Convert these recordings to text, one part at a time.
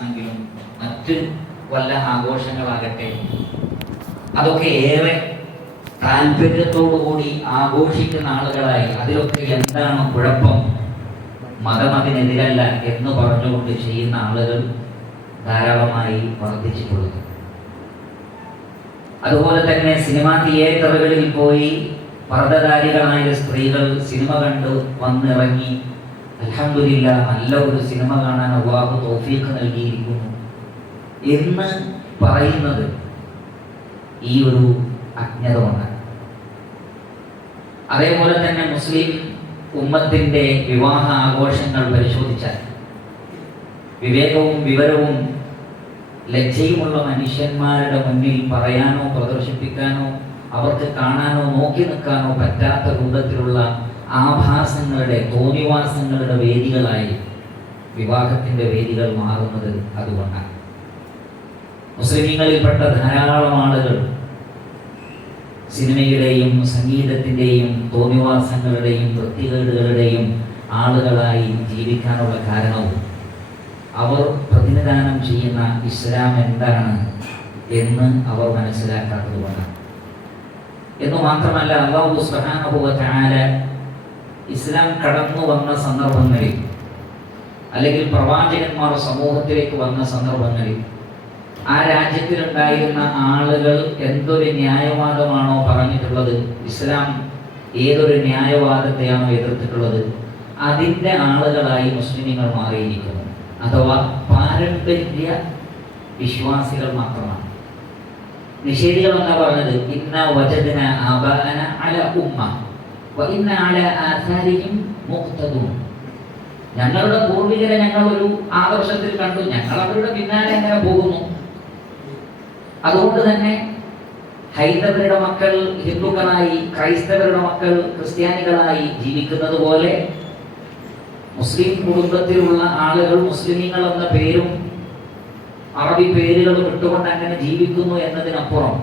ആണെങ്കിലും മറ്റ് വല്ല ആഘോഷങ്ങളാകട്ടെ അതൊക്കെ ഏറെ താല്പര്യത്തോടുകൂടി ആഘോഷിക്കുന്ന ആളുകളായി അതിലൊക്കെ എന്താണ് കുഴപ്പം, മതം അതിനെതിരല്ല എന്ന് പറഞ്ഞുകൊണ്ട് ചെയ്യുന്ന ആളുകൾ ധാരാളമായി വർദ്ധിച്ചിട്ടുള്ളത്. അതുപോലെ തന്നെ സിനിമാ തിയേറ്ററുകളിൽ പോയി പർദ്ദധാരികളായ സ്ത്രീകൾ സിനിമ കണ്ട് വന്നിറങ്ങി അൽഹംദുലില്ലാഹ് നല്ല ഒരു സിനിമ കാണാൻ അല്ലാഹു തൗഫീഖ് നൽകിയിരിക്കുന്നു എന്ന് പറയുന്നത് ഈ ഒരു അജ്ഞത കൊണ്ടാണ്. അതേപോലെ തന്നെ മുസ്ലിം ഉമ്മത്തിന്റെ വിവാഹ ആഘോഷങ്ങൾ പരിശോധിച്ചാൽ വിവേകവും വിവരവും ലജ്ജയുമുള്ള മനുഷ്യന്മാരുടെ മുന്നിൽ പറയാനോ പ്രദർശിപ്പിക്കാനോ അവർക്ക് കാണാനോ നോക്കി നിൽക്കാനോ പറ്റാത്ത രൂപത്തിലുള്ള ആഭാസങ്ങളുടെ തോന്നിവാസങ്ങളുടെ വേദികളായി വിവാഹത്തിന്റെ വേദികൾ മാറുന്നത് അതുകൊണ്ടാണ്. മുസ്ലിമീങ്ങളിൽപ്പെട്ട ധാരാളം ആളുകൾ സിനിമയുടെയും സംഗീതത്തിൻ്റെയും തോന്നിവാസങ്ങളുടെയും വൃത്തികേടുകളുടെയും ആളുകളായി ജീവിക്കാനുള്ള കാരണവും അവർ പ്രതിനിധാനം ചെയ്യുന്ന ഇസ്ലാം എന്താണ് എന്ന് അവർ മനസ്സിലാക്കാത്തത് കൊണ്ടാണ്. എന്ന് മാത്രമല്ല, അല്ലാഹു സുബ്ഹാനഹു വ തആല ഇസ്ലാം കടന്നു വന്ന സന്ദർഭങ്ങളിൽ അല്ലെങ്കിൽ പ്രവാചകന്മാർ സമൂഹത്തിലേക്ക് വന്ന സന്ദർഭങ്ങളിൽ ആ രാജ്യത്തിലുണ്ടായിരുന്ന ആളുകൾ എന്തൊരു ന്യായവാദമാണോ പറഞ്ഞിട്ടുള്ളത്, ഇസ്ലാം ഏതൊരു ന്യായവാദത്തെയാണോ എതിർത്തിട്ടുള്ളത്, അതിൻ്റെ ആളുകളായി മുസ്ലിമീങ്ങൾ മാറിയിരിക്കുന്നു. അഥവാ പാരമ്പര്യ വിശ്വാസികൾ മാത്രമാണ്. നിഷേധികൾ എന്നാ പറഞ്ഞത് ഇന്ന വജദ്ന ആബാഅന അല ഉമ്മ വ ഇന്ന അല ആസാരിഹിം മുഖ്തദൂൻ. ഞങ്ങളുടെ പൂർവികരെ ഞങ്ങൾ ഒരു ആദർശത്തിൽ കണ്ടു, ഞങ്ങൾ അവരുടെ പിന്നാലെ എങ്ങനെ പോകുന്നു. അതുകൊണ്ട് തന്നെ ഹൈന്ദവരുടെ മക്കൾ ഹിന്ദുക്കളായി, ക്രൈസ്തവരുടെ മക്കൾ ക്രിസ്ത്യാനികളായി ജീവിക്കുന്നത് പോലെ മുസ്ലിം കുടുംബത്തിലുള്ള ആളുകൾ മുസ്ലിമീങ്ങൾ എന്ന പേരും അറബി പേരുകളും ഇട്ടുകൊണ്ട് അങ്ങനെ ജീവിക്കുന്നു എന്നതിനപ്പുറം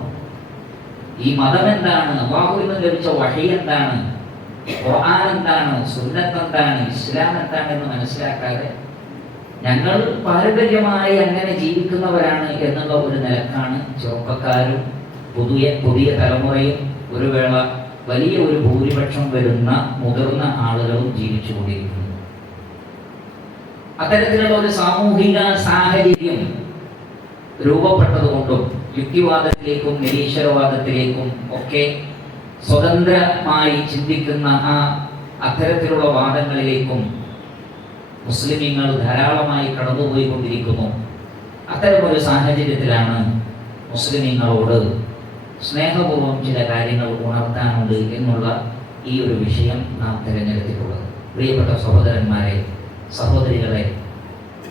ഈ മതം എന്താണ്, അല്ലാഹുവിൽ നിന്ന് ലഭിച്ച വഹി എന്താണ്, ഖുർആൻ എന്താണ്, സുന്നത്ത് എന്താണ്, ഇസ്ലാം എന്താണ് എന്ന് മനസ്സിലാക്കാതെ ഞങ്ങൾ പാരമ്പര്യമായി അങ്ങനെ ജീവിക്കുന്നവരാണ് എന്നുള്ള ഒരു നിലക്കാണ് ചെറുപ്പക്കാരും പുതിയ തലമുറയും ഒരു വേള വലിയ ഒരു ഭൂരിപക്ഷം വരുന്ന മുതിർന്ന ആളുകളും ജീവിച്ചുകൊണ്ടിരിക്കുന്നത്. അത്തരത്തിലുള്ള ഒരു സാമൂഹിക സാഹചര്യം രൂപപ്പെട്ടതുകൊണ്ടും യുക്തിവാദത്തിലേക്കും നിരീശ്വരവാദത്തിലേക്കും ഒക്കെ സ്വതന്ത്രമായി ചിന്തിക്കുന്ന അത്തരത്തിലുള്ള വാദങ്ങളിലേക്കും മുസ്ലിമീങ്ങൾ ധാരാളമായി കടന്നുപോയിക്കൊണ്ടിരിക്കുന്നു. അത്തരമൊരു സാഹചര്യത്തിലാണ് മുസ്ലിമീങ്ങളോട് സ്നേഹപൂർവ്വം ചില കാര്യങ്ങൾ ഉണർത്താനുണ്ട് എന്നുള്ള ഈ ഒരു വിഷയം നാം തിരഞ്ഞെടുത്തിട്ടുള്ളത്. പ്രിയപ്പെട്ട സഹോദരന്മാരെ, സഹോദരികളെ,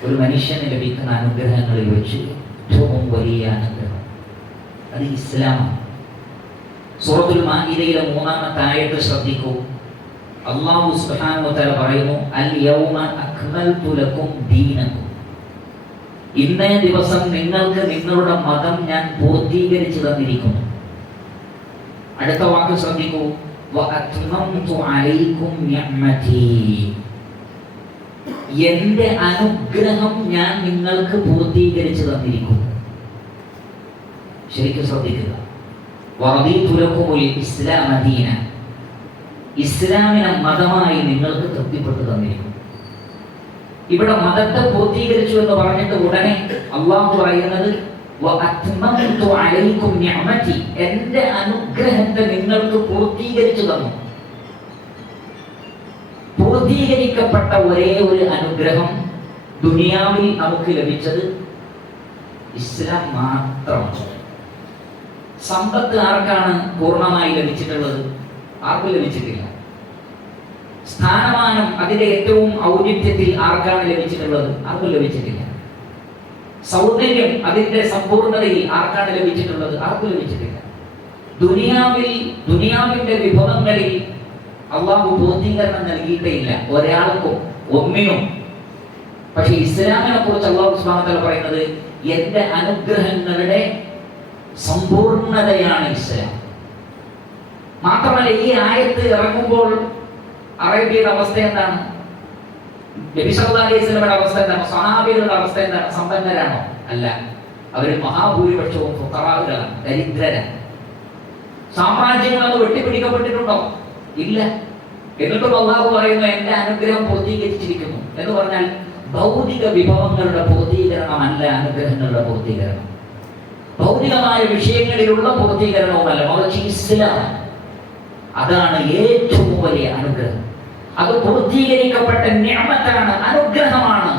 ഒരു മനുഷ്യന് ലഭിക്കുന്ന അനുഗ്രഹങ്ങളിൽ വെച്ച് ഏറ്റവും വലിയ അനുഗ്രഹം അത് ഇസ്ലാമാണ്. സൂറത്തുൽ മാഇദയിലെ 3-ാമത്തെ ആയത്ത് ശ്രദ്ധിക്കൂ. അല്ലാഹു സുബ്ഹാനഹു വ തആല പറയുന്നു, അൽ യൗമ അക്മൽതു ലക്കും ദീനക്കും. ഇന്നേ ദിവസം നിങ്ങൾക്ക് നിങ്ങളുടെ മതം ഞാൻ പൂർത്തീകരിച്ചു തന്നിരിക്കുന്നു. അടുത്ത വാക്ക് ശ്രദ്ധിക്കൂ, വ അത്മംതു അലൈക്കും നിഅമതി. എന്റെ അനുഗ്രഹം ഞാൻ നിങ്ങൾക്ക് പൂർത്തീകരിച്ചു തന്നിരിക്കുന്നു. ശരിക്കും ശ്രദ്ധിക്കുക. വറദീതു ലക്കുമുൽ ഇസ്ലാമ ദീന. ഇസ്ലാമിനെ മതമായി നിങ്ങൾക്ക് തൃപ്തിപ്പെട്ടു തന്നിരിക്കുന്നു. ഇവിടെ മതത്തെ പൂർത്തീകരിച്ചു എന്ന് പറഞ്ഞിട്ട് ഉടനെ അല്ലാഹു പറയുന്നത് വ അത്മംതു അലൈക്കും നിഅമതി. എന്റെ അനുഗ്രഹത്തെ നിങ്ങൾക്ക് പൂർത്തീകരിച്ചു തന്നു. പൂർത്തീകരിക്കപ്പെട്ട ഒരേ ഒരു അനുഗ്രഹം ദുനിയാവിൽ നമുക്ക് ലഭിച്ചത് ഇസ്ലാം മാത്രമാണ്. സമ്പത്ത് ആർക്കാണ് പൂർണ്ണമായി ലഭിച്ചിട്ടുള്ളത്? ആർക്കും ലഭിച്ചിട്ടില്ല. സ്ഥാനമാനം അതിന്റെ ഏറ്റവും ഔന്നിത്യത്തിൽ ആർക്കാണ് ലഭിച്ചിട്ടുള്ളത്? ആർക്കും ലഭിച്ചിട്ടില്ല. സൗന്ദര്യം അതിന്റെ സമ്പൂർണ്ണതയിൽ ആർക്കാണ് ലഭിച്ചിട്ടുള്ളത്? ആർക്കും ലഭിച്ചിട്ടില്ല. ദുനിയാവിന്റെ വിഭവങ്ങളിൽ അള്ളാഹു പൂർത്തീകരണം നൽകിയിട്ടില്ല ഒരാൾക്കും, ഒന്നിനും. പക്ഷെ ഇസ്ലാമിനെ കുറിച്ച് അല്ലാഹു സുബ്ഹാനഹു വ തആല പറയുന്നത് എന്റെ അനുഗ്രഹങ്ങളുടെ സമ്പൂർണ്ണതയാണ് ഇസ്ലാം. മാത്രമല്ല, ഈ ആയത്ത് ഇറങ്ങുമ്പോൾ അറേബ്യയുടെ അവസ്ഥ എന്താണ്? നബി സല്ലല്ലാഹു അലൈഹി വസല്ലമയുടെ അവസ്ഥ എന്താണ്? സ്വഹാബികളുടെ അവസ്ഥ എന്താണ്? സമ്പന്നരാണോ? അല്ല, അവർ മഹാഭൂരിപക്ഷവും ഫുഖറാകളാണ്, ദരിദ്രരാണ്. സാമ്രാജ്യങ്ങളത് വെട്ടിപ്പിടിക്കപ്പെട്ടിട്ടുണ്ടോ? ഇല്ല. എന്നിട്ടും അല്ലാഹു പറയുന്നു എന്റെ അനുഗ്രഹം പൂർത്തീകരിച്ചിരിക്കുന്നു എന്ന് പറഞ്ഞാൽ ഭൗതിക വിഭവങ്ങളുടെ പൂർത്തീകരണമല്ല അനുഗ്രഹങ്ങളുടെ പൂർത്തീകരണം, ഭൗതികമായ വിഷയങ്ങളിലുള്ള പൂർത്തീകരണവുമല്ല, മറിച്ച് ഇസ്ലാം അതാണ് ഏറ്റവും വലിയ അനുഗ്രഹം. അത് പൂർത്തീകരിക്കപ്പെട്ട നിഅമത്താണ്, അനുഗ്രഹമാണ്.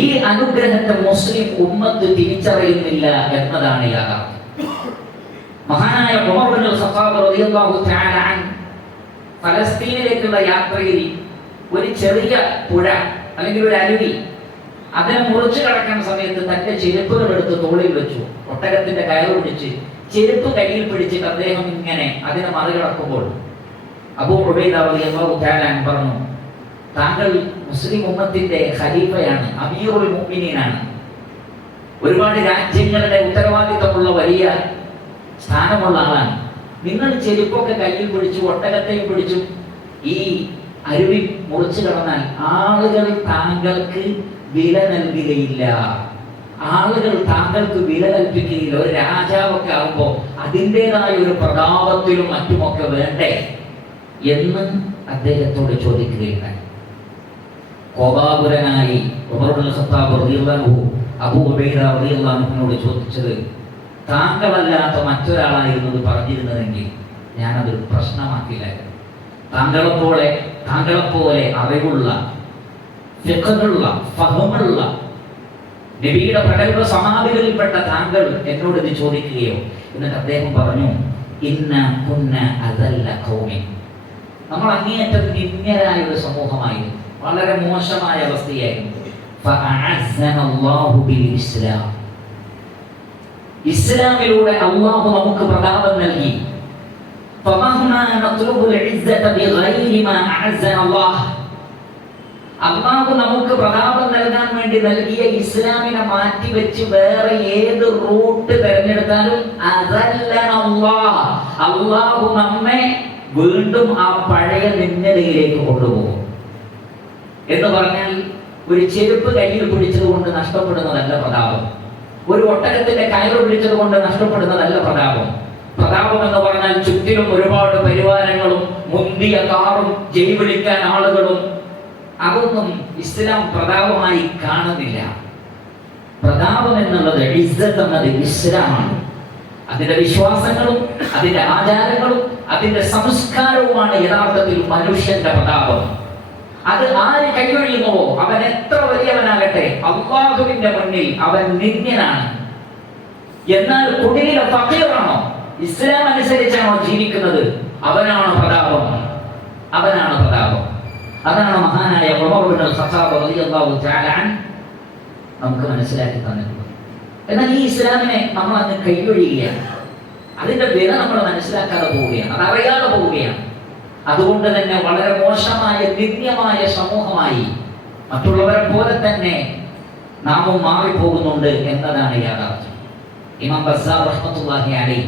ഈ അനുഗ്രഹത്തെ മുസ്ലിം ഉമ്മത്ത് തിരിച്ചറിയുന്നില്ല എന്നതാണ് യാഥാർത്ഥ്യം. മഹാനായ ഉമർ ഇബ്നുൽ ഖത്താബ് റളിയല്ലാഹു തആല അൻഹു ഫലസ്തീനിലേക്കുള്ള യാത്രയിൽ ഒരു ചെറിയ പുഴ അല്ലെങ്കിൽ ഒരു അരുവി അതിനെ മുറിച്ചു കടക്കുന്ന സമയത്ത് തന്റെ ചെരുപ്പുകൾ എടുത്ത് തോളിൽ വെച്ചു, ഒട്ടകത്തിന്റെ കയറ് പിടിച്ച് ചെരുപ്പ് കയ്യിൽ പിടിച്ചിട്ട് അദ്ദേഹം ഇങ്ങനെ അതിനെ മറികടക്കുമ്പോൾ അബൂ ഉബൈദ റളിയല്ലാഹു തആല അൻഹു പറഞ്ഞു, താങ്കൾ മുസ്ലിം ഉമ്മത്തിന്റെ ഖലീഫയാണ്, അമീറുൽ മുഅ്മിനീനാണ്, ഒരുപാട് രാജ്യങ്ങളുടെ ഉത്തരവാദിത്തമുള്ള വലിയ സ്ഥാനമുള്ള ആളാണ്. നിങ്ങൾ ചെരുപ്പൊക്കെ കയ്യിൽ പിടിച്ചു ഒട്ടകത്തെയും പിടിച്ചു ഈ അരുവി മുറിച്ചു കടന്നാൽ ആളുകൾ താങ്കൾക്ക് വില നൽകുകയില്ല, ആളുകൾ താങ്കൾക്ക് വില കൽപ്പിക്കുകയില്ല. ഒരു രാജാവൊക്കെ ആകുമ്പോൾ അതിൻ്റെതായ ഒരു പ്രതാപത്തിലും മറ്റുമൊക്കെ വേണ്ടേ എന്ന് അദ്ദേഹത്തോട് ചോദിക്കുകയുണ്ടായി. കോപാകുലനായി ഉമർ ഇബ്നുൽ ഖത്താബ് റളിയല്ലാഹു അബൂ ഉബൈദ റളിയല്ലാഹു അൻഹുവിനോട് ചോദിച്ചത്, താങ്കളല്ലാത്ത മറ്റൊരാളായിരുന്നത് പറഞ്ഞിരുന്നതെങ്കിൽ ഞാനത് പ്രശ്നമാക്കില്ലായിരുന്നു. താങ്കളെപ്പോലെ അറിവുള്ള, ഫിഖ്ഹുള്ള, ഫഹ്മുള്ള നബിയുടെ പ്രഗൽഭ സഹാബികളിൽപ്പെട്ട താങ്കൾ എന്നോട് ഇത് ചോദിക്കുകയോ? എന്നിട്ട് അദ്ദേഹം പറഞ്ഞു, ഇന്ന കുന്ന അദല്ല ഖൗമി, നമ്മൾ അങ്ങേയറ്റം നിന്ദ്യരായ ഒരു സമൂഹമായിരുന്നു, വളരെ മോശമായ അവസ്ഥയായിരുന്നു. ഫഅഅസ്സനല്ലാഹു ബിൽ ഇസ്ലാം, ഇസ്ലാമിലൂടെ അല്ലാഹു നമുക്ക് പ്രതാപം നൽകി. ഫമഹ്മാ നത്ലുബുൽ ഇസ്സത ബിഗൈരി മാ അഅസ്സന അല്ലാഹ്, അല്ലാഹു നമുക്ക് പ്രതാപം നൽകാൻ വേണ്ടി നൽകിയ ഇസ്ലാമിനെ മാറ്റി വെച്ച് വേറെ ഏത് റൂട്ട് തിരഞ്ഞെടുത്താലും അദല്ലനല്ലാഹ്, അല്ലാഹു നമ്മെ വീണ്ടും ആ പഴയ നിന്ദതയിലേക്ക് കൊണ്ടുപോകും. എന്ന് പറഞ്ഞാൽ ഒരു ചെരുപ്പ് കയ്യിൽ പിടിച്ചത് കൊണ്ട് നഷ്ടപ്പെടുന്നതല്ല പ്രതാപം, ഒരു ഒട്ടകത്തിന്റെ കയറ് പിടിച്ചത് കൊണ്ട് നഷ്ടപ്പെടുന്നതല്ല പ്രതാപം. പ്രതാപം എന്ന് പറഞ്ഞാൽ ചുറ്റിലും ഒരുപാട് പരിവാരങ്ങളും മുന്തിയ കാറും ജയ് വിളിക്കാൻ ആളുകളും, അതൊന്നും ഇസ്ലാം പ്രതാപമായി കാണുന്നില്ല. പ്രതാപം എന്നുള്ളത്, ഇസ്സത്ത് എന്നത് ഇസ്ലാമാണ്. അതിന്റെ വിശ്വാസങ്ങളും അതിന്റെ ആചാരങ്ങളും അതിന്റെ സംസ്കാരവുമാണ് യഥാർത്ഥത്തിൽ മനുഷ്യന്റെ പ്രതാപം. അത് ആര് കൈയൊഴിയുന്നുവോ അവൻ എത്ര വലിയവനാകട്ടെ അല്ലാഹുവിന്റെ മുന്നിൽ അവൻ നിന്ദ്യനാണ്. എന്നാൽ കുടിലിലെ ഫഖീറാണോ, ഇസ്ലാം അനുസരിച്ചാണോ ജീവിക്കുന്നത്, അവനാണ് പ്രതാപം, അവനാണ് പ്രതാപം. അതാണ് മഹാനായ ഉമർ ഇബ്നുൽ ഖത്താബ് റളിയല്ലാഹു തആല അൻഹു നമുക്ക് മനസ്സിലാക്കി തന്നിട്ടുള്ളത്. എന്നാൽ ഈ ഇസ്ലാമിനെ നമ്മൾ അങ്ങ് കൈയൊഴിയുകയാണ്, അതിന്റെ വില നമ്മൾ മനസ്സിലാക്കാതെ പോവുകയാണ്, അതറിയാതെ പോവുകയാണ്. അതുകൊണ്ട് തന്നെ വളരെ മോശമായ നിന്ദ്യമായ സമൂഹമായി മറ്റുള്ളവരെ പോലെ തന്നെ നാമും മാറിപ്പോകുന്നുണ്ട് എന്നതാണ് യാഥാർത്ഥ്യം. ഇമാം ബസ്സാർ റഹ്മത്തുള്ളാഹി അലൈഹി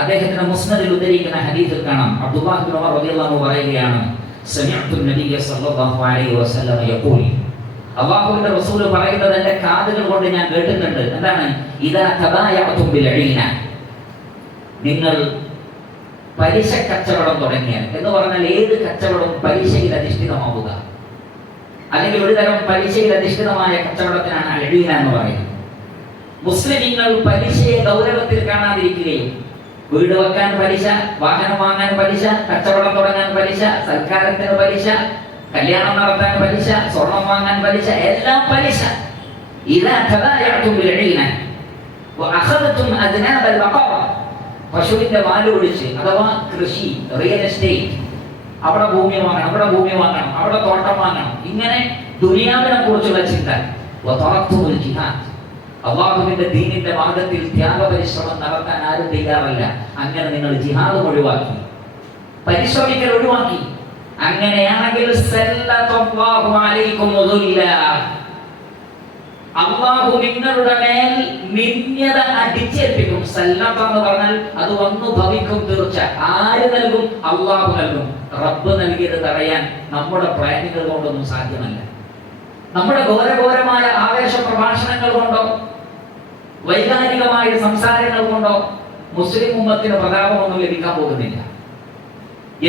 അദ്ദേഹത്തിന്റെ മുസ്നദിൽ ഉദ്ധരിക്കുന്ന ഹദീസിൽ കാണാം, അബ്ദുല്ലാഹ് ഇബ്നു ഉമർ റളിയല്ലാഹു അൻഹു പറയുകയാണ്, സമിഅ്തു നബിയ സല്ലല്ലാഹു അലൈഹി വസല്ലം യഖൂൽ, അല്ലാഹുവിന്റെ റസൂൽ പറയുന്നത് എന്റെ കാതുകൾ കൊണ്ട് ഞാൻ കേട്ടിട്ടുണ്ട്. എന്താണ്? ഇദാ തബായഅതും ബിൽ ഈന, നിങ്ങൾ പലിശ കച്ചവടം തുടങ്ങിയാൽ, എന്ന് പറഞ്ഞാൽ ഏത് കച്ചവടം പലിശയിൽ അധിഷ്ഠിതമാവുക, അല്ലെങ്കിൽ ഒരു തരം പലിശയിൽ അധിഷ്ഠിതമായ കച്ചവടത്തിനാണ് അൽഈന എന്ന് പറയുന്നത്. മുസ്ലിമീങ്ങൾ പലിശയെ ഗൗരവത്തിൽ കാണാതിരിക്കുകയും വീട് വെക്കാൻ പലിശ, വാഹനം വാങ്ങാൻ പലിശ, കച്ചവടം തുടങ്ങാൻ പലിശ, സൽക്കാരത്തിന് പലിശ, കല്യാണം നടത്താൻ പലിശ, സ്വർണം വാങ്ങാൻ പലിശ, എല്ലാം പലിശ. ഇദാ തബായഅതും ബിൽ ഈന വഅഖദതും അദ്നാബൽ ബഖറ, പശുവിന്റെ വാല് ഒഴിച്ച് അഥവാ കൃഷി, റിയൽ എസ്റ്റേറ്റ്, അവിടെ ഭൂമി വാങ്ങണം, അവിടെ ഭൂമി വാങ്ങണം, അവിടെ തോട്ടം വാങ്ങണം, ഇങ്ങനെ ദുനിയാവിനെ കുറിച്ചുള്ള ചിന്ത. വതറക്തുൽ ജിഹാദ്, അല്ലാഹുവിന്റെ ദീനിന്റെ മാർഗത്തിൽ ത്യാഗപരിശ്രമം നടത്താൻ ആരും തയ്യാറല്ല. അങ്ങനെ നിങ്ങൾ ജിഹാദ് ഒഴിവാക്കി, പരിശ്രമിക്കൽ ഒഴിവാക്കി. അങ്ങനെയാണെങ്കിൽ സല്ലല്ലാഹു അലൈക്കും ദുല്ല, അള്ളാഹു നിങ്ങളുടെ മേൽ നിന്യത അടിച്ചേൽപ്പിക്കും. സല്ലത എന്ന് പറഞ്ഞാൽ അത് വന്നു ഭവിക്കും, തീർച്ച. ആര് നൽകും? അള്ളാഹു നൽകും. റബ്ബ് നൽകിയത് തടയാൻ നമ്മുടെ പ്ലാനുകൾ കൊണ്ടൊന്നും സാധ്യമല്ല. നമ്മുടെ ഘോരഘോരമായ ആവേശ പ്രഭാഷണങ്ങൾ കൊണ്ടോ വൈകാരികമായ സംസാരങ്ങൾ കൊണ്ടോ മുസ്ലിം ഉമ്മത്തിന് പ്രതാപമൊന്നും ലഭിക്കാൻ പോകുന്നില്ല.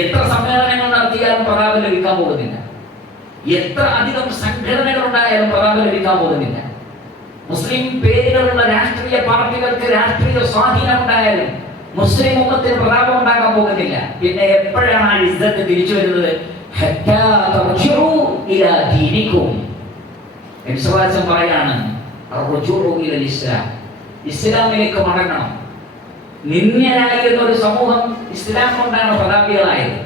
എത്ര സമ്മേളനങ്ങൾ നടത്തിയാലും പ്രതാപം ലഭിക്കാൻ പോകുന്നില്ല. എത്ര അധികം സംഘടനകൾ ഉണ്ടായാലും പ്രതാപം ലഭിക്കാൻ പോകുന്നില്ല. മുസ്ലിം പേരുകളുള്ള രാഷ്ട്രീയ പാർട്ടികൾക്ക് രാഷ്ട്രീയ സ്വാധീനം ഉണ്ടായാലും മുസ്ലിം ഉമ്മത്തിന് പ്രതാപം ഉണ്ടാക്കാൻ പോകുന്നില്ല. പിന്നെ എപ്പോഴാണ് ആ ഇസ്സത്ത് തിരിച്ചു വരുന്നത്? വിശ്വാസം പറയാണ്, ഇസ്ലാമിലേക്ക് മടങ്ങണം. നിന്യരായിരുന്ന ഒരു സമൂഹം ഇസ്ലാം കൊണ്ടാണ് പ്രതാപികളായത്.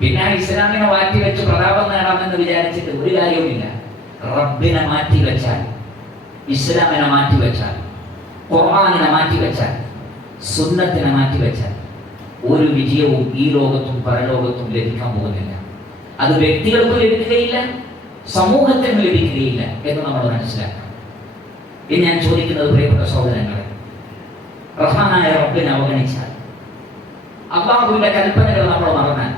പിന്നെ ഇസ്ലാമിനെ മാറ്റിവെച്ച് പ്രതാപം നേടാമെന്ന് വിചാരിച്ചിട്ട് ഒരു കാര്യവുമില്ല. റബ്ബിനെ മാറ്റിവെച്ചാൽ, ഇസ്ലാമിനെ മാറ്റിവെച്ചാൽ, ഖുർആനിനെ മാറ്റിവെച്ചാൽ, സുന്നത്തിനെ മാറ്റിവെച്ചാൽ ഒരു വിജയവും ഈ ലോകത്തും പരലോകത്തും ലഭിക്കാൻ പോകുന്നില്ല. അത് വ്യക്തികൾക്കും ലഭിക്കുകയില്ല, സമൂഹത്തിനും ലഭിക്കുകയില്ല എന്ന് നമ്മൾ മനസ്സിലാക്കണം. ഇനി ഞാൻ ചോദിക്കുന്നത്, പ്രിയപ്പെട്ട സഹോദരങ്ങളെ, റഹ്മാനായ റബ്ബിനെ അവഗണിച്ചാൽ, അല്ലാഹുവിന്റെ കൽപ്പനകൾ നമ്മൾ മറന്നാൽ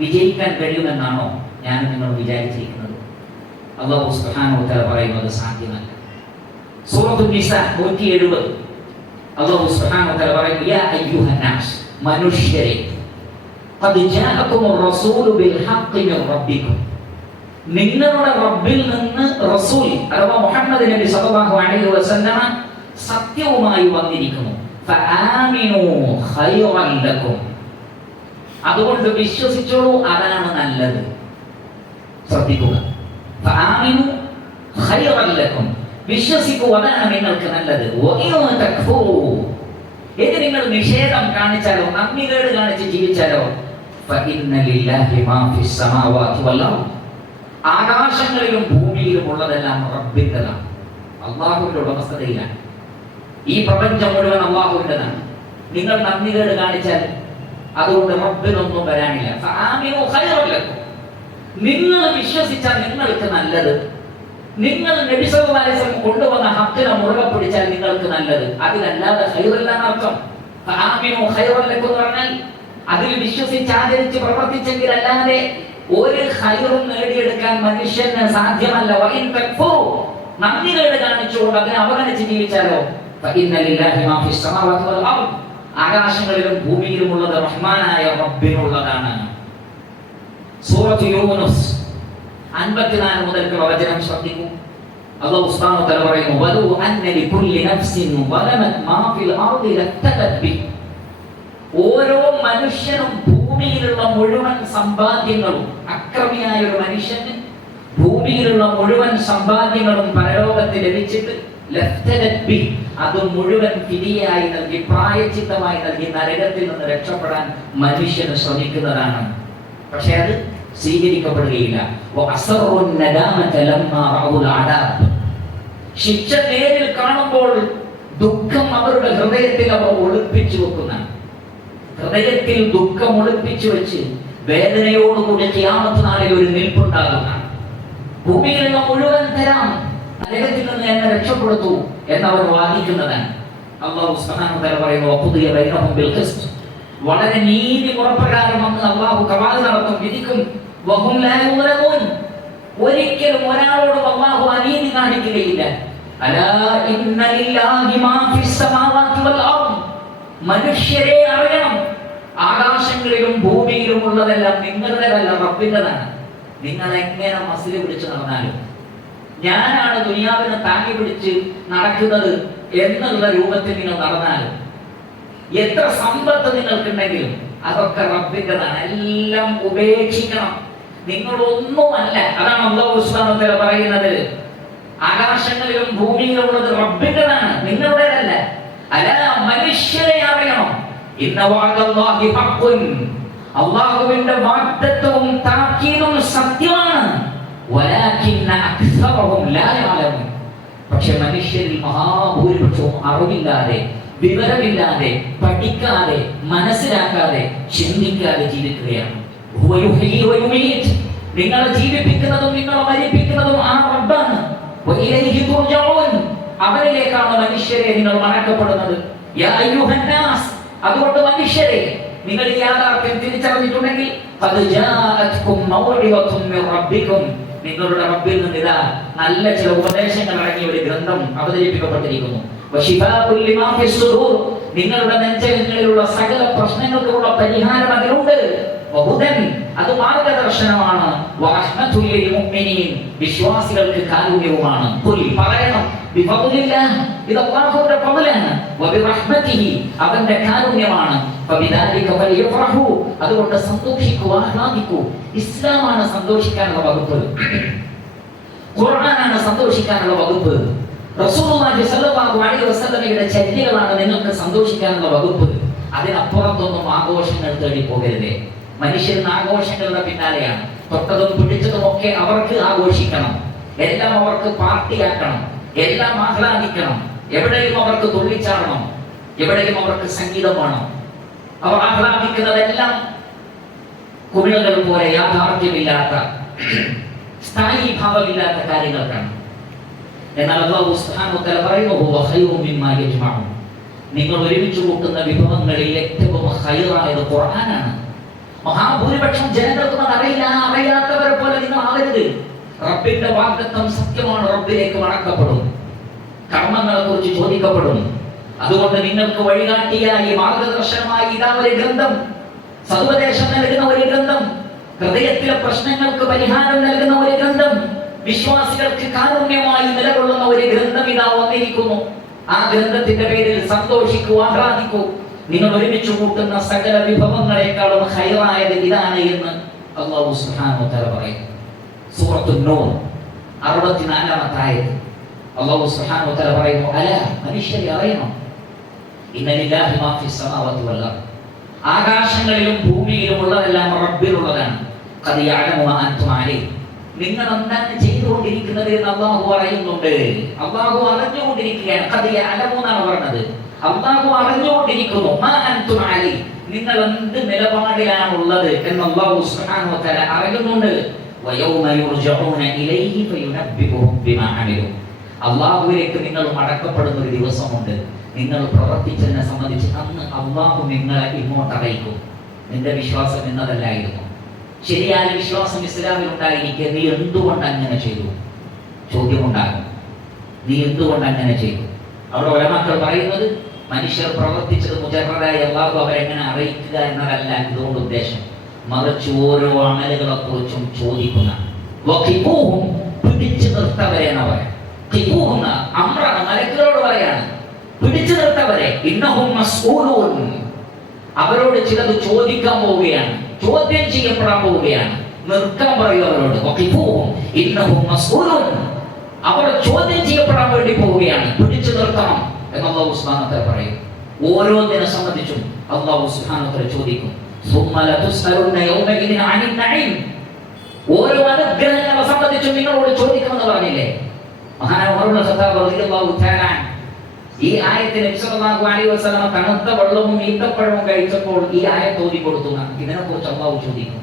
വിജയിക്കാൻ കഴിയുമെന്നാണോ ഞാൻ നിങ്ങൾ വിചാരിച്ചിരിക്കുന്നത്? അല്ലാഹു സുബ്ഹാനഹു വ തആല പറയുന്നത് സാധ്യമല്ല. സൂറത്തുൻ നിസാ 170 അല്ലാഹു സുബ്ഹാനഹു വ തആല പറയുന്നു, യാ അയ്യുഹന്നാസ്, മനുഷ്യരെ, ഖദ് ജാഅകുമുർ റസൂലു ബിൽ ഹഖ്ഖി മിർ റബ്ബിക്കും, നിങ്ങളുടെ റബ്ബിൽ നിന്ന് റസൂൽ അഥവാ മുഹമ്മദ് നബി സല്ലല്ലാഹു അലൈഹി വസല്ലമ സത്യവുമായി വന്നിരിക്കുന്നു. ഫആമിനൂ ഖൈറൻ ലക്കും, അതുകൊണ്ട് വിശ്വസിച്ചോളൂ, അതാണ് നല്ലത്. ശ്രദ്ധിക്കുക, ഫആമിനൂ ഖൈറൻ ലക്കും, വിശ്വസിക്കൂ, അതാണ് നിങ്ങൾക്ക് നല്ലത്. വഇൻ തക്ഫുറൂ, ഇത് നിങ്ങൾ നിഷേധം കാണിച്ചാലോ നന്ദികേട് കാണിച്ച് ജീവിച്ചാലോ, ഫഇന്ന ലില്ലാഹി മാ ഫിസ് സമാവാതി വൽ അർദ്, ആകാശങ്ങളിലും ഭൂമിയിലും ഉള്ളതെല്ലാം റബ്ബിൻ്റെതാണ്, അല്ലാഹുവിന്റെ ഉടമസ്ഥതയിലാണ്. ഈ പ്രപഞ്ചം മുഴുവൻ അല്ലാഹുവിൻ്റെതാണ്. നിങ്ങൾ നന്ദികേട് കാണിച്ചാൽ അതുകൊണ്ട് റബ്ബിനൊന്നും വരാനില്ല. ഫആമിനൂ ഖൈറൻ ലക്കും, നിങ്ങൾ വിശ്വസിച്ചാൽ നിങ്ങൾക്ക് നല്ലത്. നിങ്ങൾ നബി സല്ലല്ലാഹു അലൈഹി വസല്ലം കൊണ്ടുവന്ന ഹഖിനെ മുറുകെ പിടിച്ചാൽ നിങ്ങൾക്ക് നല്ലത്. അതിലല്ലാതെ ഖൈറല്ലാന്ന് അർത്ഥം. ഫആമിനൂ ഖൈറൻ ലക്കും എന്ന് പറഞ്ഞാൽ അതിൽ വിശ്വസിച്ച് ആചരിച്ച് പ്രവർത്തിച്ചെങ്കിൽ അല്ലാതെ ഒരു ഖൈറും നേടിയെടുക്കാൻ മനുഷ്യന് സാധ്യമല്ല. വഇൻ തക്ഫുറൂ, നന്ദികേട് കാണിച്ചുകൊണ്ട് അതിനെ അവഗണിച്ച് ജീവിച്ചാലോ, ഫഇന്ന ലില്ലാഹി മാ ഫിസ് സമാവാതി വൽ അർദ്, ആകാശങ്ങളിലും ഭൂമിയിലും ഉള്ളത് റഹ്മാനായ റബ്ബിനുള്ളതാണ്. സൂറത്ത് യൂനുസ് 54 മുതൽക്കുള്ള വചനം ശ്രദ്ധിക്കൂ. അല്ലാഹു സുബ്ഹാനഹു വ തആല പറയുന്നു, വലു അന്ന ലികുല്ലി നഫ്സിൻ വലമത് മാ ഫിൽ അർദി ലഫ്തദത് ബി, ഓരോ മനുഷ്യനും ഭൂമിയിലുള്ള മുഴുവൻ സമ്പാദ്യങ്ങളും, അക്രമിയായ ഒരു മനുഷ്യന് ഭൂമിയിലുള്ള മുഴുവൻ സമ്പാദ്യങ്ങളും പരലോകത്ത് ലഭിച്ചിട്ട് ലഫ്തദത് ബി, അത് മുഴുവൻ ഫിദിയായി നൽകി, പ്രായച്ചിത്തമായി നൽകി നരകത്തിൽ നിന്ന് രക്ഷപ്പെടാൻ മനുഷ്യന് ശ്രമിക്കുന്നതാണ്. പക്ഷേ അത് സ്വീകരിക്കപ്പെടുകയില്ല. ശിക്ഷ നേരിൽ കാണുമ്പോൾ ദുഃഖം അവരുടെ ഹൃദയത്തിൽ അവർ ഒളിപ്പിച്ചു വെക്കുന്നതാണ്. ഹൃദയത്തിൽ ദുഃഖം ഒളിപ്പിച്ചു വെച്ച് വേദനയോടുകൂടി ഖിയാമത്ത് നാളിൽ ഒരു നിൽപ്പുണ്ടാകുന്നതാണ്. ഭൂമിയിലുള്ള മുഴുവൻ തരാം, നരകത്തിൽ നിന്ന് എന്നെ രക്ഷപ്പെടുത്തു എന്നവർ വാദിക്കുന്നതാണ്. അല്ലാഹു സുബ്ഹാനഹു വ തആല പറയുന്നു, വഖുദിയ ബൈനഹും ബിൽ ഖിസ്ത്, വളരെ നീതി മുറപ്രകാരം അന്ന് അല്ലാഹു ഖവാദ് നടത്തും, വിധിക്കും. വഹും ലാ യുദ്ലമൂൻ, ഒരിക്കലും ഒരാളോടും അല്ലാഹു അനീതി കാണിക്കുകയില്ല. അലാ ഇന്ന ലില്ലാഹി മാ ഫിസ് സമാവാതി വൽ അർദ്, മനുഷ്യരെ അറിയണം, ആകാശങ്ങളിലും ഭൂമിയിലും ഉള്ളതെല്ലാം നിങ്ങളുടേതല്ല, റബ്ബിൻ്റെതാണ്. നിങ്ങൾ എങ്ങനെ മസിൽ പിടിച്ച് നടന്നാലും, ഞാനാണ് ദുനിയാവിനെ താങ്ങി പിടിച്ച് നടക്കുന്നത് എന്നുള്ള രൂപത്തിൽ നിങ്ങൾ നടന്നാലും, എത്ര സമ്പത്ത് നിങ്ങൾക്കുണ്ടെങ്കിലും അതൊക്കെ റബ്ബിൻ്റെതാണ്. എല്ലാം ഉപേക്ഷിക്കണം, നിങ്ങളൊന്നുമല്ല. അതാണ് അല്ലാഹു സുബ്ഹാനഹു വ തആല പറയുന്നത്, ആകാശങ്ങളിലും ഭൂമിയിലും ഉള്ളത് റബ്ബിൻ്റെതാണ്, നിങ്ങളുടേതല്ല. അലാ, മനുഷ്യരെ അറിയണം. ഇന്ന വഅദല്ലാഹി ഹഖ്ഖുൻ, അല്ലാഹുവിന്റെ വാഗ്ദത്തവും താക്കീതും സത്യമാണ്. വലാകിന്ന അക്സറഹും ലാ യഅലമൂൻ, പക്ഷേ മനുഷ്യരിൽ മഹാഭൂരിപക്ഷവും അറിവില്ലാതെ, വിവരമില്ലാതെ, പഠിക്കാതെ, മനസ്സിലാക്കാതെ, ചിന്തിക്കാതെ ജീവിക്കുകയാണ്. നിങ്ങളെ ജീവിപ്പിക്കുന്നതും നിങ്ങളെ മരിപ്പിക്കുന്നതും ആ റബ്ബാണ്. വഇലൈഹി തുർജഊൻ, അവനിലേക്കാണ് മനുഷ്യരെ നിങ്ങൾ മടക്കപ്പെടുന്നത്. യാ അയ്യുഹന്നാസ്, അതുകൊണ്ട് മനുഷ്യരെ നിങ്ങൾ ഈ യാഥാർത്ഥ്യം തിരിച്ചറിഞ്ഞിട്ടുണ്ടെങ്കിൽ ഖദ് ജാഅത്കും മൗഇദത്തും മിർ റബ്ബികും, നിങ്ങളുടെ റബ്ബിൽ നിന്ന് ഇതാ നല്ല ചില ഉപദേശങ്ങൾ അടങ്ങിയ ഒരു ഗ്രന്ഥം അവതരിപ്പിക്കപ്പെട്ടിരിക്കുന്നു. വശിഫാഉൽ ലിമാ ഫിസ് സുദൂർ, നിങ്ങളുടെ നെഞ്ചകങ്ങളിലുള്ള സകല പ്രശ്നങ്ങൾക്കുള്ള പരിഹാരം അതിലുണ്ട്. വഹുദൻ, അത് മാർഗദർശനമാണ്. വറഹ്മത്തുൽ ലിൽ മുഅ്മിനീൻ, വിശ്വാസികൾക്ക് കാരുണ്യവുമാണ്. ഖുൽ, പറയണം, ബിഫദ്ലില്ലാഹ്, ഇത് അല്ലാഹുവിന്റെ ഫദ്ലാണ്. വബിറഹ്മതിഹി, അവന്റെ കാരുണ്യമാണ്. ഫബിദാലിക ഫൽയഫറഹു, അതുകൊണ്ട് സന്തോഷിക്കൂ, ആഹ്ലാദിക്കൂ. ഇസ്ലാമാണ് സന്തോഷിക്കാനുള്ള വകുപ്പ്, ഖുർആനാണ് സന്തോഷിക്കാനുള്ള വകുപ്പ്, റസൂലുള്ളാഹി സ്വല്ലല്ലാഹു അലൈഹി വസല്ലമയുടെ ചര്യകളാണ് നിങ്ങൾക്ക് സന്തോഷിക്കാനുള്ള വകുപ്പ്. അതിനപ്പുറത്തൊന്നും ആഘോഷങ്ങൾ തേടി പോകരുതേ. മനുഷ്യൻ ആഘോഷങ്ങളുടെ പിന്നാലെയാണ്. തൊട്ടതും പിടിച്ചതും ഒക്കെ അവർക്ക് ആഘോഷിക്കണം, എല്ലാം അവർക്ക് പാർട്ടിയാക്കണം, എല്ലാം ആഹ്ലാദിക്കണം. എവിടെയും അവർക്ക് തുള്ളിച്ചാടണം, എവിടെയും അവർക്ക് സംഗീതം വേണം. അവർ ആഹ്ലാദിക്കുന്നതെല്ലാം കുമിളകൾ പോലെ യാഥാർത്ഥ്യമില്ലാത്ത, സ്ഥായീഭാവമില്ലാത്ത കാര്യങ്ങൾക്കാണ്. എന്നാൽ അല്ലാഹു സുബ്ഹാനഹു വ തആല പറയുന്നു, ഹുവ ഖൈറു മിമ്മാ യജ്മഉൻ, നിങ്ങൾ ഒരുമിച്ച് കൂട്ടുന്ന വിഭവങ്ങളിൽ ഏറ്റവും ഖൈറായത് ഖുർആനാണ്. മഹാഭൂരിപക്ഷം ജനങ്ങൾക്കും അത് അറിയില്ല. അറിയാത്തവരെ പോലെ നിങ്ങൾ ആവരുത്. റബ്ബിന്റെ വാഗ്ദത്തം സത്യമാണ്. റബ്ബിലേക്ക് മടക്കപ്പെടും, കർമ്മങ്ങളെ കുറിച്ച് ചോദിക്കപ്പെടും. അതുകൊണ്ട് നിങ്ങൾക്ക് വഴികാട്ടിയായി, മാർഗദർശനമായി ഇതാ ഒരു ഗ്രന്ഥം, സതുപദേശം നൽകുന്ന ഒരു ഗ്രന്ഥം, ഹൃദയത്തിലെ പ്രശ്നങ്ങൾക്ക് പരിഹാരം നൽകുന്ന ഒരു ഗ്രന്ഥം, വിശ്വാസികൾക്ക് കാരുണ്യമായി നിലകൊള്ളുന്ന ഒരു ഗ്രന്ഥം ഇതാ വന്നിരിക്കുന്നു. ആ ഗ്രന്ഥത്തിന്റെ പേരിൽ സന്തോഷിക്കൂ, ആഹ്ലാദിക്കൂ. നിങ്ങൾ ഒരുമിച്ച് കൂട്ടുന്ന സകല വിഭവങ്ങളെക്കാളും ഖൈറായത് ഇതാണ് എന്ന് അല്ലാഹു സുബ്ഹാനഹു വ തആല പറയുന്നു. സൂറത്തുൻ നൂർ 64-ാമത്തെ ആയത്ത് അല്ലാഹു സുബ്ഹാനഹു വ തആല പറയുന്നു, അലാ, മനുഷ്യരെ അറിയണം, ഇന്ന ലില്ലാഹി മാ ഫിസ് സമാവാതി വൽ അർദ്, ആകാശങ്ങളിലും ഭൂമിയിലും ഉള്ളതെല്ലാം റബ്ബിനുള്ളതാണ്. ഖദ് യഅലമു മാ അൻതും അലൈഹി, നിങ്ങൾ എന്താണ് ചെയ്തുകൊണ്ടിരിക്കുന്നത് എന്ന് അല്ലാഹു അറിയുന്നുണ്ട്. അല്ലാഹു അറിഞ്ഞുകൊണ്ടിരിക്കുകയാണ്. ഖദ് യഅലമു എന്നാണ് പറഞ്ഞത്. അല്ലാഹു അറിഞ്ഞുകൊണ്ടിരിക്കുന്നു. മാ അൻതും അലൈഹി, നിങ്ങൾ എന്ത് നിലപാടിലാണുള്ളത് എന്ന് അല്ലാഹു സുബ്ഹാനഹു വ തആല അറിയുന്നുണ്ട്. വയൗമ യുർജഊന ഇലൈഹി ഫയുനബ്ബിഉഹും ബിമാ അമിലു, അല്ലാഹുവിലേക്ക് നിങ്ങൾ മടക്കപ്പെടുന്ന ഒരു ദിവസമുണ്ട്. നിങ്ങൾ പ്രവർത്തിച്ചതിനെ സംബന്ധിച്ച് അന്ന് അല്ലാഹു നിങ്ങളെ ഇങ്ങോട്ട് അറിയിക്കും. നിന്റെ വിശ്വാസം എന്നതല്ലായിരുന്നു. ശരിയായ വിശ്വാസം ഇസ്ലാമിൽ ഉണ്ടായിരിക്കെ നീ എന്തുകൊണ്ട് അങ്ങനെ ചെയ്തു ചോദ്യമുണ്ടാകും. നീ എന്തുകൊണ്ട് അങ്ങനെ ചെയ്തു? അവിടെ ഉലമാക്കൾ പറയുന്നത്, മനുഷ്യർ പ്രവർത്തിച്ചത് മുജറദായി അല്ലാഹു അവരെങ്ങനെ അറിയിക്കുക എന്നതല്ല ഇതുകൊണ്ട് ഉദ്ദേശം. മറിച്ച് ഓരോ അമലുകളെ കുറിച്ചും ചോദിക്കുന്ന, പിടിച്ചു നിർത്തവരെയാണ് പറയാം. അമ്രാണ്, മലക്കുകളോട് പറയാണ്, പിടിച്ചു നിർത്തവരെ. ഇന്നഹും മസ്ഊലൂൻ, അവരോട് ചിലത് ചോദിക്കാൻ പോവുകയാണ്, ചോദ്യം ചെയ്യപ്പെടാൻ പോവുകയാണ്. നിർത്താൻ പറയും അവരോട്. ഇന്നഹും മസ്ഊലൂൻ, അവർ ചോദ്യം ചെയ്യപ്പെടാൻ വേണ്ടി പോവുകയാണ്, പിടിച്ചു നിർത്തണം എന്ന് അല്ലാഹു സുബ്ഹാനഹു വ തആല പറയും. ഓരോന്നിനെ സംബന്ധിച്ചും അല്ലാഹു സുബ്ഹാനഹു വ തആല ചോദിക്കും. ഓരോ അനുഗ്രഹങ്ങളെ സംബന്ധിച്ചും നിങ്ങളോട് ചോദിക്കുമെന്ന് പറഞ്ഞില്ലേ മഹാനായ ഉമർ ഇബ്നു ഖത്താബ് റളിയല്ലാഹു തആല. ഈ ആയത്തിൽ നബി സല്ലല്ലാഹു അലൈഹി വസല്ലം തണുത്ത വെള്ളവും ഈത്തപ്പഴവും കഴിച്ചപ്പോൾ ഈ ആയത്ത് ഓതി കൊടുത്തു. ഇതിനെക്കുറിച്ച് അല്ലാഹു ചോദിക്കും.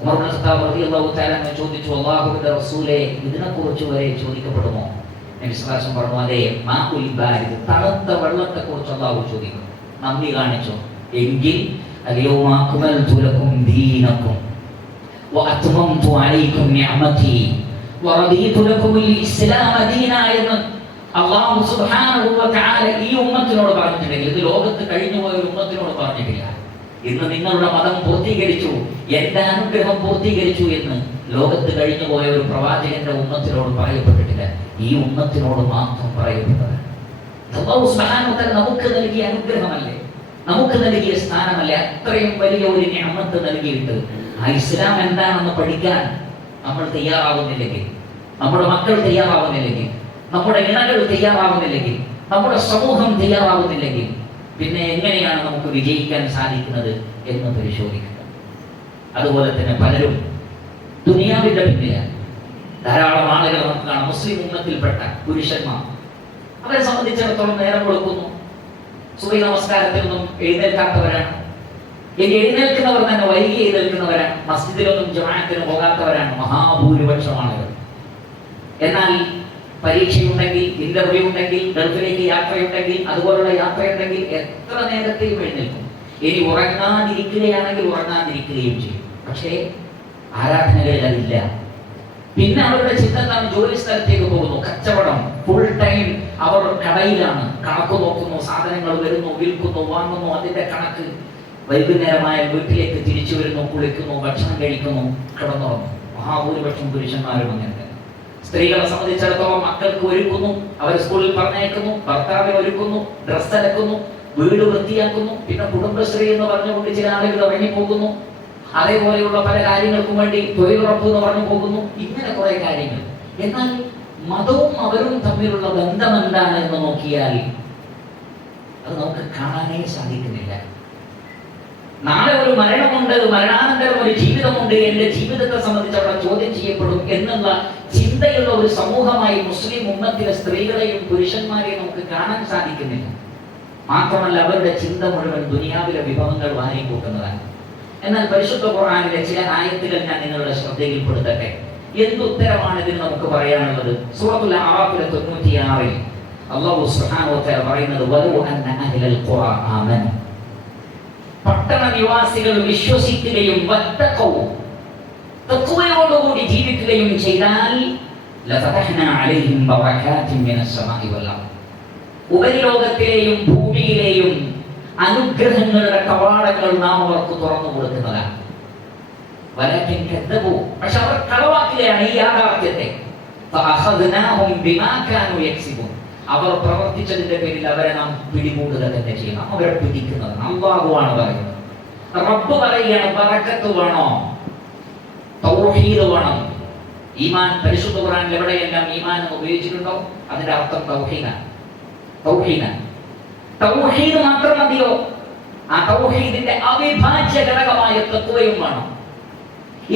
ഉമർ ഇബ്നു ഖത്താബ് റളിയല്ലാഹു തആല ചോദിച്ചു, അല്ലാഹുവിന്റെ റസൂലേ, ഇതിനെക്കുറിച്ച് വരെ ചോദിക്കപ്പെടുമോ? നബി സല്ലല്ലാഹു അലൈഹി വസല്ലം പറഞ്ഞു, അതെ, മാഉൽ ബാരിദ്, തണുത്ത വെള്ളത്തെക്കുറിച്ച് അല്ലാഹു ചോദിക്കും. നന്ദി കാണിച്ചോ? എങ്കിൽ اليوم أكملت لكم دينكم وأتممت عليكم نعمتي ورضيت لكم الإسلام دينا എന്ന് അല്ലാഹു സുബ്ഹാനഹു വ തആല ഈ ഉമ്മത്തിനോട് പറഞ്ഞിട്ടുണ്ടെങ്കിൽ ഇത് ലോകത്ത് കഴിഞ്ഞു പോയ ഒരു ഉമ്മത്തിനോട് പറഞ്ഞിട്ടില്ല. ഇന്ന് നിങ്ങളുടെ മതം പൂർത്തീകരിച്ചു, എന്റെ അനുഗ്രഹം പൂർത്തീകരിച്ചു എന്ന് ലോകത്ത് കഴിഞ്ഞു പോയ ഒരു പ്രവാചകന്റെ ഉമ്മത്തിനോട് പറയപ്പെട്ടിട്ടില്ല. ഈ ഉമ്മത്തിനോട് മാത്രം പറയപ്പെട്ടത്. അല്ലാഹു സുബ്ഹാനഹു വ തആല നമുക്ക് നൽകിയ അനുഗ്രഹമല്ലേ, നമുക്ക് നൽകിയ സ്ഥാനമല്ലേ? അത്രയും വലിയ ഒരു നിഅമത്ത് നൽകിയിട്ട് ആ ഇസ്ലാം എന്താണെന്ന് പഠിക്കാൻ നമ്മൾ തയ്യാറാവുന്നില്ലെങ്കിൽ, നമ്മുടെ മക്കൾ തയ്യാറാവുന്നില്ലെങ്കിൽ, നമ്മുടെ ഇണകൾ തയ്യാറാവുന്നില്ലെങ്കിൽ, നമ്മുടെ സമൂഹം തയ്യാറാവുന്നില്ലെങ്കിൽ, പിന്നെ എങ്ങനെയാണ് നമുക്ക് വിജയിക്കാൻ സാധിക്കുന്നത് എന്ന് പരിശോധിക്കുക. അതുപോലെ തന്നെ പലരും ദുനിയാവിന്റെ പിന്നിലാണ്. ധാരാളം ആളുകൾ നമുക്ക് കാണാം, മുസ്ലിം ഉമ്മത്തിൽപ്പെട്ട പുരുഷന്മാർ. അവരെ സംബന്ധിച്ചിടത്തോളം നേരം കൊടുക്കുന്നു, സുബഹി നമസ്കാരത്തിലൊന്നും എഴുന്നേൽക്കാത്തവരാണ്. ഇനി എഴുന്നേൽക്കുന്നവർ തന്നെ വൈകി എഴുന്നേൽക്കുന്നവരാണ്. മസ്ജിദിലൊന്നും ജമാഅത്തിന് പോകാത്തവരാണ് മഹാഭൂരിപക്ഷം ആളുകൾ. എന്നാൽ പരീക്ഷയുണ്ടെങ്കിൽ, ഇന്റർവ്യൂ ഉണ്ടെങ്കിൽ, ഗൾഫിലേക്ക് യാത്രയുണ്ടെങ്കിൽ, അതുപോലുള്ള യാത്രയുണ്ടെങ്കിൽ എത്ര നേരത്തെയും എഴുന്നേൽക്കും. ഇനി ഉറങ്ങാതിരിക്കുകയാണെങ്കിൽ ഉറങ്ങാതിരിക്കുകയും ചെയ്യും. പക്ഷേ ആരാധനകളിൽ അതില്ല. പിന്നെ അവരുടെ ചിന്ത എന്താണ്? ജോലി സ്ഥലത്തേക്ക് പോകുന്നു, കച്ചവടം, ഫുൾ ടൈം അവർ കടയിലാണ്, കണക്ക് നോക്കുന്നു, സാധനങ്ങൾ വരുന്നു, വിൽക്കുന്നു, വാങ്ങുന്നു, അതിന്റെ കണക്ക്. വൈകുന്നേരമായ വീട്ടിലേക്ക് തിരിച്ചു വരുന്നു, കുളിക്കുന്നു, ഭക്ഷണം കഴിക്കുന്നു, കിടന്നുറങ്ങുന്നു. മഹാഭൂരിപക്ഷം പുരുഷന്മാരും അങ്ങനെ. സ്ത്രീകളെ സംബന്ധിച്ചിടത്തോളം മക്കൾക്ക് ഒരുക്കുന്നു, അവർ സ്കൂളിൽ പറഞ്ഞയക്കുന്നു, ഭർത്താവിനെ ഒരുക്കുന്നു, ഡ്രസ്സ് അലക്കുന്നു, വീട് വൃത്തിയാക്കുന്നു, പിന്നെ കുടുംബശ്രീ എന്ന് പറഞ്ഞുകൊണ്ട് ചില ആളുകൾ ഇറങ്ങിപ്പോകുന്നു. അതേപോലെയുള്ള പല കാര്യങ്ങൾക്കും വേണ്ടി തൊഴിലുറപ്പ് എന്ന് പറഞ്ഞു പോകുന്നു. ഇങ്ങനെ കുറെ കാര്യങ്ങൾ. എന്നാൽ മതവും അവരും തമ്മിലുള്ള ബന്ധം എന്താണ് എന്ന് നോക്കിയാൽ അത് നമുക്ക് കാണാനേ സാധിക്കുന്നില്ല. നാളെ ഒരു മരണമുണ്ട്, മരണാനന്തരം ഒരു ജീവിതമുണ്ട്, എന്റെ ജീവിതത്തെ സംബന്ധിച്ച് അവിടെ ചോദ്യം ചെയ്യപ്പെടും എന്നുള്ള ചിന്തയുള്ള ഒരു സമൂഹമായി മുസ്ലിം ഉമ്മത്തിലെ സ്ത്രീകളെയും പുരുഷന്മാരെയും നമുക്ക് കാണാൻ സാധിക്കുന്നില്ല. മാത്രമല്ല അവരുടെ ചിന്ത മുഴുവൻ ദുനിയാവിലെ വിഭവങ്ങൾ വാങ്ങിക്കൂട്ടുന്നതാണ്. എന്നാൽ പരിശുദ്ധ ഖുർആനിലെ ചില ആയത്തുകൾ ഞാൻ നിങ്ങളുടെ ശ്രദ്ധയിൽപ്പെടുത്തട്ടെ. എന്തുത്തരമാണ് ഇതിന് നമുക്ക് പറയാനുള്ളത്? സൂറത്തുൽ അറാഫിലെ 96-ൽ അല്ലാഹു സുബ്ഹാനഹു വ തആല പറയുന്നത്, വലൗ അന്ന അഹ്ലൽ ഖുറാ ആമനു, പട്ടണ നിവാസികൾ വിശ്വസിക്കുകയും തഖ്വയോടുകൂടി ജീവിക്കുകയും ചെയ്താൽ ലഫതഹ്നാ അലൈഹിം ബറകാത്തിൻ മിനസ് സമാഇ വൽ അർദ്, ഉപരിലോകത്തിലെയും ഭൂമിയിലെയും അനുഗ്രഹങ്ങളുടെ കവാടങ്ങൾ നാം അവർക്ക് തുറന്നു കൊടുക്കുന്നതാണ്. വലകിൻ കദ്ദബു, പക്ഷെ അവർ കളവാക്കുകയാണ് ഈ യാഥാർത്ഥ്യത്തെ. ഫഅഖദ്നാഹും ബിമാ കാനൂ യക്സിബൂൻ, അവർ പ്രവർത്തിച്ചതിന്റെ പേരിൽ അവരെ നാം പിടികൂടുക തന്നെ ചെയ്യണം. അവരെ പിടിക്കുന്നത് അല്ലാഹുവാണ് പറയുന്നത്. റബ്ബ് പറയുകയാണ്, ബറക്കത്ത് വേണോ, തൗഹീദ് വേണം. ഈമാൻ പരിശുദ്ധ ഖുർആനിൽ എവിടെയെല്ലാം ഈമാൻ എന്ന് ഉപയോഗിച്ചിട്ടുണ്ടോ അതിന്റെ അർത്ഥം തൗഹീദാണ്. തൗഹീദ് മാത്രം മതിയോ? ആ തൗഹീദിന്റെ അവിഭാജ്യ ഘടകമായ തഖ്വയും വേണം.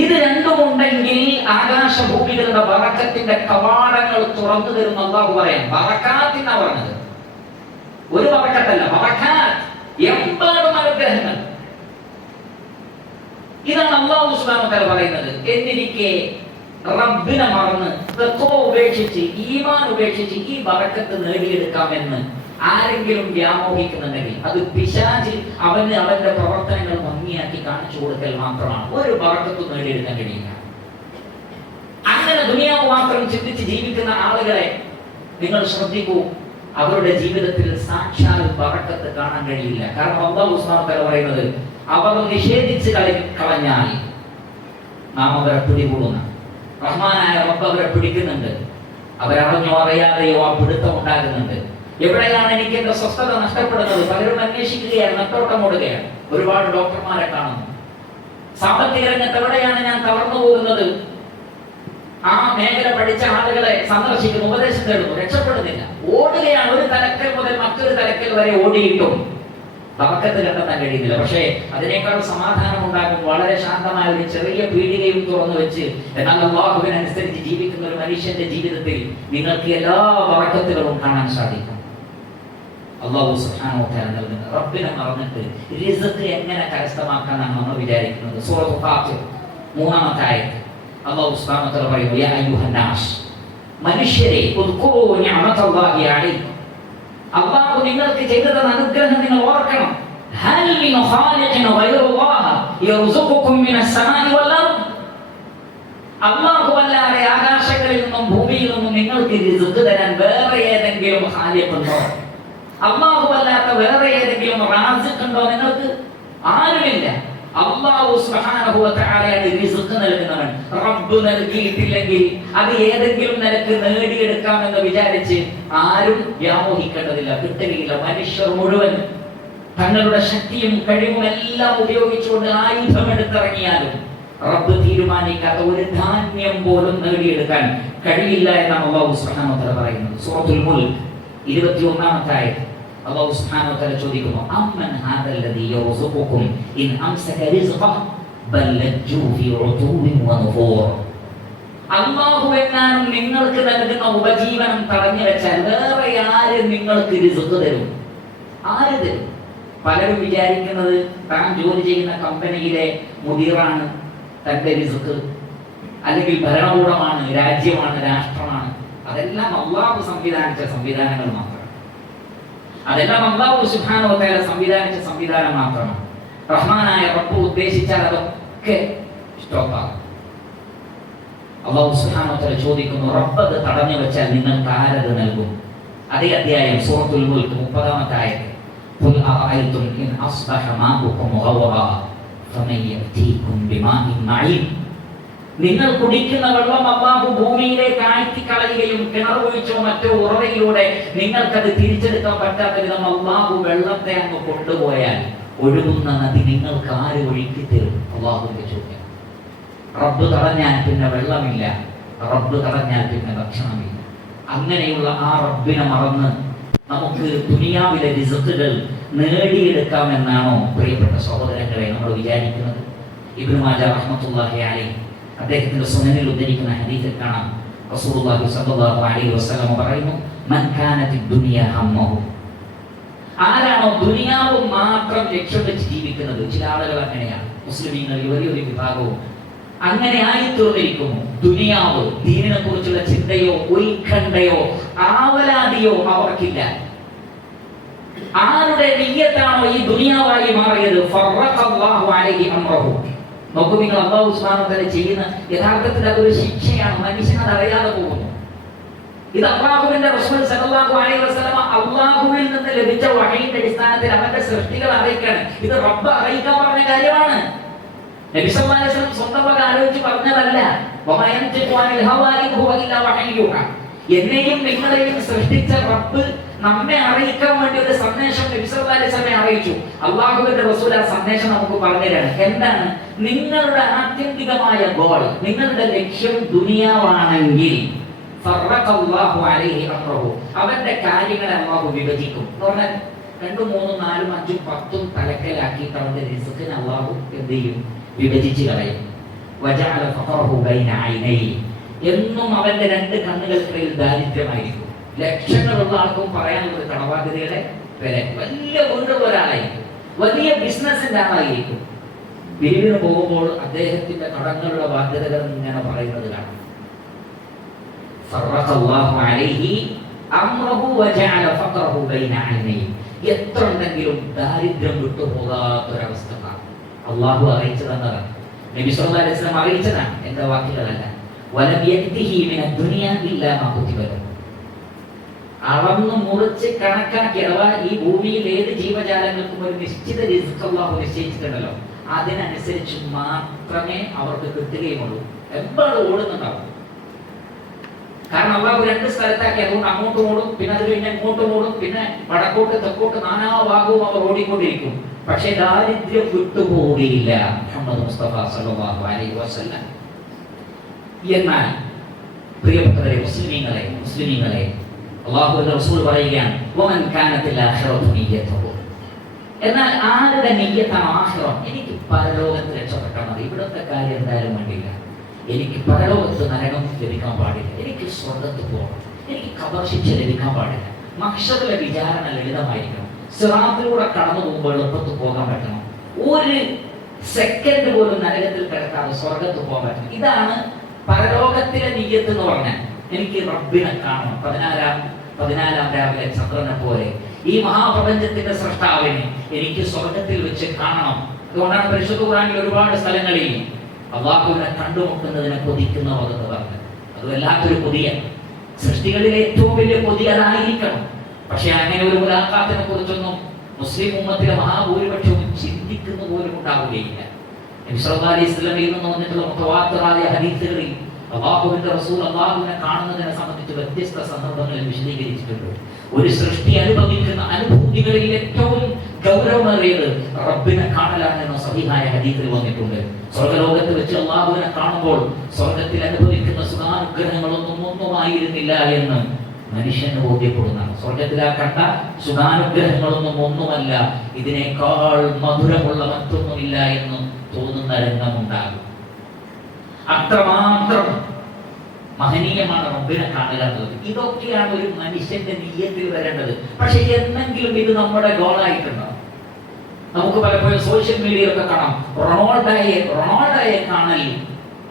ഇത് രണ്ടും ഉണ്ടെങ്കിൽ ആകാശഭൂമികളുടെ ബറക്കത്തിന്റെ കവാടങ്ങൾ തുറന്നു തരുന്ന അല്ലാഹു പറയാം. ബറക്കാത്തിനാ പറഞ്ഞത്, ഒരു ബറക്കത്തല്ല, ബറക്കാത്ത്, എമ്പാടും അനുഗ്രഹങ്ങൾ. ഇതാണ് അല്ലാഹു സുബ്ഹാനഹു വ തആല പറയുന്നത്. എന്നിരിക്കെ റബ്ബിനെ മറന്ന് തഖ്വ ഉപേക്ഷിച്ച് ഈമാൻ ഉപേക്ഷിച്ച് ഈ ബറക്കത്ത് നേടിയെടുക്കാമെന്ന് ആരെങ്കിലും വ്യാമോഹിക്കുന്നുണ്ടെങ്കിൽ അത് പിശാചിൽ അവന് അവന്റെ പ്രവർത്തനങ്ങൾ ഭംഗിയാക്കി കാണിച്ചു കൊടുക്കൽ മാത്രമാണ്. ഒരു ബറക്കത്തും നേടിയെടുക്കാൻ കഴിയില്ല. അങ്ങനെ ദുനിയാവ് മാത്രം ചിന്തിച്ച് ജീവിക്കുന്ന ആളുകളെ നിങ്ങൾ ശ്രദ്ധിക്കൂ, അവരുടെ ജീവിതത്തിൽ സാക്ഷാൽ ബറക്കത്ത് കാണാൻ കഴിയില്ല. കാരണം അല്ലാഹു സുബ്ഹാനഹു വ തആല പറയുന്നത്, അവർ നിഷേധിച്ച് കളഞ്ഞാൽ നാം അവരെ പിടികൂടുന്ന റഹ്മാനായ റബ്ബ് അവരെ പിടിക്കുന്നുണ്ട്. അവരറിഞ്ഞോ അറിയാതെയോ ആ പിടുത്തം ഉണ്ടാകുന്നുണ്ട്. എവിടെയാണ് എനിക്ക് എന്റെ സ്വസ്ഥത നഷ്ടപ്പെടുന്നത്? പലരും അന്വേഷിക്കുകയാണ്, നെട്ടോട്ടം ഓടുകയാണ്. ഒരുപാട് ഡോക്ടർമാരെ കാണുന്നു. സാമ്പത്തിക രംഗത്ത് എവിടെയാണ് ഞാൻ തളർന്നു പോകുന്നത്? ആ മേഖല പഠിച്ച ആളുകളെ സന്ദർശിക്കുന്നു, ഉപദേശം തേടുന്നു, രക്ഷപ്പെടുന്നില്ല, ഓടുകയാണ്. ഒരു തലക്കൽ മുതൽ മറ്റൊരു തലക്കൽ വരെ ഓടിയിട്ടും ബറക്കത്ത് കണ്ടെത്താൻ കഴിയുന്നില്ല. പക്ഷേ അതിനേക്കാൾ സമാധാനം ഉണ്ടാകും വളരെ ശാന്തമായ ഒരു ചെറിയ പീടികയും തുറന്നു വെച്ച്, എന്നാൽ അല്ലാഹുവിനനുസരിച്ച് ജീവിക്കുന്ന ഒരു മനുഷ്യന്റെ ജീവിതത്തിൽ നിങ്ങൾക്ക് എല്ലാ ബറക്കത്തുകളും കാണാൻ സാധിക്കും. അല്ലാഹു സുബ്ഹാനഹു വ തആല നൽകുന്ന റബ്ബിനെ മറന്നിട്ട് റിസ്ക് എങ്ങനെ കരസ്ഥമാക്കാനാണ് നമ്മൾ വിചാരിക്കുന്നത്? സൂറത്തുൽ ഫാത്തിർ 3-ാമത്തെ ആയത്ത് അല്ലാഹു സുബ്ഹാനഹു വ തആല പറയുന്നു, യാ അയ്യുഹന്നാസ്, മനുഷ്യരെ, ഉദ്കുറൂ നിഅമതല്ലാഹി അലൈക്കും, അല്ലാഹു നിങ്ങൾക്ക് ചെയ്ത അനുഗ്രഹം നിങ്ങൾ ഓർക്കണം. ഹൽ മിൻ ഖാലിഖിൻ ഗൈറുല്ലാഹ് യർസുഖുകും മിനസ് സമാഇ വൽ അർദ്, അല്ലാഹു അല്ലാതെ ആകാശങ്ങളിൽ നിന്നും ഭൂമിയിൽ നിന്നും നിങ്ങൾക്ക് റിസ്ക് തരാൻ വേറെ ഏതെങ്കിലും ഖാലിഖ് ഉണ്ടോ? അല്ലാഹു അല്ലാത്ത വേറെ ഏതെങ്കിലും റാസിഖ് ഉണ്ടോ നിങ്ങൾക്ക്? ആരുമില്ല. അല്ലാഹു സുബ്ഹാനഹു വ തആലയാണ് റിസ്ക് നൽകുന്നവൻ. റബ്ബ് നൽകിയിട്ടില്ലെങ്കിൽ അത് ഏതെങ്കിലും നിലക്ക് നേടിയെടുക്കാമെന്ന് വിചാരിച്ച് ആരും വ്യാമോഹിക്കേണ്ടതില്ല, കിട്ടുകയില്ല. മനുഷ്യർ മുഴുവൻ തങ്ങളുടെ ശക്തിയും കഴിവും എല്ലാം ഉപയോഗിച്ചുകൊണ്ട് ആയുധമെടുത്തിറങ്ങിയാലും റബ്ബ് തീരുമാനിക്കാത്ത ഒരു ധാന്യം പോലും നേടിയെടുക്കാൻ കഴിയില്ല എന്നാണ് അല്ലാഹു സുബ്ഹാനഹു വ തആല പറയുന്നത്. സൂറത്തുൽ മുൽക്ക് 21-ാമത്തെ ആയത്ത് അല്ലാഹു സുബ്ഹാനഹു വ തആല ചോദിക്കുന്നു, അമ്മൻ ഹാദല്ലദീ യർസുഖുകും ഇൻ അംസക റിസ്ഖഹു ബൽ ലജ്ജൂ ഫീ ഉതൂബിൻ വ നുഫൂർ, അല്ലാഹു എങ്ങാനും നിങ്ങൾക്ക് നൽകുന്ന ഉപജീവനം തടഞ്ഞു വെച്ചാൽ വേറെ ആര് നിങ്ങൾക്ക് റിസ്ക് തരും? ആര് തരും? പലരും വിചാരിക്കുന്നത് താൻ ജോലി ചെയ്യുന്ന കമ്പനിയിലെ മുദീറാണ് തന്റെ റിസ്ക്, അല്ലെങ്കിൽ ഭരണകൂടമാണ്, രാജ്യമാണ്, രാഷ്ട്രമാണ്. അതെല്ലാം അള്ളാഹു സംവിധാനിച്ച സംവിധാനങ്ങൾ മാത്രമാണ്. അതെല്ലാം അള്ളാഹു സുബ്ഹാനഹു വ തആല സംവിധാനിച്ച സംവിധാനം മാത്രമാണ്. റഹ്മാനായ റബ്ബ് ഉദ്ദേശിച്ചാൽ അതൊക്കെ സ്റ്റോപ്പാകും. അള്ളാഹു സുബ്ഹാനഹു വ തആല ചോദിക്കുന്നു, റബ്ബ് അത് തടഞ്ഞു വെച്ചാൽ നിങ്ങൾക്ക് ആരത് നൽകും? അതേ അധ്യായം സൂറത്തുൽ മുൽക്ക് 30-ാമത്തെ ആയത്ത്, ഖുൽ അറഅയ്തും ഇൻ അസ്ബഹ മാഉകും ഗൗറാ ഫമൻ യഅതീകും ബിമാഇൻ മഈൻ. നിങ്ങൾ കുടിക്കുന്ന വെള്ളം അല്ലാഹു ഭൂമിയിലേക്ക് ആഴ്ത്തിക്കളയുകയും കിണർ കുഴിച്ചോ മറ്റോ ഉറവയിലൂടെ നിങ്ങൾക്കത് തിരിച്ചെടുക്കാൻ പറ്റാത്ത വിധം അല്ലാഹു വെള്ളത്തെ അങ്ങ് കൊണ്ടുപോയാൽ ഒഴുകുന്ന നദി നിങ്ങൾക്ക് ആര് ഒഴുക്കി തരും? അല്ലാഹുവിന്റെ ചോദ്യം. റബ്ബ് തടഞ്ഞാൽ പിന്നെ വെള്ളമില്ല, റബ്ബ് തടഞ്ഞാൽ പിന്നെ ഭക്ഷണമില്ല. അങ്ങനെയുള്ള ആ റബ്ബിനെ മറന്ന് നമുക്ക് ദുനിയാവിലെ റിസ്കുകൾ നേടിയെടുക്കാമെന്നാണോ പ്രിയപ്പെട്ട സഹോദരങ്ങളെ നമ്മൾ വിചാരിക്കുന്നത്? ഇബ്നു മാജ റഹ്മത്തുള്ളാഹി അലൈഹി അദ്ദേഹത്തിന്റെ സുനനിൽ ഉദ്ധരിക്കുന്ന ഹദീസിൽ കാണാം, റസൂലുള്ളാഹി സ്വല്ലല്ലാഹു അലൈഹി വസല്ലം പറയുന്നു, മൻ കാനത്തി ദുനിയ ഹമ്മഹു. ആരാണോ ദുനിയാവ് മാത്രം ലക്ഷ്യം വെച്ച് ജീവിക്കുന്നത്, ചില ആളുകൾ അങ്ങനെയാണ്, മുസ്ലിമീങ്ങളിൽ വലിയൊരു വിഭാഗവും അങ്ങനെ ആയിത്തീർന്നിരിക്കുന്നു. ദുനിയാവ്, ദീനിനെ കുറിച്ചുള്ള ചിന്തയോ ഉത്കണ്ഠയോ ആവലാതിയോ അവർക്കില്ല. ആരുടെ നിയ്യത്താണോ ഈ ദുനിയാവായി മാറിയത്, ഫറഖല്ലാഹു അലൈഹി അംറഹു. നോക്കൂ നിങ്ങൾ, അല്ലാഹു സുബ്ഹാനഹു വ തആല ചെയ്യുന്ന യഥാർത്ഥത്തിൽ അതൊരു ശിക്ഷയാണ്. മനുഷ്യൻ അത് അറിയാതെ പോകുന്നു. ഇത് അല്ലാഹുവിന്റെ റസൂൽ സല്ലല്ലാഹു അലൈഹി വസല്ലം അല്ലാഹുവിൽ നിന്ന് ലഭിച്ച വഹയിന്റെ അടിസ്ഥാനത്തിൽ അവന്റെ സൃഷ്ടികൾ അറിയിക്കാണ്. ഇത് റബ്ബ് അറിയിക്കാൻ പറഞ്ഞ കാര്യമാണ്. നബി സല്ലല്ലാഹു അലൈഹി വസല്ലം സ്വന്തം വക ആലോചിച്ച് പറഞ്ഞതല്ല. വമാ യൻതിഖു അനിൽ ഹവാ ഇൻ ഹുവ ഇല്ലാ വഹയ്യുഹാ. എന്നെയും നിങ്ങളെയും സൃഷ്ടിച്ച റബ്ബ് നമ്മെ അറിയിക്കാൻ വേണ്ടി ഒരു സന്ദേശം നബി സല്ലല്ലാഹു അലൈഹി വസല്ലം അറിയിച്ചു. അല്ലാഹുവിന്റെ റസൂൽ ആ സന്ദേശം നമുക്ക് പറഞ്ഞു തരാണ്. എന്താണ് നിങ്ങളുടെ ആത്യന്തികമായ ഗോൾ, നിങ്ങളുടെ ലക്ഷ്യം ദുനിയാവാണെങ്കിൽ ഫറഖല്ലാഹു അലൈഹി അംറഹു, അവന്റെ കാര്യങ്ങളെ അല്ലാഹു വിഭജിക്കും. എന്ന് പറഞ്ഞാൽ 2, 3, 4, 5, 10 തലക്കലാക്കിയിട്ട് അവന്റെ റിസ്കിനെ അല്ലാഹു എന്ത് ചെയ്യും? വിഭജിച്ച് കളയും. വജഅല ഫഖറഹു ബൈന ഐനൈഹി, എന്നും അവന്റെ 2 കണ്ണുകൾക്കിടയിൽ ദാരിദ്ര്യമായിരിക്കും. ലക്ഷങ്ങളുള്ള ആൾക്കും പറയാനുള്ള കടബാധ്യതയുടെ വില, വലിയ വീടുള്ള ഒരാളായിരിക്കും, വലിയ ബിസിനസിന്റെ ആളായിരിക്കും. പിരിവിന് പോകുമ്പോൾ അദ്ദേഹത്തിന്റെ കടങ്ങളുടെ ബാധ്യതകൾ ഇങ്ങനെ പറയുന്നത് കാണാം. ഫറഖല്ലാഹു അലൈഹി അംറഹു വജഅല ഫഖറഹു ബൈന ഐനൈഹി. എത്ര ഉണ്ടെങ്കിലും ദാരിദ്ര്യം വിട്ടുപോകാത്തൊരവസ്ഥ അള്ളാഹു അറിയിച്ചു തന്നതാണ്. നബി സല്ലല്ലാഹു അലൈഹി വസല്ലം അറിയിച്ചതാണ്, എന്റെ വാക്കുകളല്ല. വലം യഅതിഹി മിന ദുനിയ ഇല്ലാ മാ കുതിബ ലഹു. അളന്ന് മുറിച്ച് കണക്കാക്കി, അഥവാ ഈ ഭൂമിയിൽ ഏത് ജീവജാലങ്ങൾക്കും ഒരു നിശ്ചിത റിസ്ക് അല്ലാഹു നിശ്ചയിച്ചിട്ടുണ്ടല്ലോ, അതിനനുസരിച്ച് മാത്രമേ അവർക്ക് കിട്ടുകയുള്ളൂ. എപ്പോഴും ഓടുന്നുണ്ടാവും. കാരണം അള്ളാഹു 2 സ്ഥലത്താക്കി, അതുകൊണ്ട് അങ്ങോട്ടും ഓടും, പിന്നെ അത് കഴിഞ്ഞ് അങ്ങോട്ടും ഓടും, പിന്നെ വടക്കോട്ട് തെക്കോട്ട് നാനാഭാഗവും അവർ ഓടിക്കൊണ്ടിരിക്കും. പക്ഷെ ദാരിദ്ര്യം വിട്ടുപോവുകയില്ല. മുഹമ്മദ് മുസ്തഫ സല്ലല്ലാഹു അലൈഹി വസല്ലം. എന്നാൽ പ്രിയപ്പെട്ടവരെ, മുസ്ലിമീങ്ങളെ അല്ലാഹുവിന്റെ റസൂൽ പറയുകയാണ്, വമൻ കാനത്തിൽ ആഖിറതു നിയ്യതുഹു. എന്നാൽ ആരുടെ നിയ്യത്താണ് ആഖിറം? എനിക്ക് പരലോകത്ത് രക്ഷപ്പെട്ടാൽ മതി, ഇവിടുത്തെ കാര്യം എന്തായാലും വേണ്ടില്ല, എനിക്ക് പരലോകത്ത് നരകം ലഭിക്കാൻ പാടില്ല, എനിക്ക് സ്വർഗ്ഗത്ത് പോകണം, എനിക്ക് ഖബർ ശിക്ഷ ലഭിക്കാൻ പാടില്ല, മഹ്ശറിലെ വിചാരണ ലളിതമായിരിക്കണം, സിറാത്തിലൂടെ കടന്നു പോകുമ്പോൾ എളുപ്പത്തിൽ പോകാൻ പറ്റണം, ഒരു സെക്കൻഡ് പോലും നരകത്തിൽ കിടക്കാതെ സ്വർഗത്ത് പോകാൻ പറ്റണം. ഇതാണ് പരലോകത്തിലെ നിയ്യത്ത് എന്ന് പറഞ്ഞാൽ. എനിക്ക് റബ്ബിനെ കാണണം, 14 രാവിലെ ചന്ദ്രനെ പോലെ ഈ മഹാപ്രപഞ്ചത്തിന്റെ സൃഷ്ടാവിനെ എനിക്ക് സ്വർഗത്തിൽ വെച്ച് കാണണം. അതുകൊണ്ടാണ് പരിശുദ്ധ ഖുർആനിൽ ഒരുപാട് സ്ഥലങ്ങളിൽ അല്ലാഹുവിനെ കണ്ടുമുട്ടുന്നതിനെ കൊതിക്കുന്നവർ എന്ന് പറഞ്ഞത്. അത് വല്ലാത്തൊരു കൊതിയ, സൃഷ്ടികളിലെ ഏറ്റവും വലിയ കൊതി അതായിരിക്കണം. പക്ഷെ അങ്ങനെ ഒരു മുലാഖാത്തിനെ കുറിച്ചൊന്നും മുസ്ലിം ഉമ്മത്തിലെ മഹാഭൂരിപക്ഷവും ചിന്തിക്കുന്ന പോലും ഉണ്ടാവുകയില്ല. നബി സല്ലല്ലാഹു അലൈഹി വസല്ലമയിൽ നിന്ന് വന്നിട്ടുള്ള മുതവാത്തിറായ ഹദീസുകളിൽ അല്ലാഹുവിന്റെ റസൂൽ അല്ലാഹുവിനെ കാണുന്നതിനെ സംബന്ധിച്ച് വ്യത്യസ്ത സന്ദർഭങ്ങളിൽ വിശദീകരിച്ചിട്ടുണ്ട്. ഒരു സൃഷ്ടി അനുഭവിക്കുന്ന അനുഭൂതികളിൽ ഏറ്റവും ഗൗരവമേറിയത് റബ്ബിനെ കാണലാണ് എന്ന സഹിഹായ ഹദീസിൽ വന്നിട്ടുണ്ട്. സ്വർഗ്ഗലോകത്ത് വെച്ച് അല്ലാഹുവിനെ കാണുമ്പോൾ സ്വർഗ്ഗത്തിൽ അനുഭവിക്കുന്ന സുഖാനുഗ്രഹങ്ങളൊന്നുമായിരുന്നില്ല എന്ന് മനുഷ്യന് ബോധ്യപ്പെടുന്നതാണ്. സ്വർഗത്തിലാ കണ്ട സുഖാനുഗ്രഹങ്ങളൊന്നുമല്ല, ഇതിനേക്കാൾ മധുരമുള്ള മറ്റൊന്നുമില്ല എന്ന് തോന്നുന്ന രംഗമുണ്ടാകും. അത്രമാത്രം മഹനീയമാണ് റബ്ബിനെ കാണുക എന്നത്. ഇതൊക്കെയാണ് ഒരു മനുഷ്യന്റെ നിയ്യത്തിൽ വരേണ്ടത്. പക്ഷെ എന്നെങ്കിലും ഇത് നമ്മുടെ ഗോളായിട്ടുണ്ടോ? നമുക്ക് പലപ്പോഴും സോഷ്യൽ മീഡിയയിലൊക്കെ കാണാം, റൊണാൾഡോയെ കാണൽ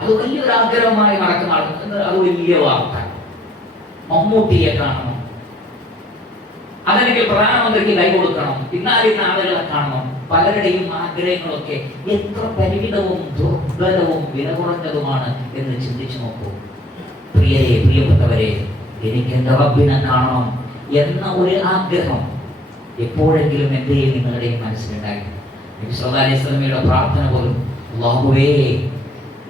അത് വലിയൊരു ആഗ്രഹമായി നടക്കുന്ന ആൾ, അത് വലിയ വാർത്ത. മമ്മൂട്ടിയെ കാണണം, അതല്ലെങ്കിൽ പ്രധാനമന്ത്രിക്ക് കൈ കൊടുക്കണം, ഇന്നാലിന്ന ആളുകളെ കാണണം. പലരുടെയും ആഗ്രഹങ്ങളൊക്കെ എത്ര പരിമിതവും ദുർബലവും വില കുറഞ്ഞതുമാണ് എന്ന് ചിന്തിച്ചു നോക്കൂ. പ്രിയപ്പെട്ടവരെ, എനിക്ക് എൻ്റെ റബ്ബിനെ കാണണം എന്ന ഒരു ആഗ്രഹം എപ്പോഴെങ്കിലും എന്റെയും നിങ്ങളുടെയും മനസ്സിലുണ്ടായിരുന്നു. നബി സല്ലല്ലാഹു അലൈഹി വസല്ലമയുടെ പ്രാർത്ഥന പോലും, അല്ലാഹുവേ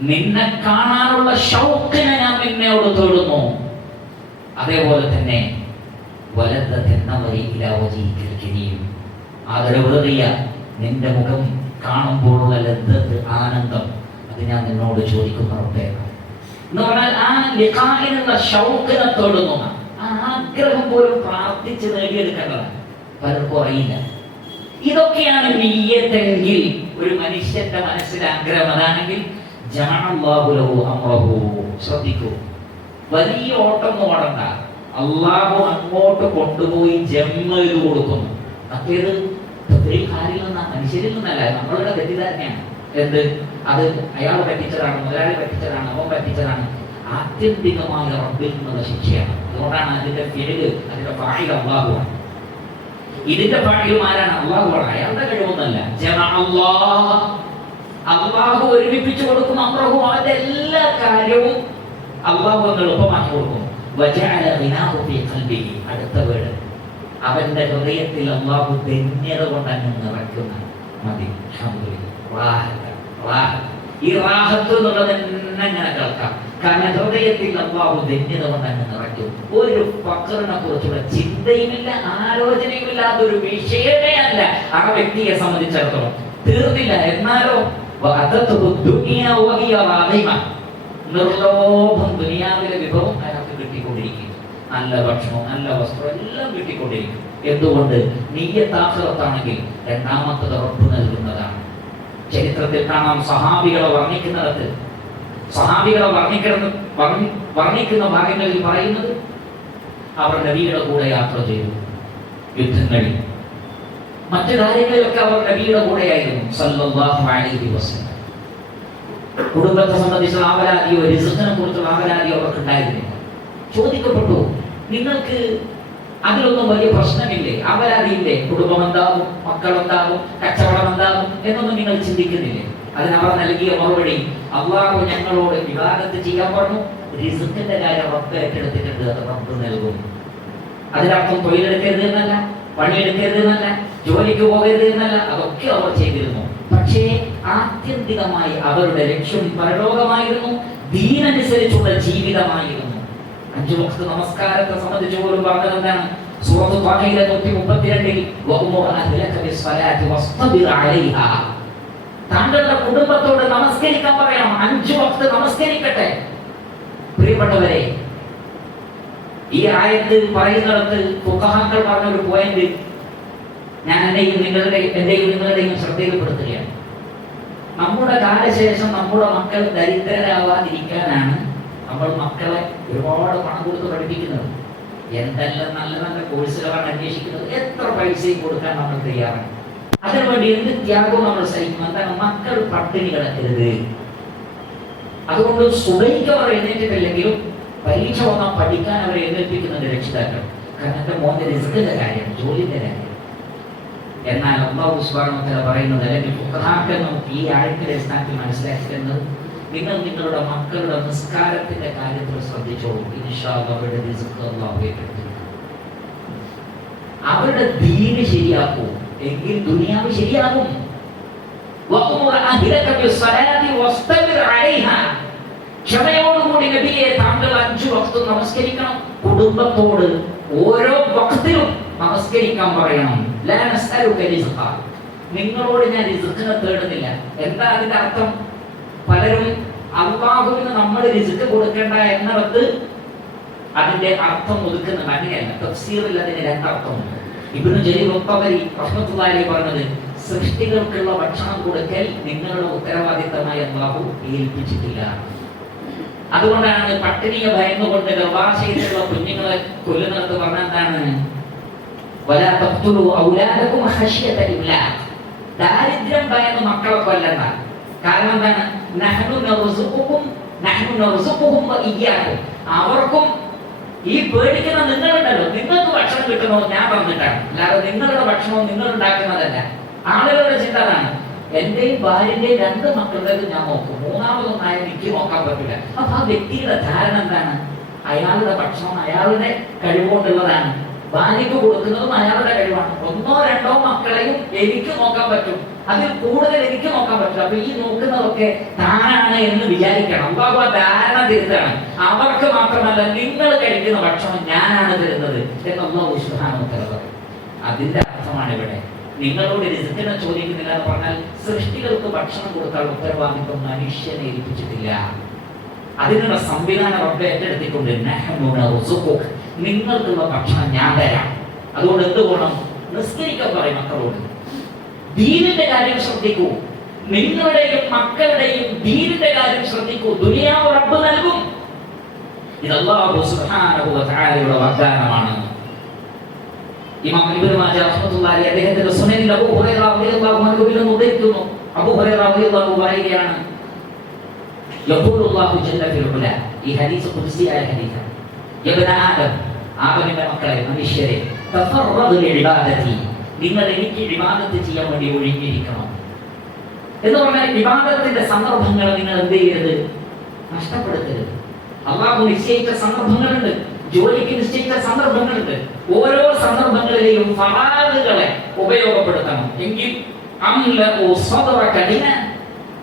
നിന്നെ കാണാനുള്ള ഷൗക്കിനെ ഞാൻ നിന്നോട് തേടുന്നു. അതേപോലെ തന്നെ ആദരവേറിയ നിന്റെ മുഖം കാണുമ്പോഴുള്ള ലദ്ദത്ത്, ആനന്ദം, അത് ഞാൻ നിന്നോട് ചോദിക്കുന്ന റബ്ബേ എന്ന് പറഞ്ഞാൽ ആ ലിഖാഇനുള്ള ഷൗക്കിനെ തേടുന്നു. ആ ആഗ്രഹം പോലും പ്രാർത്ഥിച്ച് നേടിയെടുക്കേണ്ടതാണ്. പലർക്കും അറിയില്ല. ഇതൊക്കെയാണ് നിയ്യത്തെങ്കിൽ, ഒരു മനുഷ്യന്റെ മനസ്സിൽ ആഗ്രഹം അതാണെങ്കിൽ ജഅഅല്ലാഹു ലഹു അംറഹു. ശ്രദ്ധിക്കൂ, വലിയ ഓട്ടം ഓടണ്ട, അള്ളാഹു അങ്ങോട്ട് കൊണ്ടുപോയി ജമ്മ ചെയ്ത് കൊടുക്കുന്നു. മറ്റേത് കാര്യത്തിൽ നിന്നാ, മനുഷ്യരിൽ നിന്നല്ല, നമ്മളുടെ തെറ്റിദ്ധാരണയാണ്. എന്ത്, അത് അയാൾ പറ്റിച്ചതാണ്, മുതലാളി പറ്റിച്ചതാണ്, അവൻ പറ്റിച്ചതാണ്. ആത്യന്തികമായ റബ്ബിൽ നിന്നുള്ള ശിക്ഷയാണ്. അതുകൊണ്ടാണ് അതിന്റെ ഫിഅല്, അതിന്റെ ഫാഇൽ അല്ലാഹുവാണ്. ഇതിന്റെ ഫാഇലും ആരാണ്? അല്ലാഹുവാണ്. അയാളുടെ കഴിവൊന്നുമല്ല. അല്ലാഹു ഒരുമിപ്പിച്ചു കൊടുക്കും. അംറഹു, അവന്റെ എല്ലാ കാര്യവും അല്ലാഹു അങ്ങ് എളുപ്പമാക്കി കൊടുക്കും. അടുത്ത വീട്, അവന്റെ ഹൃദയത്തിൽ അല്ലാഹു ധന്യത കൊണ്ട് അങ്ങ് നിറയ്ക്കുന്ന മതി. ഈ റാഹത്ത് എന്നുള്ളത് തന്നെ ഇങ്ങനെ കേൾക്കാം. കാരണം ഹൃദയത്തിൽ അല്ലാഹു ധന്യത കൊണ്ട് അങ്ങ് നിറയ്ക്കും. ഒരു ഫഖറിനെ കുറിച്ചുള്ള ചിന്തയുമില്ല, ആലോചനയുമില്ലാത്ത ഒരു വിഷയമേ അല്ല ആ വ്യക്തിയെ സംബന്ധിച്ചിടത്തോളം. തീർന്നില്ല. എന്നാലോ നിർലോഭം ദുനിയാവിലെ വിഭവം അയാൾക്ക് കിട്ടിക്കൊണ്ടിരിക്കും. നല്ല ഭക്ഷണം, നല്ല വസ്ത്രം എല്ലാം കിട്ടിക്കൊണ്ടിരിക്കും. എന്തുകൊണ്ട്? നിയ്യത്ത് ആഖിറത്താണെങ്കിൽ രണ്ടാമത്തത് ഉറപ്പ് നൽകുന്നതാണ്. ചരിത്രത്തിൽ കാണാം, സഹാബികളെ വർണ്ണിക്കുന്നിടത്ത്, സഹാബികളെ വർണ്ണിക്കുന്ന ഭാഗങ്ങളിൽ പറയുന്നത് അവർ നബിയുടെ കൂടെ യാത്ര ചെയ്തു. യുദ്ധങ്ങളിൽ, മറ്റു കാര്യങ്ങളിലൊക്കെ അവർ നബിയുടെ കൂടെയായിരുന്നു സല്ലല്ലാഹു അലൈഹി വസല്ലം. കുടുംബത്തെ സംബന്ധിച്ചുള്ള ആവലാതിയോ റിസ്ഖിനെ കുറിച്ചുള്ള ആവലാതിയോ അവർക്ക് ഉണ്ടായിരുന്നില്ല. ചോദിക്കപ്പെട്ടു, നിങ്ങൾക്ക് അതിലൊന്നും വലിയ പ്രശ്നമില്ലേ, ആവലാതിയില്ലേ? കുടുംബം എന്താകും, മക്കളെന്താകും, കച്ചവടം എന്താകും എന്നൊന്നും നിങ്ങൾ ചിന്തിക്കുന്നില്ലേ? അതിനവർ നൽകിയ മറുപടി, അല്ലാഹു ഞങ്ങളോട് ഇബാദത്ത് ചെയ്യാൻ പറഞ്ഞു, റിസ്ഖിന്റെ കാര്യം റബ്ബ് ഏറ്റെടുത്തിട്ടുണ്ട്, അത് റബ്ബ് നൽകും. അതിനർത്ഥം തൊഴിലെടുക്കരുത് എന്നല്ല, പണിയെടുക്കരുത് എന്നല്ല, ജോലിക്ക് പോകരുത് എന്നല്ല, അതൊക്കെ അവർ ചെയ്തിരുന്നു. പക്ഷേ ആത്യന്തികമായി അവരുടെ ലക്ഷ്യം പരലോകമായിരുന്നു, ദീനനുസരിച്ചുള്ള ജീവിതമായിരുന്നു. 5 വഖ്ത് നമസ്കാരത്തെ സംബന്ധിച്ച് പോലും പറഞ്ഞത് എന്താണ്? സൂറത്ത് ത്വാഹയിലെ 132-ൽ വഅ്മുർ അഹ്ലക ബിസ്സലാത്തി വസ്തബിർ അലൈഹാ. താങ്കളുടെ കുടുംബത്തോട് നമസ്കരിക്കാൻ പറയണം, 5 വഖ്ത് നമസ്കരിക്കട്ടെ. പ്രിയപ്പെട്ടവരെ, ഈ ആയത്ത് പറയുന്നിടത്ത് ഫുഖഹാക്കൾ പറഞ്ഞ ഒരു പോയിന്റ് ഞാൻ എന്റെയും നിങ്ങളുടെയും ശ്രദ്ധയിൽപ്പെടുത്തുകയാണ്. നമ്മുടെ കാലശേഷം നമ്മുടെ മക്കൾ ദരിദ്രരാവാതിരിക്കാനാണ് നമ്മൾ മക്കളെ ഒരുപാട് പണം കൊടുത്ത് പഠിപ്പിക്കുന്നത്. എന്തെല്ലാം നല്ല നല്ല കോഴ്സുകളാണ് അന്വേഷിക്കുന്നത്, എത്ര പൈസയും കൊടുക്കാൻ നമ്മൾ തയ്യാറാണ്. അതിനുവേണ്ടി എന്ത് ത്യാഗവും നമ്മൾ സഹിക്കും. എന്താണ്? മക്കൾ പട്ടിണി കിടക്കരുത്. അതുകൊണ്ട് സുബഹിക്ക് അവർ എഴുന്നേറ്റിട്ടില്ലെങ്കിലും പരീക്ഷ വന്നാൽ പഠിക്കാൻ അവരെ എഴുന്നേൽപ്പിക്കുന്നുണ്ട് രക്ഷിതാക്കൾ. കാരണം എന്റെ മോന്റെ റിസ്കിന്റെ കാര്യം, ജോലിന്റെ കാര്യം. എന്നാൽ അല്ലാഹു സുബ്ഹാനഹു വ തആല പറയുന്നത്, അല്ലെങ്കിൽ ഫുഖഹാക്കൾ നമുക്ക് ഈ ആയത്തിന്റെ അടിസ്ഥാനത്തിൽ മനസ്സിലാക്കുന്നത്, നിങ്ങൾ നിങ്ങളുടെ മക്കളുടെ നിസ്കാരത്തിന്റെ കാര്യത്തിൽ ശ്രദ്ധിച്ചോളൂ. ഇൻഷാ അല്ലാഹ് അവരുടെ റിസ്ക് അല്ലാഹു ഏറ്റെടുക്കും. അവരുടെ ദീന് ശരിയാക്കൂ, എങ്കിൽ ദുനിയാവ് ശരിയാകും. വഖുർ അഹ്ലക ബിസ്സലാത്തി വസ്തബിർ അലൈഹാ. ക്ഷമയോടുകൂടി നബിയെ താങ്കൾ 5 വഖ്ത് നമസ്കരിക്കണം. കുടുംബത്തോട് ഓരോ വഖ്തിലും നമസ്കരിക്കാൻ പറയണം. ലാ നസ്അലുക റിസ്ഖ. നിങ്ങളോട് ഞാൻ റിസ്ഖിനെ തേടുന്നില്ല. എന്താ അതിന്റെ അർത്ഥം? പലരും അല്ലാഹുവിന് നമ്മൾ റിസ്ക് കൊടുക്കേണ്ട എന്നിടത്ത് അതിന്റെ അർത്ഥം ഒതുക്കുന്നുണ്ട്. അങ്ങനെയല്ല, തഫ്സീറിൽ അതിന് 2 അർത്ഥമുണ്ട്. ഇബ്നു ജരീർ അൽ-തബരി റഹ്മത്തുള്ളാഹി അലൈഹി പറഞ്ഞത്, സൃഷ്ടികൾക്കുള്ള ഭക്ഷണം കൊടുക്കൽ നിങ്ങളുടെ ഉത്തരവാദിത്തമായി അല്ലാഹു ഏൽപ്പിച്ചിട്ടില്ല. അതുകൊണ്ടാണ് പട്ടിണിയെ ഭയന്നുകൊണ്ട് ഗർഭാശയത്തിലുള്ള കുഞ്ഞുങ്ങളെ കൊല്ലുന്നിടത്ത് പറഞ്ഞ എന്താണ്? വലാ തഖ്തുലു ഔലാദകും ഖശ്യത ഇംലാഖ്. ദാരിദ്ര്യം ഭയന്ന് മക്കളെ കൊല്ലണ്ട. കാരണം എന്താണ്? നഹ്നു നർസുഖുകും വഇയ്യാകും. അവർക്കും ഈ പേടിക്കുന്ന നിങ്ങളുണ്ടല്ലോ, നിങ്ങൾക്ക് ഭക്ഷണം കിട്ടണോ ഞാൻ തന്നിട്ടാണ്, അല്ലാതെ നിങ്ങളുടെ ഭക്ഷണവും നിങ്ങൾ ഉണ്ടാക്കുന്നതല്ല. ആളുകളുടെ ചിന്ത അതാണ്, എന്റെയും ഭാര്യന്റെയും 2 മക്കളുടേത് ഞാൻ നോക്കും, മൂന്നാമതൊന്നായ എനിക്ക് നോക്കാൻ പറ്റില്ല. അപ്പൊ ആ വ്യക്തിയുടെ ധാരണ എന്താണ്? അയാളുടെ ഭക്ഷണം അയാളുടെ കഴിവുകൊണ്ടുള്ളതാണ്, ഭാര്യയ്ക്ക് കൊടുക്കുന്നതും അയാളുടെ കഴിവാണ്. 1 2 മക്കളെയും എനിക്ക് നോക്കാൻ പറ്റും, അതിൽ കൂടുതൽ എനിക്ക് നോക്കാൻ പറ്റില്ല. അപ്പൊ ഈ നോക്കുന്നതൊക്കെ താനാണ് എന്ന് വിചാരിക്കണം. അള്ളാഹു ആ ധാരണ തിരുത്തണം. അവർക്ക് മാത്രമല്ല, നിങ്ങൾ കഴിക്കുന്ന ഭക്ഷണം ഞാനാണ് തരുന്നത് എന്ന് അള്ളാഹു സുബ്ഹാനഹു വ തആല പറയും. അതിന്റെ അർത്ഥമാണ് ഇവിടെ നിങ്ങളോട് റിസ്കിനെ ചോദിക്കുന്നില്ല എന്ന് പറഞ്ഞാൽ, സൃഷ്ടികൾക്ക് ഭക്ഷണം കൊടുക്കാൻ ഉത്തരവാദിത്വം മനുഷ്യനെ ഏൽപ്പിച്ചിട്ടില്ല. അതിനുള്ള സംവിധാനം റബ്ബ് ഏറ്റെടുത്തിക്കൊണ്ട് നിങ്ങൾക്കുള്ള ഭക്ഷണം ഞാൻ തരാം. അതുകൊണ്ട് എന്ത് വേണം? നിസ്കരിക്കാൻ പറയും മക്കളോട്. ദീനിന്റെ കാര്യം ശ്രദ്ധിക്കൂ, നിങ്ങളുടെയും മക്കളുടെയും ദീനിന്റെ കാര്യം ശ്രദ്ധിക്കൂ. ദുനിയാവ് റബ്ബ് നൽകും. ഇത് അല്ലാഹു സുബ്ഹാനഹു വ തആലയുടെ വാഗ്ദാനമാണ്. ഇമാം ഇബ്നു മാജ റഹ്മത്തുള്ളാഹി അലൈഹി അദ്ദേഹത്തിന്റെ സുനനിൽ അബൂ ഹുറൈറ റളിയല്ലാഹു അൻഹു ഉദ്ധരിക്കുന്നു. അബൂ ഹുറൈറ റളിയല്ലാഹു പറയുകയാണ്, യഖൂലുല്ലാഹു ജല്ല ഫിൽ ഉല, ഈ ഹദീസ് ഖുദ്സിയായ ഹദീസാണ്. യബ്ന ആദം, ആദമിന്റെ മക്കളെ, മനുഷ്യരെ, തഫറദ് ലിഇബാദതി, നിങ്ങൾ എനിക്ക് ഇബാദത്ത് ചെയ്യാൻ വേണ്ടി ഒഴിഞ്ഞിരിക്കണം എന്ന് പറഞ്ഞാൽ, ഇബാദത്തിന്റെ സന്ദർഭങ്ങൾ നിങ്ങൾ എന്ത് ചെയ്യരുത്? നഷ്ടപ്പെടുത്തരുത്. അല്ലാഹു നിശ്ചയിച്ച സന്ദർഭങ്ങളുണ്ട്, ജോലിക്ക് നിശ്ചയിച്ച സന്ദർഭങ്ങളുണ്ട്. ഓരോ സന്ദർഭങ്ങളിലെയും ഫറാദുകളെ ഉപയോഗപ്പെടുത്തണം. എങ്കിൽ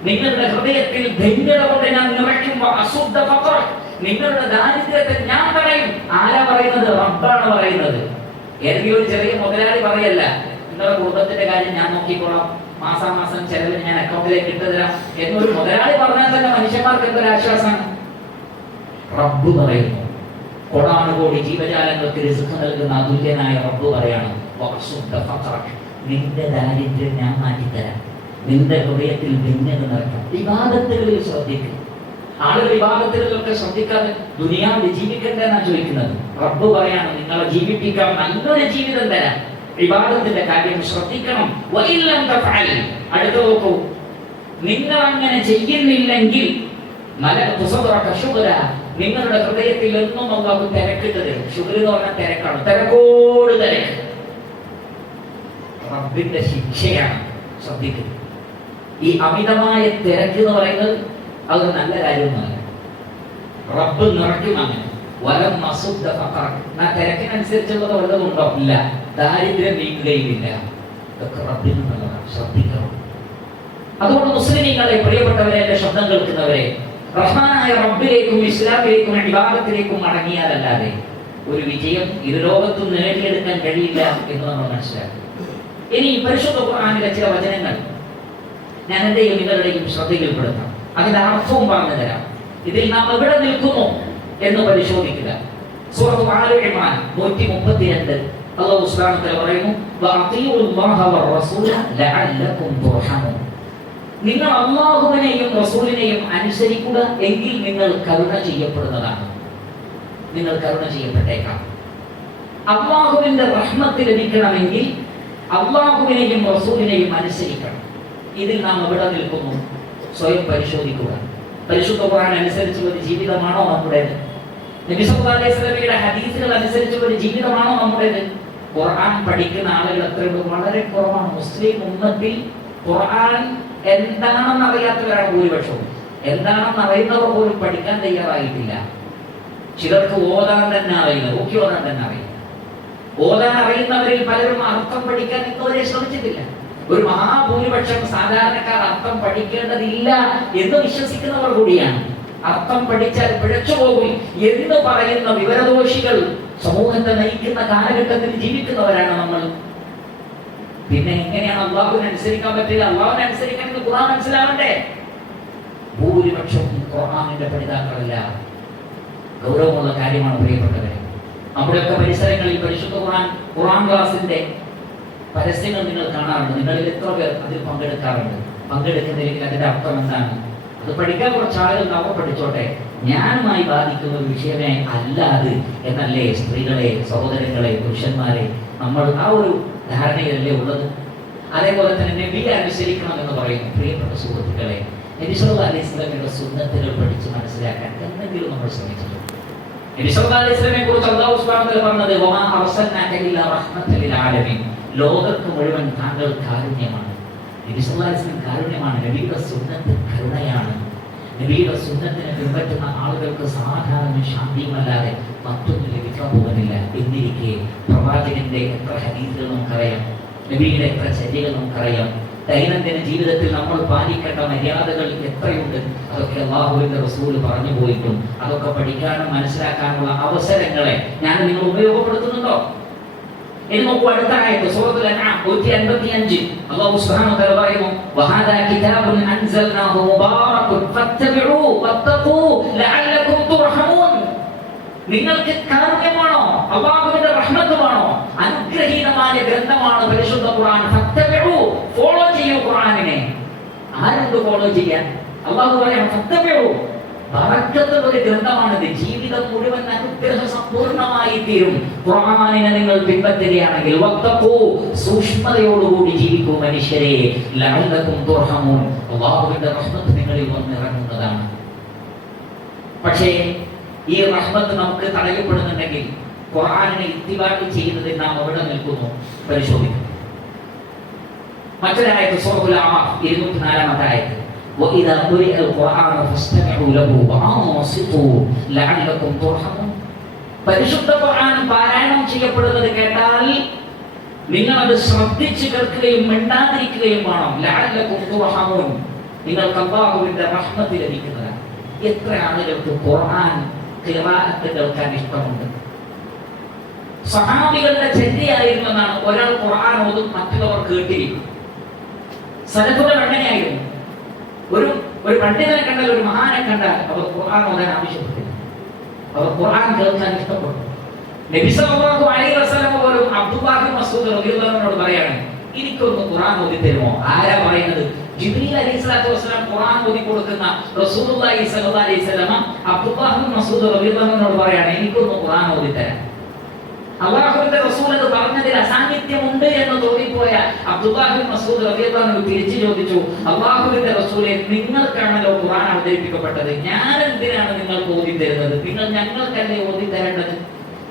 നിങ്ങളുടെ ഹൃദയത്തിൽ ധന്യത കൊണ്ട് ഞാൻ നിറയ്ക്കുമ്പോൾ അശുദ്ധ ഫഖർ, നിങ്ങളുടെ ദാരിദ്ര്യത്തെ ഞാൻ പറയും. ആരാ പറയുന്നത്? റബ്ബാണ് പറയുന്നത്. ഏതെങ്കിലും ഒരു ചെറിയ മുതലാളി പറയല്ല, നിങ്ങളുടെ കുടുംബത്തിന്റെ കാര്യം ഞാൻ നോക്കിക്കോളാം, മാസാമാസം ചെലവിന് ഞാൻ അക്കൗണ്ടിലേക്ക് ഇട്ടു തരാം എന്നൊരു മുതലാളി പറഞ്ഞാൽ തന്നെ മനുഷ്യന്മാർക്ക് എന്തൊരു ആശ്വാസമാണ്. റബ്ബ് പറയുന്നു, കോടാനുകോടി ജീവജാലങ്ങൾക്ക് റിസ്ക് നൽകുന്ന അതുല്യനായ റബ്ബ് പറയാണ്, നിന്റെ ദാരിദ്ര്യം ഞാൻ മാറ്റിത്തരാം, നിന്റെ ഹൃദയത്തിൽ ഭിന്നത നിറയ്ക്കാം. ഇബാദത്തുകളിൽ ശ്രദ്ധിക്കും. ആളുകൾ ഇബാദത്തുകളിലൊക്കെ ശ്രദ്ധിക്കാതെ ദുനിയാവിൽ ജീവിക്കണ്ടെന്നാ ചോദിക്കുന്നത്. റബ്ബ് പറയാണ്, നിങ്ങളെ ജീവിപ്പിക്കാൻ നല്ലൊരു ജീവിതം തരാം. ഇബാദത്തിന്റെ കാര്യം ശ്രദ്ധിക്കണം. അടുത്ത നോക്കൂ, നിങ്ങൾ അങ്ങനെ ചെയ്യുന്നില്ലെങ്കിൽ നിങ്ങളുടെ ഹൃദയത്തിൽ എന്നും അല്ലാഹു തിരക്കിട്ട് തരും. ശുക്ർ എന്ന് പറഞ്ഞാൽ തിരക്കാണ്, തിരക്കോട് തിരക്ക്. റബ്ബിന്റെ ശിക്ഷയാണ്. ശ്രദ്ധിക്കുക, ഈ അമിതമായ തിരക്ക് എന്ന് പറയുന്നത് അതൊരു നല്ല കാര്യമൊന്നുമല്ല. റബ്ബ് നിറയ്ക്കും അങ്ങനെ. വലം അസുദ്ധ ഫഖർ, ആ തിരക്കിനനുസരിച്ചുള്ളത് വല്ലതുണ്ടോ? ഇല്ല. ദാരിദ്ര്യം നീങ്ങുകയുമില്ല. ഇതൊക്കെ റബ്ബിൽ നിന്നുള്ളതാണ്. ശ്രദ്ധിക്കണം. അതുകൊണ്ട് മുസ്ലിമീങ്ങളെ, പ്രിയപ്പെട്ടവരെ, എന്റെ ശബ്ദം കേൾക്കുന്നവരെ, റഹ്മാനായ റബ്ബിലേക്കും ഇസ്ലാമിലേക്കും ഇബാദത്തിലേക്കും മടങ്ങിയാലല്ലാതെ ഒരു വിജയം ഇരുലോകത്തും നേടിയെടുക്കാൻ കഴിയില്ല എന്ന് നമ്മൾ മനസ്സിലാക്കി. ഇനി പരിശുദ്ധ ഖുർആനിലെ ചില വചനങ്ങൾ ഞാൻ എന്റെയും നിങ്ങളുടെയും ശ്രദ്ധയിൽപ്പെടുത്താം. അതിന്റെ അർത്ഥവും പറഞ്ഞു തരാം. ഇതിൽ നാം എവിടെ നിൽക്കുന്നു എന്ന് പരിശോധിക്കുക. സൂറത്ത് ആലി ഇംറാൻ 132 അല്ലാഹു സുബ്ഹാനഹു വ തആല പറയുന്നു, വഅതീഉല്ലാഹ വറസൂല ലഅല്ലകും തുർഹമൂൻ, നിങ്ങൾ അല്ലാഹുവിനെയും റസൂലിനെയും അനുസരിക്കുക, എങ്കിൽ നിങ്ങൾ കരുണ ചെയ്യപ്പെടുന്നതാണ്. നിങ്ങൾ കരുണ ചെയ്യപ്പെട്ടേക്കാം. അല്ലാഹുവിന്റെ റഹ്മത്ത് ലഭിക്കണമെങ്കിൽ അല്ലാഹുവിനെയും റസൂലിനെയും അനുസരിക്കണം. ഇതിൽ നാം എവിടെ നിൽക്കുന്നു? സ്വയം പരിശോധിക്കുക. പരിശുദ്ധ ഖുർആൻ അനുസരിച്ചുള്ള ഒരു ജീവിതമാണോ നമ്മുടേത്? നബി സല്ലല്ലാഹു അലൈഹി വസല്ലമയുടെ ഹദീസുകൾ അനുസരിച്ചുള്ള ഒരു ജീവിതമാണോ നമ്മുടേത്? ഖുർആൻ പഠിക്കുന്ന ആളുകൾ എത്രയുണ്ട്? വളരെ കുറവാണ്. മുസ്ലിം ഉമ്മത്തിൽ ഖുർആൻ എന്താണെന്ന് അറിയാത്തവരാണ് ഭൂരിപക്ഷവും. എന്താണെന്ന് അറിയുന്നവർ പോലും പഠിക്കാൻ തയ്യാറായിട്ടില്ല. ചിലർക്ക് ഓതാൻ തന്നെ അറിയില്ല, നോക്കി ഓതാൻ തന്നെ അറിയില്ല. ഓതാൻ അറിയുന്നവരിൽ പലരും അർത്ഥം പഠിക്കാൻ ഇന്നുവരെ ശ്രമിച്ചിട്ടില്ല. ഒരു മഹാഭൂരിപക്ഷം സാധാരണക്കാർ അർത്ഥം പഠിക്കേണ്ടതില്ല എന്ന് വിശ്വസിക്കുന്നവർ കൂടിയാണ്. അർത്ഥം പഠിച്ചാൽ പിഴച്ചു പോകും എന്ന് പറയുന്ന വിവരദോഷികൾ സമൂഹത്തെ നയിക്കുന്ന കാലഘട്ടത്തിൽ ജീവിക്കുന്നവരാണ് നമ്മൾ. പിന്നെ എങ്ങനെയാണ് അള്ളാഹുവിനെ അനുസരിക്കാൻ പറ്റില്ല? അള്ളാഹുവിനെ അനുസരിക്കണമെന്ന് ഖുർആൻ മനസ്സിലാവണ്ടേ? ഭൂരിപക്ഷവും ഖുർആനിന്റെ പഠിതാക്കളല്ല. ഗൗരവമുള്ള കാര്യമാണ് പ്രിയപ്പെട്ടവരെ. നമ്മുടെയൊക്കെ പരിസരങ്ങളിൽ പരിശുദ്ധ ഖുർആൻ ക്ലാസിന്റെ പരസ്യങ്ങൾ നിങ്ങൾ കാണാറുണ്ട്. നിങ്ങളിൽ എത്ര പേർ അതിൽ പങ്കെടുക്കാറുണ്ട്? പങ്കെടുക്കുന്നില്ലെങ്കിൽ അതിന്റെ അർത്ഥം എന്താണ്? അത് പഠിക്കാൻ കുറച്ച് ആളുകൾ അവർ പഠിച്ചോട്ടെ, ഞാനുമായി ബാധിക്കുന്ന ഒരു വിഷയമേ അല്ലാതെ എന്നല്ലേ സ്ത്രീകളെ, സഹോദരങ്ങളെ, പുരുഷന്മാരെ നമ്മൾ ആ ഒരു ധാരണയല്ലേ ഉള്ളത്? അതേപോലെ തന്നെ നബിയെ അനുസരിക്കണം എന്ന് പറയുന്നു. പ്രിയപ്പെട്ട സുഹൃത്തുക്കളെ, നബി സല്ലല്ലാഹു അലൈഹി വസല്ലമയുടെ സുന്നത്തുകൾ പഠിച്ച് മനസ്സിലാക്കാൻ എന്തെങ്കിലും നമ്മൾ ശ്രമിച്ചിട്ടുണ്ട്? നബി സല്ലല്ലാഹു അലൈഹി വസല്ലമയെ കുറിച്ച് അല്ലാഹു സുബ്ഹാനഹു വ തആല പറഞ്ഞത് വമാ അർസൽനാക ഇല്ലാ റഹ്മത്തൻ ലിൽ ആലമീൻ, ലോകർക്ക് മുഴുവൻ താങ്കൾ കാരുണ്യമാണ്. നബി സല്ലല്ലാഹു അലൈഹി വസല്ലം കാരുണ്യമാണ്. നബിയുടെ സുന്നത്ത് കരുണയാണ്. നബിയുടെ സുന്നത്തിനെ പിൻപറ്റുന്ന ആളുകൾക്ക് സമാധാനവും ശാന്തിയുമല്ലാതെ മറ്റൊന്നും ലഭിക്കാൻ പോകുന്നില്ല. എന്നിരിക്കെ പ്രവാചകന്റെ എത്ര ഹദീസുകൾ നമുക്കറിയാം, നബിയുടെ എത്ര ചര്യകൾ നമുക്കറിയാം. ദൈനംദിന ജീവിതത്തിൽ നമ്മൾ പാലിക്കേണ്ട മര്യാദകൾ എത്രയുണ്ട്, അതൊക്കെ അല്ലാഹുവിന്റെ റസൂൽ പറഞ്ഞു പോയിട്ടും അതൊക്കെ പഠിക്കാനും മനസ്സിലാക്കാനുള്ള അവസരങ്ങളെ ഞാൻ നിങ്ങൾ ഉപയോഗപ്പെടുത്തുന്നുണ്ടോ? ഇനി നോക്കൂ, അടുത്ത ആയത്ത് സൂറത്തുൽ അൻആം 155 അല്ലാഹു സുബ്ഹാനഹു വ തആല പറയുന്നു വഹാദാ കിതാബുൻ അൻസൽനാഹു മുബാറകുൻ ഫത്തബിഊ വത്തഖൂ ലഅല്ലകും തുർഹമൂൻ. നിങ്ങൾക്ക് കാരുണ്യമാണോ, അല്ലാഹുവിന്റെ റഹ്മത്തുമാണോ, അനുഗ്രഹീതമായ ഗ്രന്ഥമാണ് പരിശുദ്ധ ഖുർആൻ. ഫത്തബിഊ, ഫോളോ ചെയ്യൂ ഖുർആനിനെ. ആരെന്ത് ഫോളോ ചെയ്യാൻ? അല്ലാഹു പറയാം ഫത്തബിഊ, ബറക്കത്തുള്ള ഒരു ഗ്രന്ഥമാണിത്. ജീവിതം മുഴുവൻ അനുഗ്രഹ സമ്പൂർണ്ണമായി തീരും ഖുർആനിനെ നിങ്ങൾ പിൻപറ്റുകയാണെങ്കിൽ. വത്തഖൂ, സൂക്ഷ്മതയോടുകൂടി ജീവിക്കൂ മനുഷ്യരെ. ലഅല്ലകും തുർഹമൂൻ, അല്ലാഹുവിന്റെ റഹ്മത്ത് നിങ്ങളിൽ വന്നിറങ്ങുന്നതാണ്. പക്ഷേ ഈ റഹ്മത്ത് നമുക്ക് തടയപ്പെടുന്നുണ്ടെങ്കിൽ ഖുർആനിനെ ഇത്തിബാഅ് ചെയ്യുന്നതിൽ നാം എവിടെ നിൽക്കുന്നു പരിശോധിക്കും. മറ്റൊരായത്ത് സൂറത്തുൽ അഅറാഫ് 204 ആയത്ത് وَإِذَا قُرِئَ الْقُرْآنُ فَاسْتَمِعُوا لَهُ وَأَنصِتُوا لَعَلَّكُمْ تُرْحَمُونَ. പരിശുദ്ധ ഖുർആൻ പാരായണം ചെയ്യപ്പെടുന്നത് കേട്ടാൽ നിങ്ങൾ അത് ശ്രദ്ധിച്ച് കേൾക്കുകയും മിണ്ടാതിരിക്കുകയും വേണം. ലഅല്ലകും തുർഹമൂൻ, നിങ്ങൾക്ക് അല്ലാഹുവിന്റെ റഹ്മത്ത് ലഭിക്കുന്നതാണ്. എത്ര ആളുകൾക്ക് ഖുർആൻ ഖിറാഅത്ത് കേൾക്കാൻ ഇഷ്ടമുണ്ട്? സഹാബികളുടെ ചര്യയായിരുന്നു എന്നാണ്, ഒരാൾ ഖുർആൻ ഓതും മറ്റുള്ളവർ കേട്ടിരിക്കും. സലഫുകൾ അങ്ങനെയായിരുന്നു. ഒരു പണ്ഡിതനെ കണ്ടാൽ, ഒരു മഹാനെ കണ്ടാൽ അവർ ഖുർആൻ ഓതാൻ ആവശ്യപ്പെട്ടില്ല, അവർ ഖുർആൻ കേൾക്കാൻ ഇഷ്ടപ്പെട്ടു. നബി സല്ലല്ലാഹു അലൈഹി വസല്ലം പോലും അബ്ദുല്ലാഹ് ഇബ്നു മസ്ഊദ് റളിയല്ലാഹു അൻഹുവോട് പറയാണ്, എനിക്കൊന്ന് ഖുർആൻ ഓതി തരുമോ? ആരാ പറയുന്നത്? ജിബ്രീൽ അലൈഹിസ്സലാത്തു വസ്സലാം ഖുർആൻ ഓതി കൊടുക്കുന്ന റസൂലുള്ളാഹി സ്വല്ലല്ലാഹു അലൈഹി വസല്ലം അബ്ദുല്ലാഹ് ഇബ്നു മസ്ഊദ് റളിയല്ലാഹു അൻഹുവോട് പറയാണ്, എനിക്കൊന്ന് ഖുർആൻ ഓതി തരാം. അല്ലാഹുവിന്റെ റസൂൽ അത് പറഞ്ഞതിൽ അസാന്നിധ്യമുണ്ട് എന്ന് തോന്നിപ്പോയ അബ്ദുല്ലാഹ് ഇബ്നു മസ്ഊദ് റളിയല്ലാഹു അൻഹു തിരിച്ചു ചോദിച്ചു, അല്ലാഹുവിന്റെ റസൂലെ, നിങ്ങൾക്കാണല്ലോ ഖുർആൻ അവതരിപ്പിക്കപ്പെട്ടത്, ഞാൻ എന്തിനാണ് നിങ്ങൾക്ക് ഓതി തരുന്നത്? നിങ്ങൾ ഞങ്ങൾക്കല്ലേ ഓതി തരേണ്ടത്?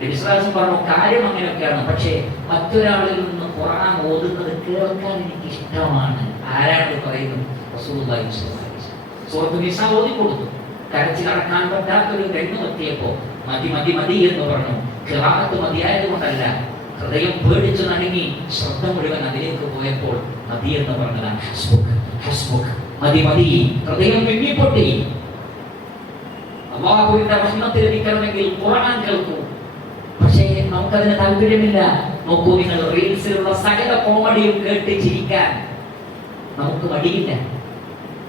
വിശ്വാസം പറഞ്ഞു, കാര്യം അങ്ങനെയൊക്കെയാണ്, പക്ഷേ മറ്റൊരാളിൽ നിന്ന് ഖുർആൻ ഓതുന്നത് കേൾക്കാൻ എനിക്ക് ഇഷ്ടമാണ്. ആരാണ് പറയുന്നത്? റസൂലുള്ളാഹി സ്വല്ലല്ലാഹു അലൈഹി വസല്ലം. സൂറത്തുൽ നിസാ ഓതി കൊടുത്തു. കരച്ചിൽ അടക്കാൻ പറ്റാത്തൊരു രംഗം എത്തിയപ്പോ മതി മതി മതി എന്ന് പറഞ്ഞു. ഖിറാഅത്ത് മതിയായതുകൊണ്ടല്ല, ഹൃദയം പേടിച്ചു നടുങ്ങി, ശ്രദ്ധ മുഴുവൻ അതിലേക്ക് പോയപ്പോൾ മതി എന്ന് പറഞ്ഞതാണ്. ഹസ്ബുക് ഹസ്ബുക്, മതി മതി, ഹൃദയം വിങ്ങിപ്പൊട്ടി. അല്ലാഹുവിന്റെ റഹ്മത്ത് ലഭിക്കണമെങ്കിൽ ഖുർആൻ കേൾക്കൂ. പക്ഷേ നമുക്കതിന് താല്പര്യമില്ല. നോക്കൂ, നിങ്ങൾ റീൽസിലുള്ള സകല കോമഡിയും കേട്ട് ചിരിക്കാൻ നമുക്ക് മടിയില്ല.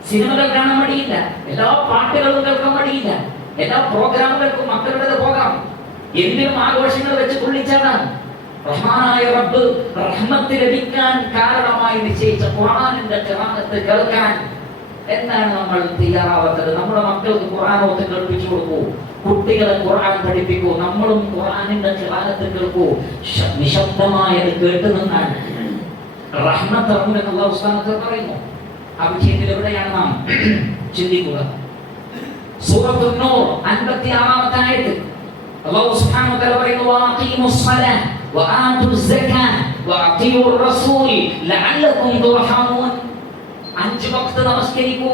സിനിമകൾ കാണാൻ മടിയില്ല. എല്ലാ പാട്ടുകളും കേൾക്കാൻ മടിയില്ല. എല്ലാ പ്രോഗ്രാമുകൾക്കും മക്കളുടെ പോകാം. എന്തിനും ആഘോഷങ്ങൾ വെച്ച് കൊള്ളിച്ചാടാൻ. റഹ്മാനായ റബ്ബ് റഹ്മത്ത് ലഭിക്കാൻ കാരണമായി നിശ്ചയിച്ച ഖുർആനിന്റെ ഖിറാഅത്ത് കേൾക്കാൻ എന്താണ് നമ്മൾ തയ്യാറാവാത്തത്? നമ്മുടെ മക്കൾക്ക് ഖുർആൻ ഓത്ത് കേൾപ്പിച്ചു കൊടുക്കൂ. കുട്ടികളെ ഖുർആൻ പഠിപ്പിക്കൂ. നമ്മളും ഖുർആനിന്റെ ഖിറാഅത്ത് കേൾക്കൂ. നിശബ്ദമായത് കേട്ടു നിന്നാൽ റഹ്മത്ത് ഇറങ്ങുമെന്ന് അല്ലാഹു സുബ്ഹാനഹു വ തആല പറയുന്നു. ആ വിഷയത്തിൽ എവിടെയാണ് നാം ചിന്തിക്കുക? സൂറത്തുൻ നൂർ 56 ആയത്ത് അല്ലാഹു സുബ്ഹാനഹു വ തആല പറയുന്നു, വഅഖീമുസ് സ്വലാഹ വആതുസ് സകാഹ വഅതിഉർ റസൂൽ ലഅല്ലകും തുർഹമൂൻ. 5 വഖ്ത് നമസ്കരിക്കൂ.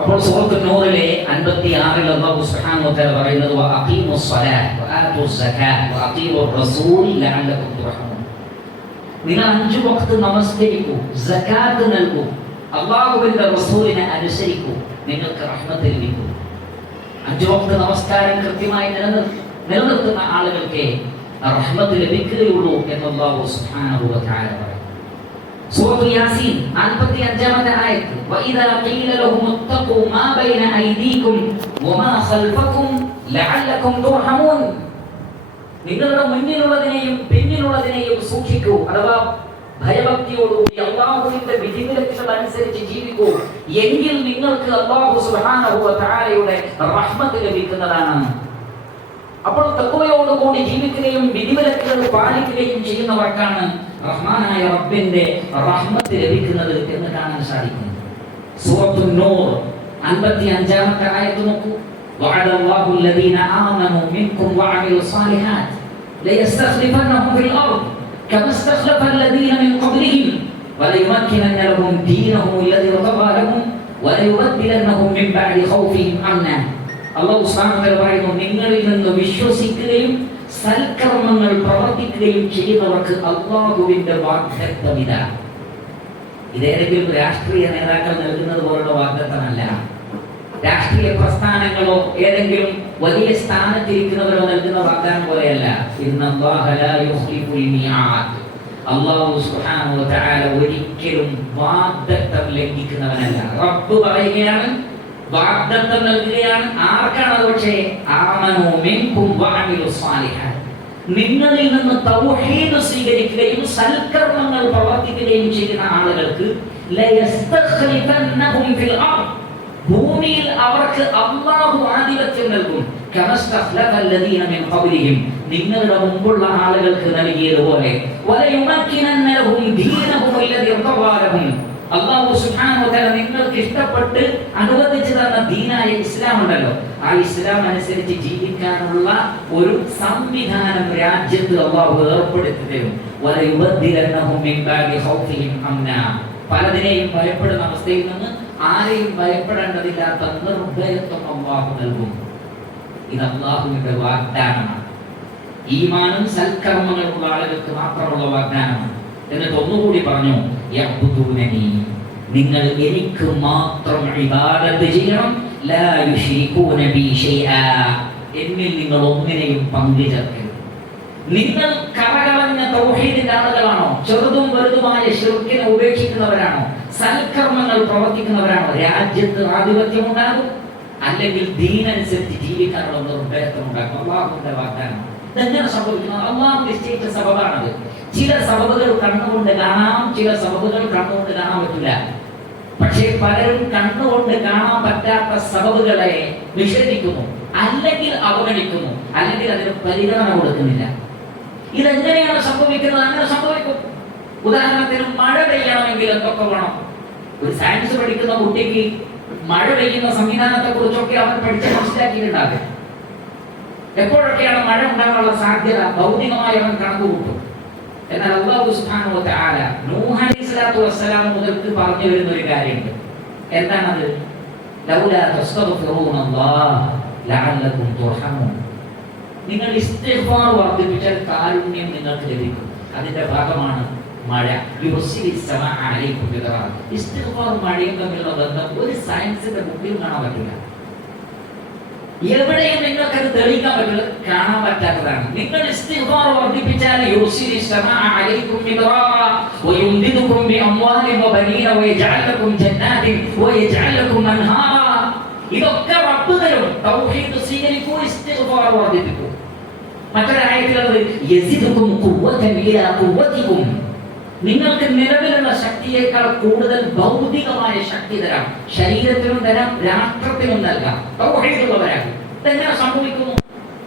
അപ്പോൾ സൂറത്തുൻ നൂറിലെ 56 അല്ലാഹു സുബ്ഹാനഹു വ തആല പറയുന്നത്, വഅഖീമുസ് സ്വലാഹ വആതുസ് സകാഹ വഅതിഉർ റസൂൽ ലഅല്ലകും തുർഹമൂൻ. നിങ്ങൾ 5 വഖ്ത് നമസ്കരിക്കൂ, സകാത്ത് നൽകൂ, അല്ലാഹുവിന്റെ റസൂലിനെ അനുസരിക്കൂ, നിങ്ങൾക്ക് റഹ്മത്ത് ലഭിക്കും. 5 വഖ്ത് നമസ്കാരം കൃത്യമായി നിലനിർത്തുന്ന ആളുകൾക്ക് റഹ്മത്ത് ലഭിക്കുകയുള്ളൂ എന്ന് അല്ലാഹു സുബ്ഹാനഹു വ തആല പറയുന്നു. സൂറത്തുൽ യാസീൻ 45 ആയത്ത്, വഇദാ ഖീല ലഹും ഇത്തഖൂ മാ ബൈന ഐദീകും വമാ ഖൽഫകും ലഅല്ലകും തുർഹമൂൻ. നിങ്ങളുടെ മുന്നിലുള്ളതിനെയും പിന്നിലുള്ളതിനെയും സൂക്ഷിക്കൂ, അഥവാ ഭയഭക്തിയോടുകൂടി അല്ലാഹുവിന്റെ വിധിവിലക്കുകൾ അനുസരിച്ച് ജീവിക്കൂ, എങ്കിൽ നിങ്ങൾക്ക് അല്ലാഹു സുബ്ഹാനഹു വ തആലയുടെ റഹ്മത്ത് ലഭിക്കുന്നതാണ്. അപ്പോൾ തഖ്വയോടുകൂടി ജീവിക്കുകയും വിധിവിലക്കുകൾ പാലിക്കുകയും ചെയ്യുന്നവർക്കാണ് റഹ്മാനായ റബ്ബിന്റെ റഹ്മത്ത് ലഭിക്കുന്നത് എന്ന് കാണാൻ സാധിക്കുന്നു. സൂറത്തുൻ നൂർ 55 ആയത്ത് നോക്കൂ. وعد الله الذين آمنوا منكم وعملوا الصالحات ليستخلفنهم في الأرض كما استخلف الذين من قبلهم وليمكنن لهم دينهم الذي ارتضى لهم وليبدلنهم من بعد خوفهم أمنا. അല്ലാഹു സുബ്ഹാനഹു വ തആല പറയുന്നു, നിങ്ങളിൽ നിന്ന് വിശ്വസിക്കുകയും സൽക്കർമ്മങ്ങൾ പ്രവർത്തിക്കുകയും ചെയ്യുന്നവർക്ക് അല്ലാഹുവിന്റെ വാഗ്ദത്തം ഇതാ. ഇതേതെങ്കിലും രാഷ്ട്രീയ നേതാക്കൾ നൽകുന്നത് പോലുള്ള വാഗ്ദത്തമല്ല. രാഷ്ട്രീയ പ്രസ്ഥാനങ്ങളോ ഏതെങ്കിലും വലിയ സ്ഥാനത്തിരിക്കുന്നവരോ നൽകുന്ന വാഗ്ദാനം പോലെയല്ല. ഇന്നല്ലാഹ ലാ യുഖ്ലിഫുൽ മിആദ്. അല്ലാഹു സുബ്ഹാനഹു വ തആല ഒരിക്കലും വാഗ്ദത്തം ലംഘിക്കുന്നവനല്ല. റബ്ബ് പറയുകയാണ്, വാഗ്ദത്തം നൽകുകയാണ്. ആർക്കാണ് അത്? പക്ഷേ ആമനൂ മിൻകും വഅമിലുസ് സാലിഹാത്ത്, നിങ്ങളിൽ നിന്ന് തൗഹീദ് സ്വീകരിക്കുകയും സൽക്കർമ്മങ്ങൾ പ്രവർത്തിക്കുകയും ചെയ്യുന്ന ആളുകൾക്ക് ലയസ്തഖ്ലിഫന്നഹും ഫിൽ അർദ്, ഭൂമിയിൽ അവർക്ക് അല്ലാഹു ആധിപത്യം നൽകും. കമസ്തഖ്ലഫല്ലദീന മിൻ ഖബ്ലിഹിം, നിങ്ങളുടെ മുമ്പുള്ള ആളുകൾക്ക് നൽകിയതുപോലെ. വലയുമക്കിനന്ന ലഹും ദീനഹും അല്ലദീ ഇർതദാ ലഹും, അല്ലാഹു സുബ്ഹാനഹു വ തആല നിങ്ങൾക്ക് ഇഷ്ടപ്പെട്ട് അനുവദിച്ചു തന്ന ദീനായ ഇസ്ലാം ഉണ്ടല്ലോ, ആ ഇസ്ലാം അനുസരിച്ച് ജീവിക്കാനുള്ള ഒരു സംവിധാനം രാജ്യത്ത് അല്ലാഹു ഏർപ്പെടുത്തി തരും. വലയുബദ്ദിലന്നഹും മിൻ ബഅദി ഖൗഫിഹിം അംനാ, പലതിനെയും ഭയപ്പെടുന്ന അവസ്ഥയിൽ നിന്ന് ആരെയും ഭയപ്പെടേണ്ടതില്ലാത്ത നിർഭയത്വം അല്ലാഹു നൽകും. ഇത് അല്ലാഹുവിന്റെ വാഗ്ദാനമാണ്. ഈമാനും സൽക്കർമ്മങ്ങളുള്ള ആളുകൾക്ക് മാത്രമുള്ള വാഗ്ദാനമാണ്. എന്നിട്ട് ഒന്നുകൂടി പറഞ്ഞു, യഅ്ബുദൂനനി, നിങ്ങൾ എനിക്ക് മാത്രം ഇബാദത്ത് ചെയ്യണം. ലാ യുശ്രികൂന ബി ശൈആ, എന്നിൽ നിങ്ങൾ ഒന്നിനെയും പങ്കു ചേർക്കരുത്. നിങ്ങൾ കറകളഞ്ഞ തൗഹീദിന്റെ ആളുകളാണോ? ചെറുതും വലുതുമായ ശിർക്കിനെ ഉപേക്ഷിക്കുന്നവരാണോ? സൽക്കർമ്മങ്ങൾ പ്രവർത്തിക്കുന്നവരാണോ? രാജ്യത്ത് ആധിപത്യം ഉണ്ടാകും, അല്ലെങ്കിൽ ദീനനുസരിച്ച് ജീവിക്കാനുള്ള നിർഭയത്വം ഉണ്ടാകും. അല്ലാഹുവിന്റെ വാഗ്ദാനം ഇതെങ്ങനെ സംഭവിക്കുന്നത്? അല്ലാഹു നിശ്ചയിച്ച സബബാണത്. ചില സബബുകൾ കണ്ണുകൊണ്ട് കാണാം, ചില സബബുകൾ കണ്ണുകൊണ്ട് കാണാൻ പറ്റില്ല. പക്ഷേ പലരും കണ്ണുകൊണ്ട് കാണാൻ പറ്റാത്ത സബബുകളെ നിഷേധിക്കുന്നു, അല്ലെങ്കിൽ അവഗണിക്കുന്നു, അല്ലെങ്കിൽ അതിന് പരിഗണന കൊടുക്കുന്നില്ല. ഇതെങ്ങനെയാണ് സംഭവിക്കുന്നത്? അങ്ങനെ സംഭവിക്കും. ഉദാഹരണത്തിന് മഴ പെയ്യണമെങ്കിൽ എന്തൊക്കെ വേണം? ഒരു സയൻസ് പഠിക്കുന്ന കുട്ടിക്ക് മഴ പെയ്യുന്ന സംവിധാനത്തെ കുറിച്ചൊക്കെ അവൻ പഠിച്ച് മനസ്സിലാക്കിയിട്ടുണ്ടാകും. എപ്പോഴൊക്കെയാണ് മഴ ഉണ്ടാകാനുള്ള സാധ്യത ഭൗതികമായി അവൻ കണക്കുകൂട്ടും. എന്നാൽ അല്ലാഹു സുബ്ഹാനഹു വ തആല നൂഹ് അലൈഹിസ്സലാത്തു വസ്സലാം മുതൽക്ക് പറഞ്ഞു വരുന്ന ഒരു കാര്യമുണ്ട്. എന്താണത്? ലൗലാ തസ്തഗ്ഫിറൂനല്ലാഹ് ലഅല്ലകും തുർഹമൂൻ, നിങ്ങൾ ഇസ്തിഗ്ഫാർ വർദ്ധിപ്പിച്ചാൽ കാരുണ്യം നിങ്ങൾക്ക് ലഭിക്കും. അതിന്റെ ഭാഗമാണ് മഴ. ഇസ്തിഗ്ഫാർ മഴയും തമ്മിലുള്ള ബന്ധം ഒരു സയൻസിന്റെ ബുക്കിൽ കാണാൻ പറ്റില്ല. എവിടെയും നിങ്ങൾക്കത് തെളിയിക്കാൻ പറ്റില്ല, കാണാൻ പറ്റാത്തതാണ്. നിങ്ങൾ ഇസ്തിഗ്ഫാർ വർദ്ധിപ്പിച്ചാൽ ഇതൊക്കെ റബ്ബ് തരും. തൗഹീദ് സ്വീകരിക്കൂ, ഇസ്തിഗ്ഫാർ വർദ്ധിപ്പിക്കൂ. മറ്റൊരായത്തിലുള്ളത് യസിദുകും ഖുവ്വതൻ ഇലാ ഖുവ്വതികും, നിങ്ങൾക്ക് നിലവിലുള്ള ശക്തിയേക്കാൾ കൂടുതൽ ഭൗതികമായ ശക്തി തരാം, ശരീരത്തിനും തരാം, രാഷ്ട്രത്തിനും നൽകാം. തൗഹീദുള്ളവരാകും. ഇതെങ്ങനെ സംഭവിക്കുന്നു?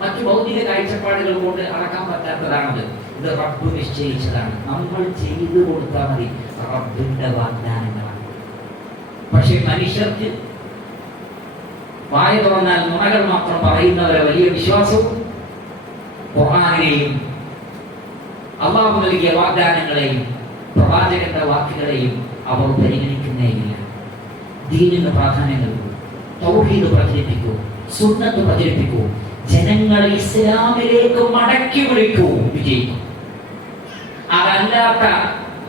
മറ്റു ഭൗതിക കാഴ്ചപ്പാടുകൾ കൊണ്ട് അളക്കാൻ പറ്റാത്തതാണത്. ഇത് റബ്ബ് നിശ്ചയിച്ചതാണ്. നമ്മൾ ചെയ്തു കൊടുത്താൽ മതി. റബ്ബിന്റെ വാഗ്ദാനങ്ങളാണ്. പക്ഷെ മനുഷ്യർക്ക് വായ തുറന്നാൽ നുണകൾ മാത്രം പറയുന്നവരെ വലിയ വിശ്വാസവും ഖുർആനിനെയും അല്ലാഹു നൽകിയ വാഗ്ദാനങ്ങളെയും പ്രവാചകന്റെ വാക്കുകളെയും അവർ പരിഗണിക്കുന്നേയില്ല. ദീനിന് പ്രാധാന്യം നൽകൂ, തൗഹീദ് പ്രചരിപ്പിക്കൂ, സുന്നത്ത് പ്രചരിപ്പിക്കൂ, ജനങ്ങളെ ഇസ്ലാമിലേക്ക് മടക്കി വിളിക്കൂ, വിജയിക്കും. അതല്ലാത്ത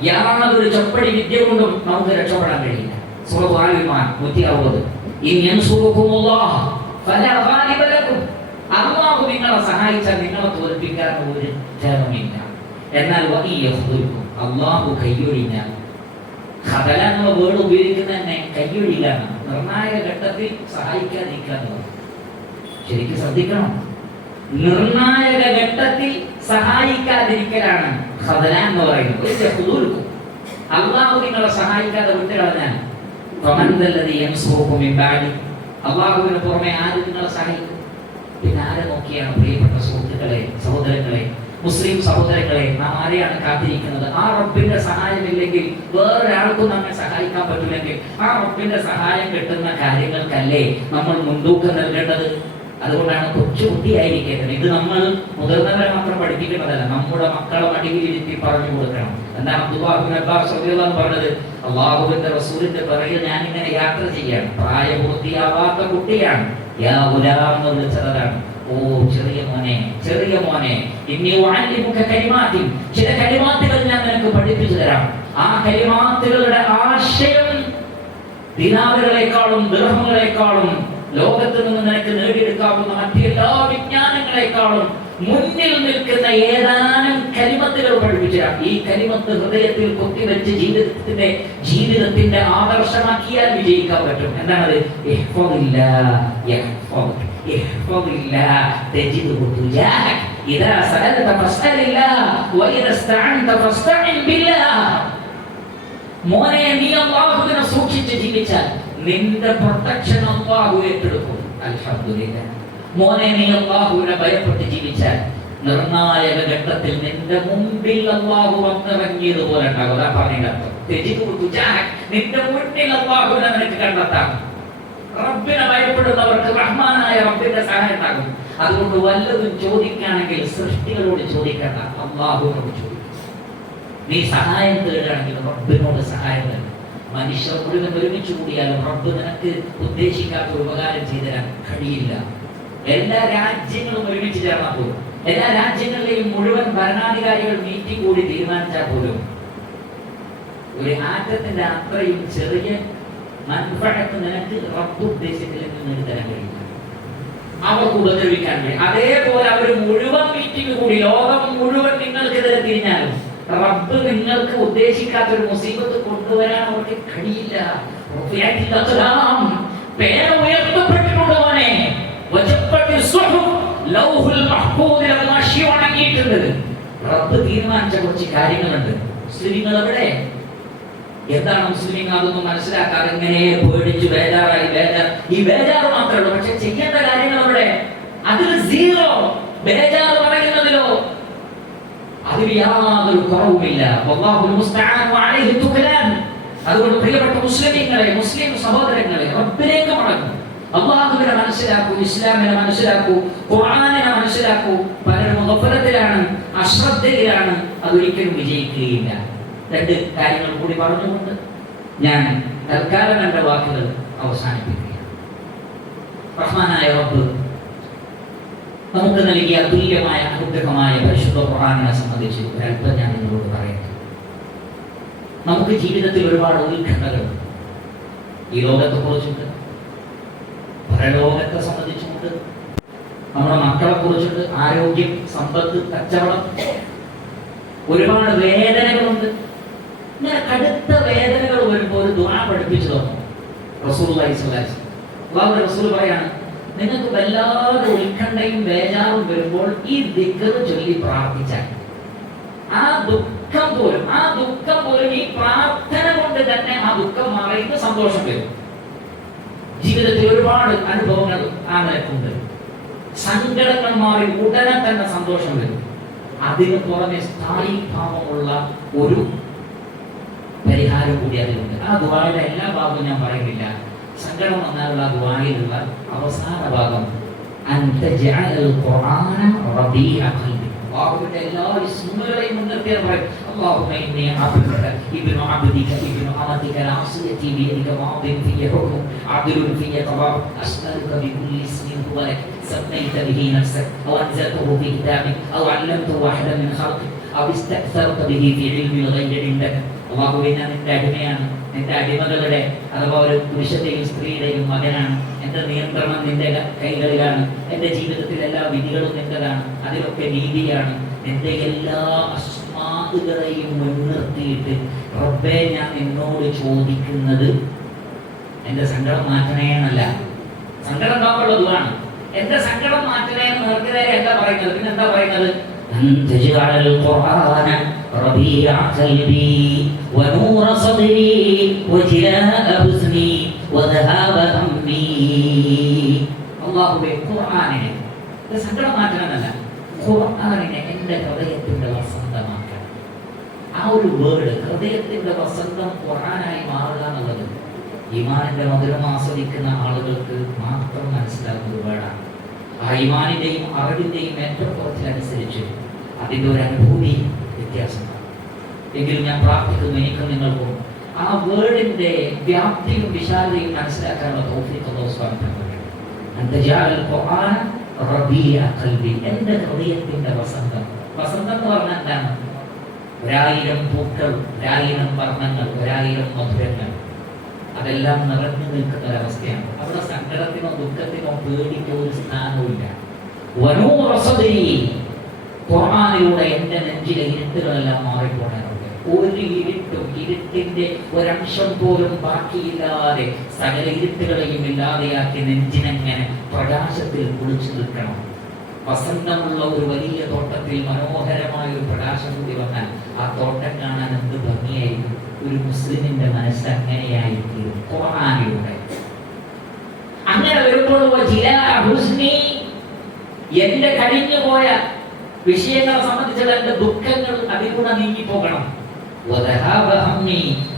യാതൊരു ചപ്പടി വിദ്യ കൊണ്ടും നമുക്ക് രക്ഷപ്പെടാൻ കഴിയില്ല. സൂറത്ത് ആൽ ഇംറാൻ 160, ഇൻ യൻസുറുകുമുല്ലാഹ് ഫലാ ഗാലിബ ലക്കും, അല്ലാഹു നിങ്ങളെ സഹായിച്ചാൽ നിങ്ങളെ തോൽപ്പിക്കാൻ ഒരു ജനമില്ല. എന്നാൽ അല്ലാഹു കയ്യൊഴിഞ്ഞാൽ, ഖദല എന്ന വേർഡ് ഉപയോഗിക്കുന്ന തന്നെ കയ്യൊഴിയിലാണ്. നിർണായക ഘട്ടത്തിൽ സഹായിക്കാതിരിക്കുക. ശരിക്കും ശ്രദ്ധിക്കണം, നിർണായക ഘട്ടത്തിൽ സഹായിക്കാതിരിക്കലാണ് ഖദല എന്ന് പറയുന്നത്. അല്ലാഹു നിങ്ങളെ സഹായിക്കാതെ വിട്ടുകളഞ്ഞാൽ അല്ലാഹുവിന് പുറമെ ആര് നിങ്ങളെ സഹായിക്കും? പിന്നെ ആരെ നോക്കിയാണ്? പ്രിയപ്പെട്ട സുഹൃത്തുക്കളെ, സഹോദരങ്ങളെ, മുസ്ലിം സഹോദരങ്ങളെ, നാം ആരെയാണ് കാത്തിരിക്കുന്നത്? ആ റബ്ബിന്റെ സഹായമില്ലെങ്കിൽ വേറൊരാൾക്കും നമ്മെ സഹായിക്കാൻ പറ്റില്ലെങ്കിൽ ആ റബ്ബിന്റെ സഹായം കിട്ടുന്ന കാര്യങ്ങൾക്കല്ലേ നമ്മൾ മുൻതൂക്കം നൽകേണ്ടത്? അതുകൊണ്ടാണ് കൊച്ചുകുട്ടിയായിരിക്കേണ്ടത്. ഇത് നമ്മൾ മുതിർന്നവരെ മാത്രം പഠിപ്പിക്കേണ്ടതല്ല, നമ്മുടെ മക്കളെ മടിയിലിരുത്തി പറഞ്ഞു കൊടുക്കണം. എന്താണ് അബ്ദുല്ലാഹ് ഇബ്നു അബ്ബാസ് റളിയല്ലാഹു അൻഹു പറഞ്ഞത്? അല്ലാഹുവിന്റെ റസൂലിന്റെ പിറകിൽ ഞാൻ ഇങ്ങനെ യാത്ര ചെയ്യാണ്, പ്രായപൂർത്തിയാവാത്ത കുട്ടിയാണ്, യാ ഗുലാം എന്ന് വിളിച്ചതാണ്. ഓ ചെറിയ മോനെ, ചെറിയ മോനെ, ഇന്നി ഉഅല്ലിമുക കലിമാത്തിൻ, ചില കലിമാത്തുകൾ ഞാൻ നിനക്ക് പഠിപ്പിച്ചു തരാം. ആ കലിമാത്തുകളുടെ ആശയം ദിനാറുകളെക്കാളും ദിർഹങ്ങളെക്കാളും ലോകത്ത് നിന്ന് നിനക്ക് നേടിയെടുക്കാവുന്ന മറ്റെല്ലാ വിജ്ഞാനങ്ങളെക്കാളും മുന്നിൽ നിൽക്കുന്ന ഏതാനും കലിമത്തുകൾ പഠിപ്പിച്ചാൽ ഈ കലിമത്ത് ഹൃദയത്തിൽ കൊത്തിവെച്ച് ജീവിതത്തിന്റെ ആദർശമാക്കിയാൽ വിജയിക്കാൻ പറ്റും. എന്താണത്? മോനെ, നീ അല്ലാഹുവിനെ സൂക്ഷിച്ച് ജീവിച്ചാൽ നിന്റെ പ്രൊട്ടക്ഷൻ അല്ലാഹു ഏറ്റെടുക്കും. അൽഹംദുലില്ലാഹ്. മോനെ, നീ അല്ലാഹുവിനെ ഭയപ്പെട്ട് ജീവിച്ചാൽ നിർണായക ഘട്ടത്തിൽ നിന്റെ മുമ്പിൽ അല്ലാഹു വന്നിറങ്ങിയതുപോലെ ഉണ്ടാകും. അതാ പറഞ്ഞത്. നിന്റെ മുന്നിൽ അല്ലാഹുവിനെ നിനക്ക് കണ്ടെത്താം. റബ്ബിനെ ഭയപ്പെടുന്നവർക്ക് റഹ്മാനായ റബ്ബിന്റെ സഹായം ഉണ്ടാകും. അതുകൊണ്ട് വല്ലതും ചോദിക്കുകയാണെങ്കിൽ സൃഷ്ടികളോട് ചോദിക്കണ്ട, അല്ലാഹുവിനോട് ചോദിക്കും. നീ സഹായം തേടുകയാണെങ്കിൽ റബ്ബിനോട് സഹായം തേടും. മനുഷ്യർ മുഴുവൻ ഒരുമിച്ച് കൂടിയാലും റബ്ബ് നിനക്ക് ഉദ്ദേശിക്കാത്ത ഒരു ഉപകാരം ചെയ്തു തരാൻ കഴിയില്ല. എല്ലാ രാജ്യങ്ങളും ഒരുമിച്ച് ചേർന്നാൽ പോലും, എല്ലാ രാജ്യങ്ങളിലെയും മുഴുവൻ ഭരണാധികാരികൾ മീറ്റിംഗ് കൂടി തീരുമാനിച്ചാൽ പോലും ഒരു ആറ്റത്തിന്റെ അത്രയും ചെറിയ മൻഫഅത്ത് നിനക്ക് റബ്ബ് ഉദ്ദേശത്തിലേക്ക് നേടിത്തരാൻ കഴിയില്ല. അവർക്ക് ഉപദ്രവിക്കാൻ കഴിയും. അതേപോലെ അവർ മുഴുവൻ മീറ്റിംഗ് കൂടി ലോകം മുഴുവൻ നിങ്ങൾക്കെതിരെ തിരിഞ്ഞാലും റബ്ബ് നിങ്ങൾക്ക് ഉദ്ദേശിക്കാത്ത ഒരു മുസീബത്ത് കൊണ്ടുവരാൻ അവർക്ക് കഴിയില്ല. പേന ഉയർത്തപ്പെട്ടിട്ടുണ്ട് മോനെ. റബ്ബ് തീരുമാനിച്ച കുറച്ച് കാര്യങ്ങളുണ്ട്. മുസ്ലിങ്ങൾ എവിടെ? എന്താണ് മുസ്ലിങ്ങൾ അതൊന്നും മനസ്സിലാക്കാതെ ഇങ്ങനെ പേടിച്ചു ബേജാറായി. ഈ ബേജാറ് മാത്രമേ ഉള്ളൂ, പക്ഷെ ചെയ്യേണ്ട കാര്യങ്ങൾ അവിടെ അതിൽ സീറോ. ബേജാറ് പറയുന്നതിലോ അതിൽ യാതൊരു കുറവുമില്ല. അതുകൊണ്ട് പ്രിയപ്പെട്ട മുസ്ലിമീങ്ങളെ, മുസ്ലിം സഹോദരങ്ങളെ, റബ്ബിലേക്ക് മടങ്ങും. അല്ലാഹുവിനെ മനസ്സിലാക്കൂ, ഇസ്ലാമിനെ മനസ്സിലാക്കൂ, ഖുർആനിനെ മനസ്സിലാക്കൂ. പലരും ഗഫലത്തിലാണ്, അശ്രദ്ധയിലാണ്, അതൊരിക്കലും വിജയിക്കുകയില്ല. രണ്ട് കാര്യങ്ങൾ കൂടി പറഞ്ഞുകൊണ്ട് ഞാൻ തൽക്കാലം എന്റെ വാക്കുകൾ അവസാനിപ്പിക്കുകയാണ്. റഹ്മാനായ റബ്ബ് നമുക്ക് നൽകിയ തുല്യമായ അനുഗ്രഹമായ പരിശുദ്ധ ഖുർആനിനെ സംബന്ധിച്ച് ഒരല്പം ഞാൻ നിങ്ങളോട് പറയട്ടെ. നമുക്ക് ജീവിതത്തിൽ ഒരുപാട് ഉത്കണ്ഠകളുണ്ട്. ഈ ലോകത്തെ കുറിച്ചുണ്ട്, പരലോകത്തെ സംബന്ധിച്ചുകൊണ്ട്, നമ്മുടെ മക്കളെ കുറിച്ചുണ്ട്, ആരോഗ്യം, സമ്പത്ത്, കച്ചവടം, ഒരുപാട് വേദനകളുണ്ട്. ഇങ്ങനെ കടുത്ത വേദനകൾ വരുമ്പോൾ ഒരു ദുആ പഠിപ്പിച്ചു തന്നു റസൂലുള്ളാഹി സ്വല്ലല്ലാഹു അലൈഹി വസല്ലം. അല്ലാഹുവിന്റെ റസൂൽ പറയാണ്, നിങ്ങൾക്ക് വല്ലാതെ ഉത്കണ്ഠയും ബേജാറും വരുമ്പോൾ ഈ ദിക്ർ ചൊല്ലി പ്രാർത്ഥിച്ചാൽ ആ ദുഃഖം പോലും ഈ പ്രാർത്ഥന കൊണ്ട് തന്നെ ആ ദുഃഖം മാറിയിട്ട് സന്തോഷം വരും. ജീവിതത്തിൽ ഒരുപാട് അനുഭവങ്ങൾ ആ നിലക്കുണ്ട്. സങ്കടങ്ങൾ മാറി ഉടനെ തന്നെ സന്തോഷം വരും. അതിന് പുറമെ സ്ഥായി ഭാവമുള്ള ഒരു പരിഹാരം കൂടി അതിലുണ്ട്. ആ ദുആയുടെ എല്ലാ ഭാഗവും ഞാൻ പറയുന്നില്ല. സങ്കടം വന്നാലുള്ള ദുആയിലുള്ള അവസാന ഭാഗം അൻത ജഅലൽ ഖുർആന റബീഅ ഖൽബി. അല്ലാഹുവിന്റെ എല്ലാ ഇസ്മുകളെയും മുൻനിർത്തി പറയും, അല്ലാഹുമ്മ ഇന്നി അബ്ദുക ഇബ്നു അബ്ദിക ഇബ്നു അമതിക നാസിയതി ബിയദിക മാദിൻ ഫിയ ഹുക്മുക അദ്ലുൻ ഫിയ ഖദാ അസ്അലുക ബികുല്ലി ഇസ്മിൻ ഹുവ ലക സമ്മൈത ബിഹി നഫ്സക ഔ അൻസൽതഹു ഫി കിതാബിക ഔ അല്ലംതഹു അഹദൻ മിൻ ഖൽഖിക ഔ ഇസ്തഅ്സർത ബിഹി ഫി ഇൽമിൽ ഗൈബി ഇൻദക. അല്ലാഹുവേ, ഞാൻ നിന്റെ അടിമയാണ്, നിന്റെ അടിമകളുടെ അഥവാ ഒരു പുരുഷന്റെയും സ്ത്രീയുടെയും മകനാണ്. എന്റെ നിയന്ത്രണം നിന്റെ കൈകളിലാണ്. എന്റെ ജീവിതത്തിൽ എല്ലാ വിധികളും നിന്റെതാണ്. അതിലൊക്കെ നീതിയാണ്. നിന്റെ എല്ലാ അസ്മാകളെയും മുൻനിർത്തിയിട്ട് റബ്ബേ, ഞാൻ നിന്നോട് ചോദിക്കുന്നത് എന്റെ സങ്കടം മാറ്റണേ എന്നല്ല. സങ്കടം ഉണ്ടാവുള്ളതാണ്. എന്റെ സങ്കടം മാറ്റണേ എന്ന് നേർക്കുനേരെ എന്താ പറയുന്നത്? പിന്നെ എന്താ പറയുന്നത്? ربيع قلبي ونور صدري وجلاء حزني وذهاب همي. അല്ലാഹുവേ, ഖുർആനിനെ സങ്കടം മാറ്റാനല്ല, ഖുർആനിനെ എന്റെ ഹൃദയത്തിന്റെ വസന്തമാക്കാൻ. ആ ഒരു വേർഡ്, ഹൃദയത്തിന്റെ വസന്തം ഖുർആനായി മാറുക എന്നുള്ളത് ഈമാനിന്റെ മധുരം ആസ്വദിക്കുന്ന ആളുകൾക്ക് മാത്രം മനസ്സിലാക്കുന്ന ഒരു വേർഡാണ്. ആ ഈമാനിന്റെയും അറിവിന്റെയും ഏറ്റക്കുറച്ചിലനുസരിച്ച് അതിൻ്റെ ഒരു അനുഭൂതി വ്യത്യാസമാണ്. എങ്കിലും ഞാൻ പ്രാർത്ഥിക്കുന്നു എനിക്കും നിങ്ങൾക്കും ആ വേർഡിന്റെ വ്യാപ്തിയും വിശാലതയും മനസ്സിലാക്കാനുള്ള തൗഫീഖ് അല്ലാഹു സുബ്ഹാനഹു വ തആല അൻതജഅൽ ഖുർആന റബീഅ ഖൽബി, എൻ്റെ ഹൃദയത്തിന്റെ വസന്തം. വസന്തം എന്ന് പറഞ്ഞാൽ എന്താണ്? 1000 പൂക്കൾ, 1000 വർണ്ണങ്ങൾ, 1000 മധുരങ്ങൾ, അതെല്ലാം നിറഞ്ഞു നിൽക്കുന്ന ഒരവസ്ഥയാണ്. അവിടെ സങ്കടത്തിനോ ദുഃഖത്തിനോ പേടിക്കോ ഒരു സ്ഥാനവുമില്ല. വനൂറ സദ്രി, ഖുർആനിലൂടെ എൻ്റെ നെഞ്ചിലെ ഇരുട്ടുകളെല്ലാം മാറിപ്പോണേറുണ്ട്. ഒരു ഇരുട്ടും ഇരുട്ടിന്റെ ഒരംശം പോലും ബാക്കിയില്ലാതെ സകല ഇരുട്ടുകളെയും ഇല്ലാതെയാക്കി നെഞ്ചിനെങ്ങനെ പ്രകാശത്തിൽ കുളിച്ചു നിൽക്കണം. വസന്തമുള്ള ഒരു വലിയ തോട്ടത്തിൽ മനോഹരമായ ഒരു പ്രകാശം കൂടി വന്നാൽ ആ തോട്ടം കാണാൻ എന്ത് ഭംഗിയായിരിക്കും. ഒരു മുസ്ലിമിന്റെ മനസ്സ് അങ്ങനെയായിരിക്കും ഖുർആനിലൂടെ. അങ്ങനെ വരുമ്പോൾ എന്റെ കഴിഞ്ഞുപോയ വിഷയങ്ങളെ സംബന്ധിച്ചുള്ള എന്റെ ദുഃഖങ്ങൾ അതിലൂടെ നീങ്ങിപ്പോകണം.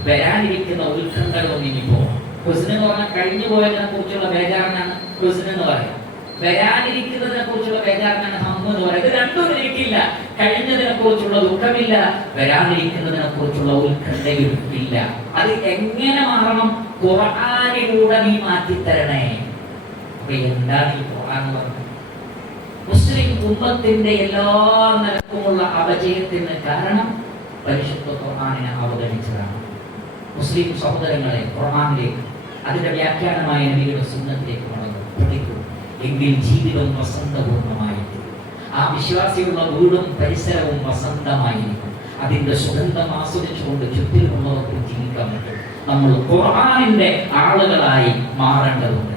വരാനിരിക്കുന്ന ഉത്കണ്ഠകളും നീങ്ങിപ്പോകണം. ഹുസ്ൻ എന്ന് പറഞ്ഞാൽ കഴിഞ്ഞു പോയതിനെ കുറിച്ചുള്ള ബേജാറിനാണ് ഹുസ്ൻ എന്ന് പറയാം. വരാനിരിക്കുന്നതിനെ കുറിച്ചുള്ള ബേജാറിനാണ് ഹമ്മ് എന്ന് പറയുന്നത്. ഇത് രണ്ടും എനിക്കില്ല. കഴിഞ്ഞതിനെ കുറിച്ചുള്ള ദുഃഖമില്ല, വരാനിരിക്കുന്നതിനെ കുറിച്ചുള്ള ഉത്കണ്ഠയും ഇല്ല. അത് എങ്ങനെ മാറണം? ഖുർആനിലൂടെ നീ മാറ്റിത്തരണേ. അപ്പൊ എന്താണ് ഈ ഖുർആൻ എന്ന് പറഞ്ഞത്? മുസ്ലിം ഉമ്മത്തിന്റെ എല്ലാ നിലക്കുമുള്ള അപജയത്തിന് കാരണം പരിശുദ്ധ ഖുർആനിനെ അവഗണിച്ചതാണ്. മുസ്ലിം സഹോദരങ്ങളെ, ഖുർആനിലേക്ക്, അതിന്റെ വ്യാഖ്യാനമായ നബിയുടെ സുന്നത്തിലേക്ക് പഠിക്കും എങ്കിൽ ജീവിതം വസന്തപൂർണ്ണമായിരിക്കും. ആ വിശ്വാസിയുള്ള വീടും പരിസരവും വസന്തമായിരിക്കും. അതിന്റെ സുഗന്ധം ആസ്വദിച്ചുകൊണ്ട് ചുറ്റിലുമുള്ളവർക്കും ജീവിക്കാൻ പറ്റും. നമ്മൾ ഖുർആനിന്റെ ആളുകളായി മാറേണ്ടതുണ്ട്.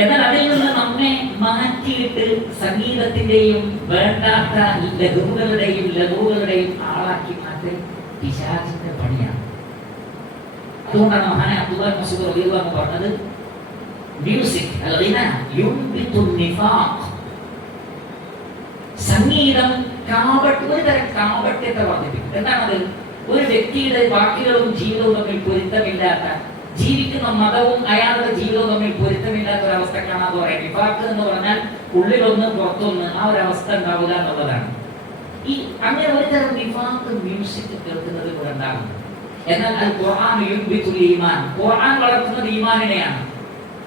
എന്നാൽ അതിൽ നിന്ന് നമ്മെ മാറ്റിയിട്ട് സംഗീതത്തിന്റെയും വേണ്ടാത്ത ലഘുകളുടെയും ആളാക്കി മാറ്റൽ പിശാചിന്റെ പണിയാണ്. അതുകൊണ്ടാണ് മഹാനായ അബ്ദുല്ലാഹ് മസ്ഊദ് റളിയല്ലാഹു അൻഹു പറഞ്ഞത്, മ്യൂസിക് അൽ-ഗിനാ യുംബിതു നിഫാഖ്, സംഗീതം ഒരു തരം കാപട്യത്തെ വർദ്ധിപ്പിക്കും. എന്താണത്? ഒരു വ്യക്തിയുടെ വാക്കുകളും ജീവിതവും തമ്മിൽ പൊരുത്തമില്ലാത്ത, ജീവിക്കുന്ന മതവും അയാളുടെ ജീവിതവും തമ്മിൽ പൊരുത്തമില്ലാത്ത ഒരവസ്ഥ കാണാതെ പറയാം. നിഫാഖ് എന്ന് പറഞ്ഞാൽ ഉള്ളിലൊന്ന് പുറത്തൊന്ന്, ആ ഒരു അവസ്ഥ ഉണ്ടാവില്ല എന്നുള്ളതാണ്. ഈ അങ്ങനെ ഒരു തരം നിഫാഖ് മ്യൂസിക് കേൾക്കുന്നത് കൂടെ ഉണ്ടാകും. എന്നാൽ അൽ ഖുർആൻ യുംബിതുൽ ഈമാൻ, ഖുർആൻ വളർത്തുന്നത് ഈമാനിനെയാണ്.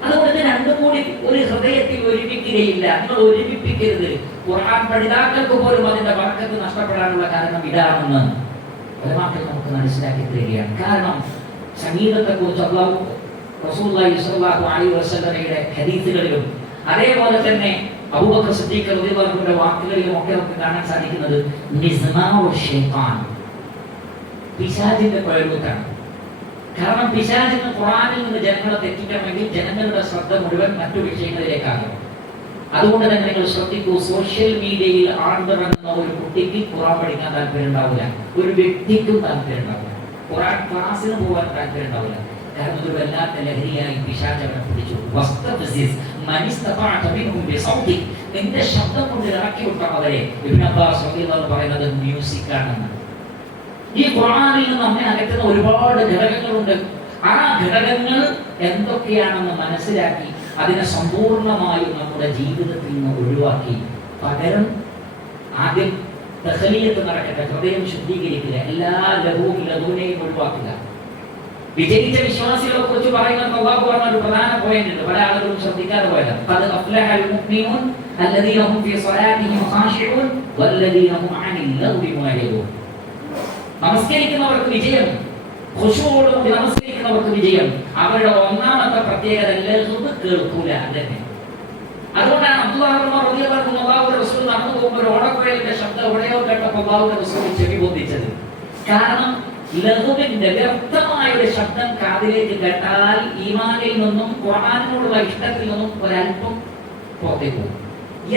അതുകൊണ്ട് രണ്ടും കൂടി ഒരു ഹൃദയത്തിൽ ഒരുമിക്കുകയില്ല. നിങ്ങൾ ഒരുമിപ്പിക്കരുത്. ഖുർആൻ പഠിതാക്കൾക്ക് പോലും അതിന്റെ ബർക്കത്ത് നഷ്ടപ്പെടാനുള്ള കാരണം ഇതാണെന്ന് ഉലമാക്കൾ നമുക്ക് മനസ്സിലാക്കി തരികയാണ്. കാരണം സംഗീതത്തെക്കുറിച്ച് റസൂലുള്ളാഹി സ്വല്ലല്ലാഹു അലൈഹി വസല്ലമയുടെ ഹദീസുകളിലും അതേപോലെ തന്നെ അബൂബക്കർ സിദ്ദീഖ് റളിയല്ലാഹു അൻഹുവിന്റെ വാക്കുകളിലും ഒക്കെ നമുക്ക് കാണാൻ സാധിക്കുന്നത് മിസ്മാഉ ശൈത്താൻ, പിശാചിന്റെ പ്രയോഗത്താണ്. കാരണം പിശാചിന് ഖുർആനിൽ നിന്ന് ജനങ്ങളെ തെറ്റിക്കണമെങ്കിൽ ജനങ്ങളുടെ ശ്രദ്ധ മുഴുവൻ മറ്റു വിഷയങ്ങളിലേക്കാകും. അതുകൊണ്ട് തന്നെ നിങ്ങൾ ശ്രദ്ധിക്കൂ, സോഷ്യൽ മീഡിയയിൽ ആഴ്ന്നിറങ്ങുന്ന ഒരു കുട്ടിക്ക് ഖുർആൻ പഠിക്കാൻ താല്പര്യം ഉണ്ടാവില്ല, ഒരു വ്യക്തിക്കും താല്പര്യം ഉണ്ടാവില്ല, ഖുർആൻ ക്ലാസ്സിന് പോകാൻ താല്പര്യം ഉണ്ടാവില്ല. കാരണം ഒരു വല്ലാത്ത ലഹരിയായി പിശാച് അവനെ പിടിച്ചു. നിന്റെ ശബ്ദം കൊണ്ട് ഇറക്കി വിട്ടാൽ അവരെ ഇബ്നു അബ്ബാസ് റളിയല്ലാഹു അൻഹു പറയുന്നത് മ്യൂസിക് ആണെന്ന്. ഈ ഖുർആനിൽ നിന്ന് നമ്മെ അകറ്റുന്ന ഒരുപാട് ഘടകങ്ങളുണ്ട്. ആ ഘടകങ്ങൾ എന്തൊക്കെയാണെന്ന് മനസ്സിലാക്കി അതിനെ സമ്പൂർണമായും നമ്മുടെ ജീവിതത്തിൽ നിന്ന് ഒഴിവാക്കി പകരം ആദ്യം തഖ്ലിയത്ത് നടക്കട്ടെ, ഹൃദയം ശുദ്ധീകരിക്കുക, എല്ലാ ലഘുവിനെയും ഒഴിവാക്കുക. വിജയിച്ച വിശ്വാസികളെ കുറിച്ച് പറയുന്നത് അല്ലാഹു പറഞ്ഞ ഒരു പ്രധാന പോയിന്റ് ഉണ്ട്, പല ആളുകളും ശ്രദ്ധിക്കാതെ പോയതാണ്. ഖദ് അഫ്ലഹൽ മുഅ്മിനൂൻ അല്ലദീന ഹും ഫീ സ്വലാത്തിഹിം ഖാശിഊൻ വല്ലദീന ഹും അനിൽ ലഗ്വി മുഅരിദൂൻ. നമസ്കരിക്കുന്നവർക്ക് വിജയം, ഖുശൂഅോടുകൂടി നമസ്കരിക്കുന്നവർക്ക് വിജയം. അവരുടെ ഒന്നാമത്തെ പ്രത്യേകത ലഗ്വ് കേൾക്കൂല. അതന്നെ. അതുകൊണ്ടാണ് അബ്ദുല്ലാഹ് റളിയല്ലാഹു അൻഹു അല്ലാഹുവിന്റെ റസൂൽ നടന്നു പോകുമ്പോൾ ഒരു ഓടക്കുഴലിന്റെ ശബ്ദം എവിടെയോ കേട്ടപ്പോൾ അല്ലാഹുവിന്റെ റസൂൽ ചെവി പൊത്തിച്ചത്. കാരണം ലഘുവിന്റെ വ്യക്തമായ ഒരു ശബ്ദം കാതിലേക്ക് കേട്ടാൽ ഈമാനിൽ നിന്നും ഖുർആനിനോടുള്ള ഇഷ്ടത്തിൽ നിന്നും ഒരല്പം പുറത്തേക്ക് പോകും.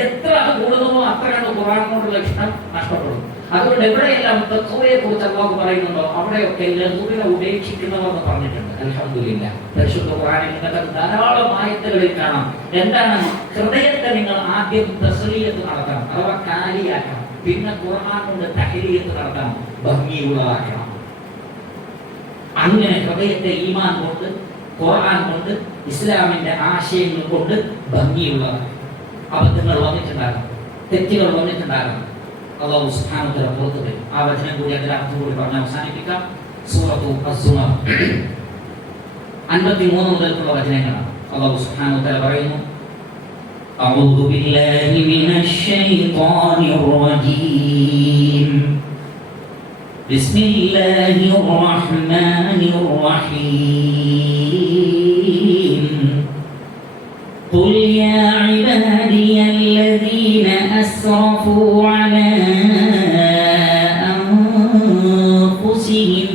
എത്ര അത് കൂടുന്നുവോ അത്ര കണ്ട് ഖുർആനിനോടുള്ള ഇഷ്ടം നഷ്ടപ്പെടും. അതുകൊണ്ട് എവിടെയെല്ലാം തഖ്വയെ കുറിച്ച് അല്ലാഹു പറയുന്നുണ്ടോ അവിടെയൊക്കെ ലഘുവിനെ ഉപേക്ഷിക്കുന്നവർ പറഞ്ഞിട്ടുണ്ട്. അൽഹംദുലില്ലാഹ്, പരിശുദ്ധ ഖുർആനിൽ നിങ്ങൾക്ക് ധാരാളം ആയത്തുകളിൽ കാണാം. എന്താണ്? ഹൃദയത്തെ നിങ്ങൾ ആദ്യം തസ്ലീയത്ത് നടത്തണം, അഥവാ കാലിയാക്കണം. പിന്നെ ഖുർആൻ കൊണ്ട് തഹ്ലീയത്ത് നടത്തണം, ഭംഗിയുള്ളതാക്കണം. അങ്ങനെ ഹൃദയത്തെ ഈമാൻ കൊണ്ട്, ഖുർആൻ കൊണ്ട്, ഇസ്ലാമിന്റെ ആശയങ്ങൾ കൊണ്ട് ഭംഗിയുള്ളതാണ്. അബദ്ധങ്ങൾ വന്നിട്ടുണ്ടാകാം, തെറ്റുകൾ വന്നിട്ടുണ്ടാകാം. അല്ലാഹു സുബ്ഹാനഹു വ തആല പുറത്തു തരും. ആ വചനം കൂടി അതിന്റെ അർത്ഥം കൂടി പറഞ്ഞ് അവസാനിപ്പിക്കാം. സൂറത്തു അസ്-സുമർ 53 മുതൽക്കുള്ള വചനങ്ങളാണ്. അല്ലാഹു സുബ്ഹാനഹു വ തആല പറയുന്നു, അഊദു ബില്ലാഹി മിനശ് ശൈത്വാനിർ റജീം ബിസ്മില്ലാഹിർ റഹ്മാനിർ റഹീം ഖുൽ യാ ഇബാദിയല്ലദീന അസ്റഫൂ അലാ അൻഫുസിഹിം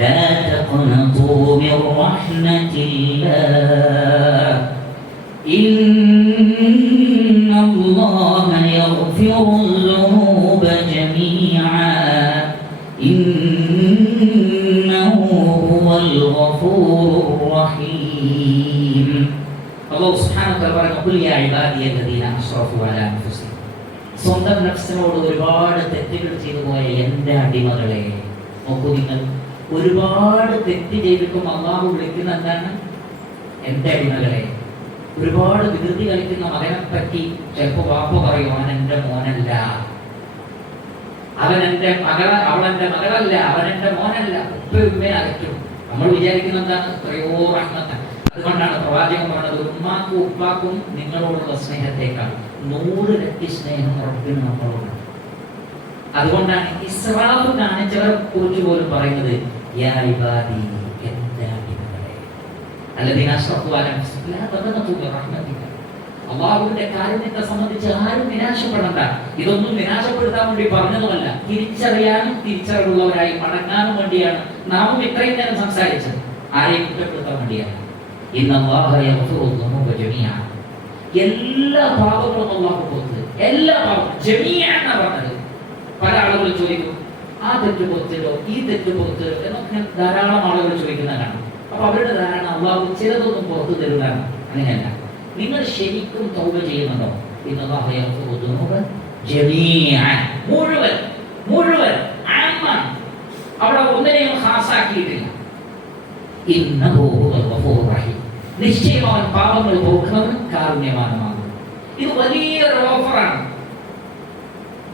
لا تقنطوا من رحمة الله إن الله يغفر الذنوب جميعا إنه هو الغفور الرحيم. الله سبحانه وتعالى قل يا عبادي الذين أسرفوا على أنفسهم. സ്വന്തം നഫ്സിനോട് ഒരുപാട് തെറ്റുകൾ ചെയ്തു പോയ എൻ്റെ അടിമകളെ നോക്കൂ, നിങ്ങൾ ഒരുപാട് തെറ്റ് ചെയ്തിട്ടും അള്ളാഹു വിളിക്കുന്ന എന്താണ്? എൻ്റെ അടിമകളെ. ഒരുപാട് വികൃതി കളിക്കുന്ന മകനെ പറ്റി ചിലപ്പോൾ വാപ്പ പറയും, അവൻ എൻ്റെ മോനല്ല, അവൻ എൻ്റെ മകള, അവൾ എൻ്റെ മകളല്ല, അവൻ എൻ്റെ മോനല്ല. ഉപ്പയെ അകറ്റും. നമ്മൾ വിചാരിക്കുന്ന എന്താണ്? എത്രയോ റഹ്മത്താണ്. അതുകൊണ്ടാണ് പ്രവാചകൻ പറഞ്ഞത്, ഉമ്മാക്കും ഉപ്പാക്കും നിങ്ങളോടുള്ള സ്നേഹത്തേക്കാൾ 100 ഇരട്ടി സ്നേഹം റബ്ബിന് നമ്മളോട്. അതുകൊണ്ടാണ് ഇസ്രാഫ് കാണിച്ചവരെ കുറിച്ച് പോലും പറയുന്നത്, യാ ഇബാദി, എൻ്റെ അടിമകളെ, അല്ലദീന അസ്റഫൂ അലാ അൻഫുസിഹിം ലാ തഖ്നതു മിർ റഹ്മത്തില്ലാഹ്. അല്ലാഹുവിന്റെ കാരുണ്യത്തെ സംബന്ധിച്ച് ആരും നിരാശപ്പെടണ്ട. ഇതൊന്നും നിരാശപ്പെടുത്താൻ വേണ്ടി പറഞ്ഞതുമല്ല, തിരിച്ചറിയാനും തിരിച്ചറിവുള്ളവരായി മടങ്ങാനും വേണ്ടിയാണ് നാം ഇത്രയും നേരം സംസാരിച്ചത്. ആരെയും കുറ്റപ്പെടുത്താൻ വേണ്ടിയാണ്. ഇന്നല്ലാഹ യഗ്ഫിറു ദുനൂബ ജമീഅ. എല്ലാ പാപങ്ങളും അല്ലാഹു പുറത്ത്, എല്ലാ പാപം ജമീഅ എന്നാ പറഞ്ഞത്. പല ആളുകൾ ചോദിക്കും, ആ തെറ്റ് പുറത്തിടോ, ഈ തെറ്റ് പുറത്തിടോ എന്നൊക്കെ ധാരാളം ആളുകൾ ചോദിക്കുന്നതാണ്. അപ്പൊ അവരുടെ ധാരണ അള്ളാഹു ചിലതൊന്നും പുറത്തു തരുന്നതാണ്. അങ്ങനെയല്ല. നിങ്ങൾ ശരിക്കും തൗബ ചെയ്യുന്നുണ്ടോ? മുഴുവൻ മുഴുവൻ ആമാണ്. അവിടെ ഒന്നിനെയും ഖാസാക്കിയിട്ടില്ല. നിശ്ചയം അവൻ പാപങ്ങൾ പൊറുക്കുന്നവൻ കാരുണ്യവാനുമാകും. ഇത് വലിയൊരു ഓഫറാണ്.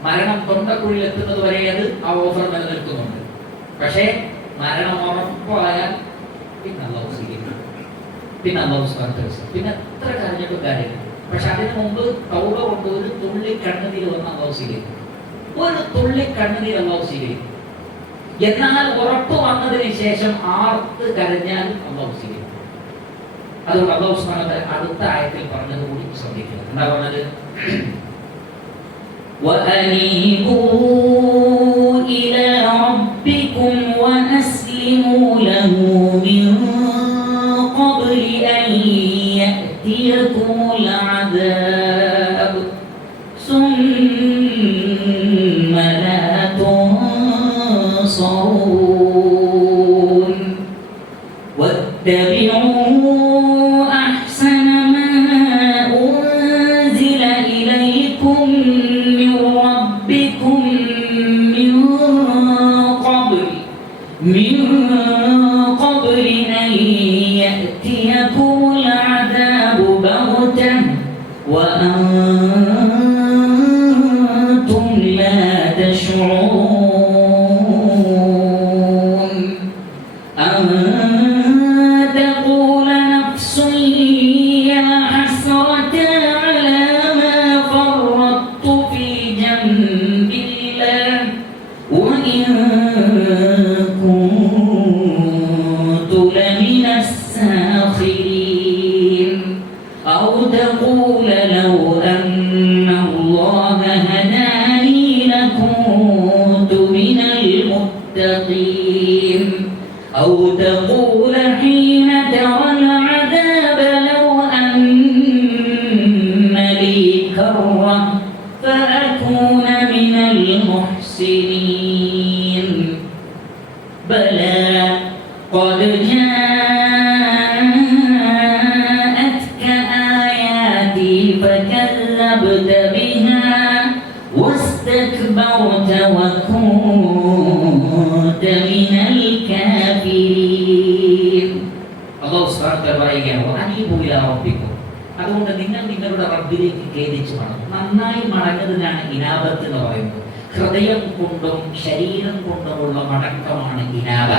മരണം തൊണ്ടക്കുഴിയിൽ എത്തുന്നത് വരെ ആ ഓഫർ നിലനിൽക്കുന്നുണ്ട്. പക്ഷേ മരണം ഉറപ്പായാൽ പിന്നെ അല്ലാഹു സ്വീകരിക്കും. പിന്നെ അല്ലാഹു സ്വീകരിക്കും. പിന്നെ എത്ര കരഞ്ഞിട്ടും കാര്യമില്ല. പക്ഷെ അതിനു മുമ്പ് തൗബ കൊണ്ട് ഒരു തുള്ളി കണ്ണുനീര് വന്ന് അല്ലാഹു സ്വീകരിക്കും. ഒരു തുള്ളി കണ്ണുനീര് അല്ലാഹു സ്വീകരിക്കും. എന്നാൽ ഉറപ്പ് വന്നതിന് ശേഷം ആർത്ത് കരഞ്ഞാൽ അല്ലാഹു സ്വീകരിക്കും. അതുകൊണ്ട് അല്ലാഹു സുബ്ഹാനഹു വ തആല അടുത്ത ആയത്തിൽ പറഞ്ഞത് കൂടി ശ്രദ്ധിക്കുക. എന്താ പറഞ്ഞത്? وأنيبوا إلى ربكم وأسلموا له من قبل أن يأتيكم العذاب ثم لا تنصرون واتبعوا أحسن ما أنزل إليكم من قبل أن يأتيكم العذاب بغتة وأنتم لا تشعرون أن تقول نفس يا حسرة على ما فرطت في جنب الله وإن كنت لمن الساخرين أو تقول لو أن الله هداني لكنت من المتقين أو تقول حين ترى العذاب لو أن لي كرة فأكون من المحسنين بلى قد جاءتك آياتي فكذبت بها واستكبرت وكنت من الكافرين. الله سبحانه وتعالى പറയുകയാണ്, وأنيبوا إلى ربكم. അതുകൊണ്ട് നിങ്ങൾ നിങ്ങളുടെ റബ്ബിലേക്ക് ഖേദിച്ചു മടങ്ങും. നന്നായി മടങ്ങുന്നതിനാണ് ഇനാബത്ത് എന്ന് പറയുന്നത്. ഹൃദയം കൊണ്ടും ശരീരം കൊണ്ടുമുള്ള മടക്കമാണ് ഇനാബ.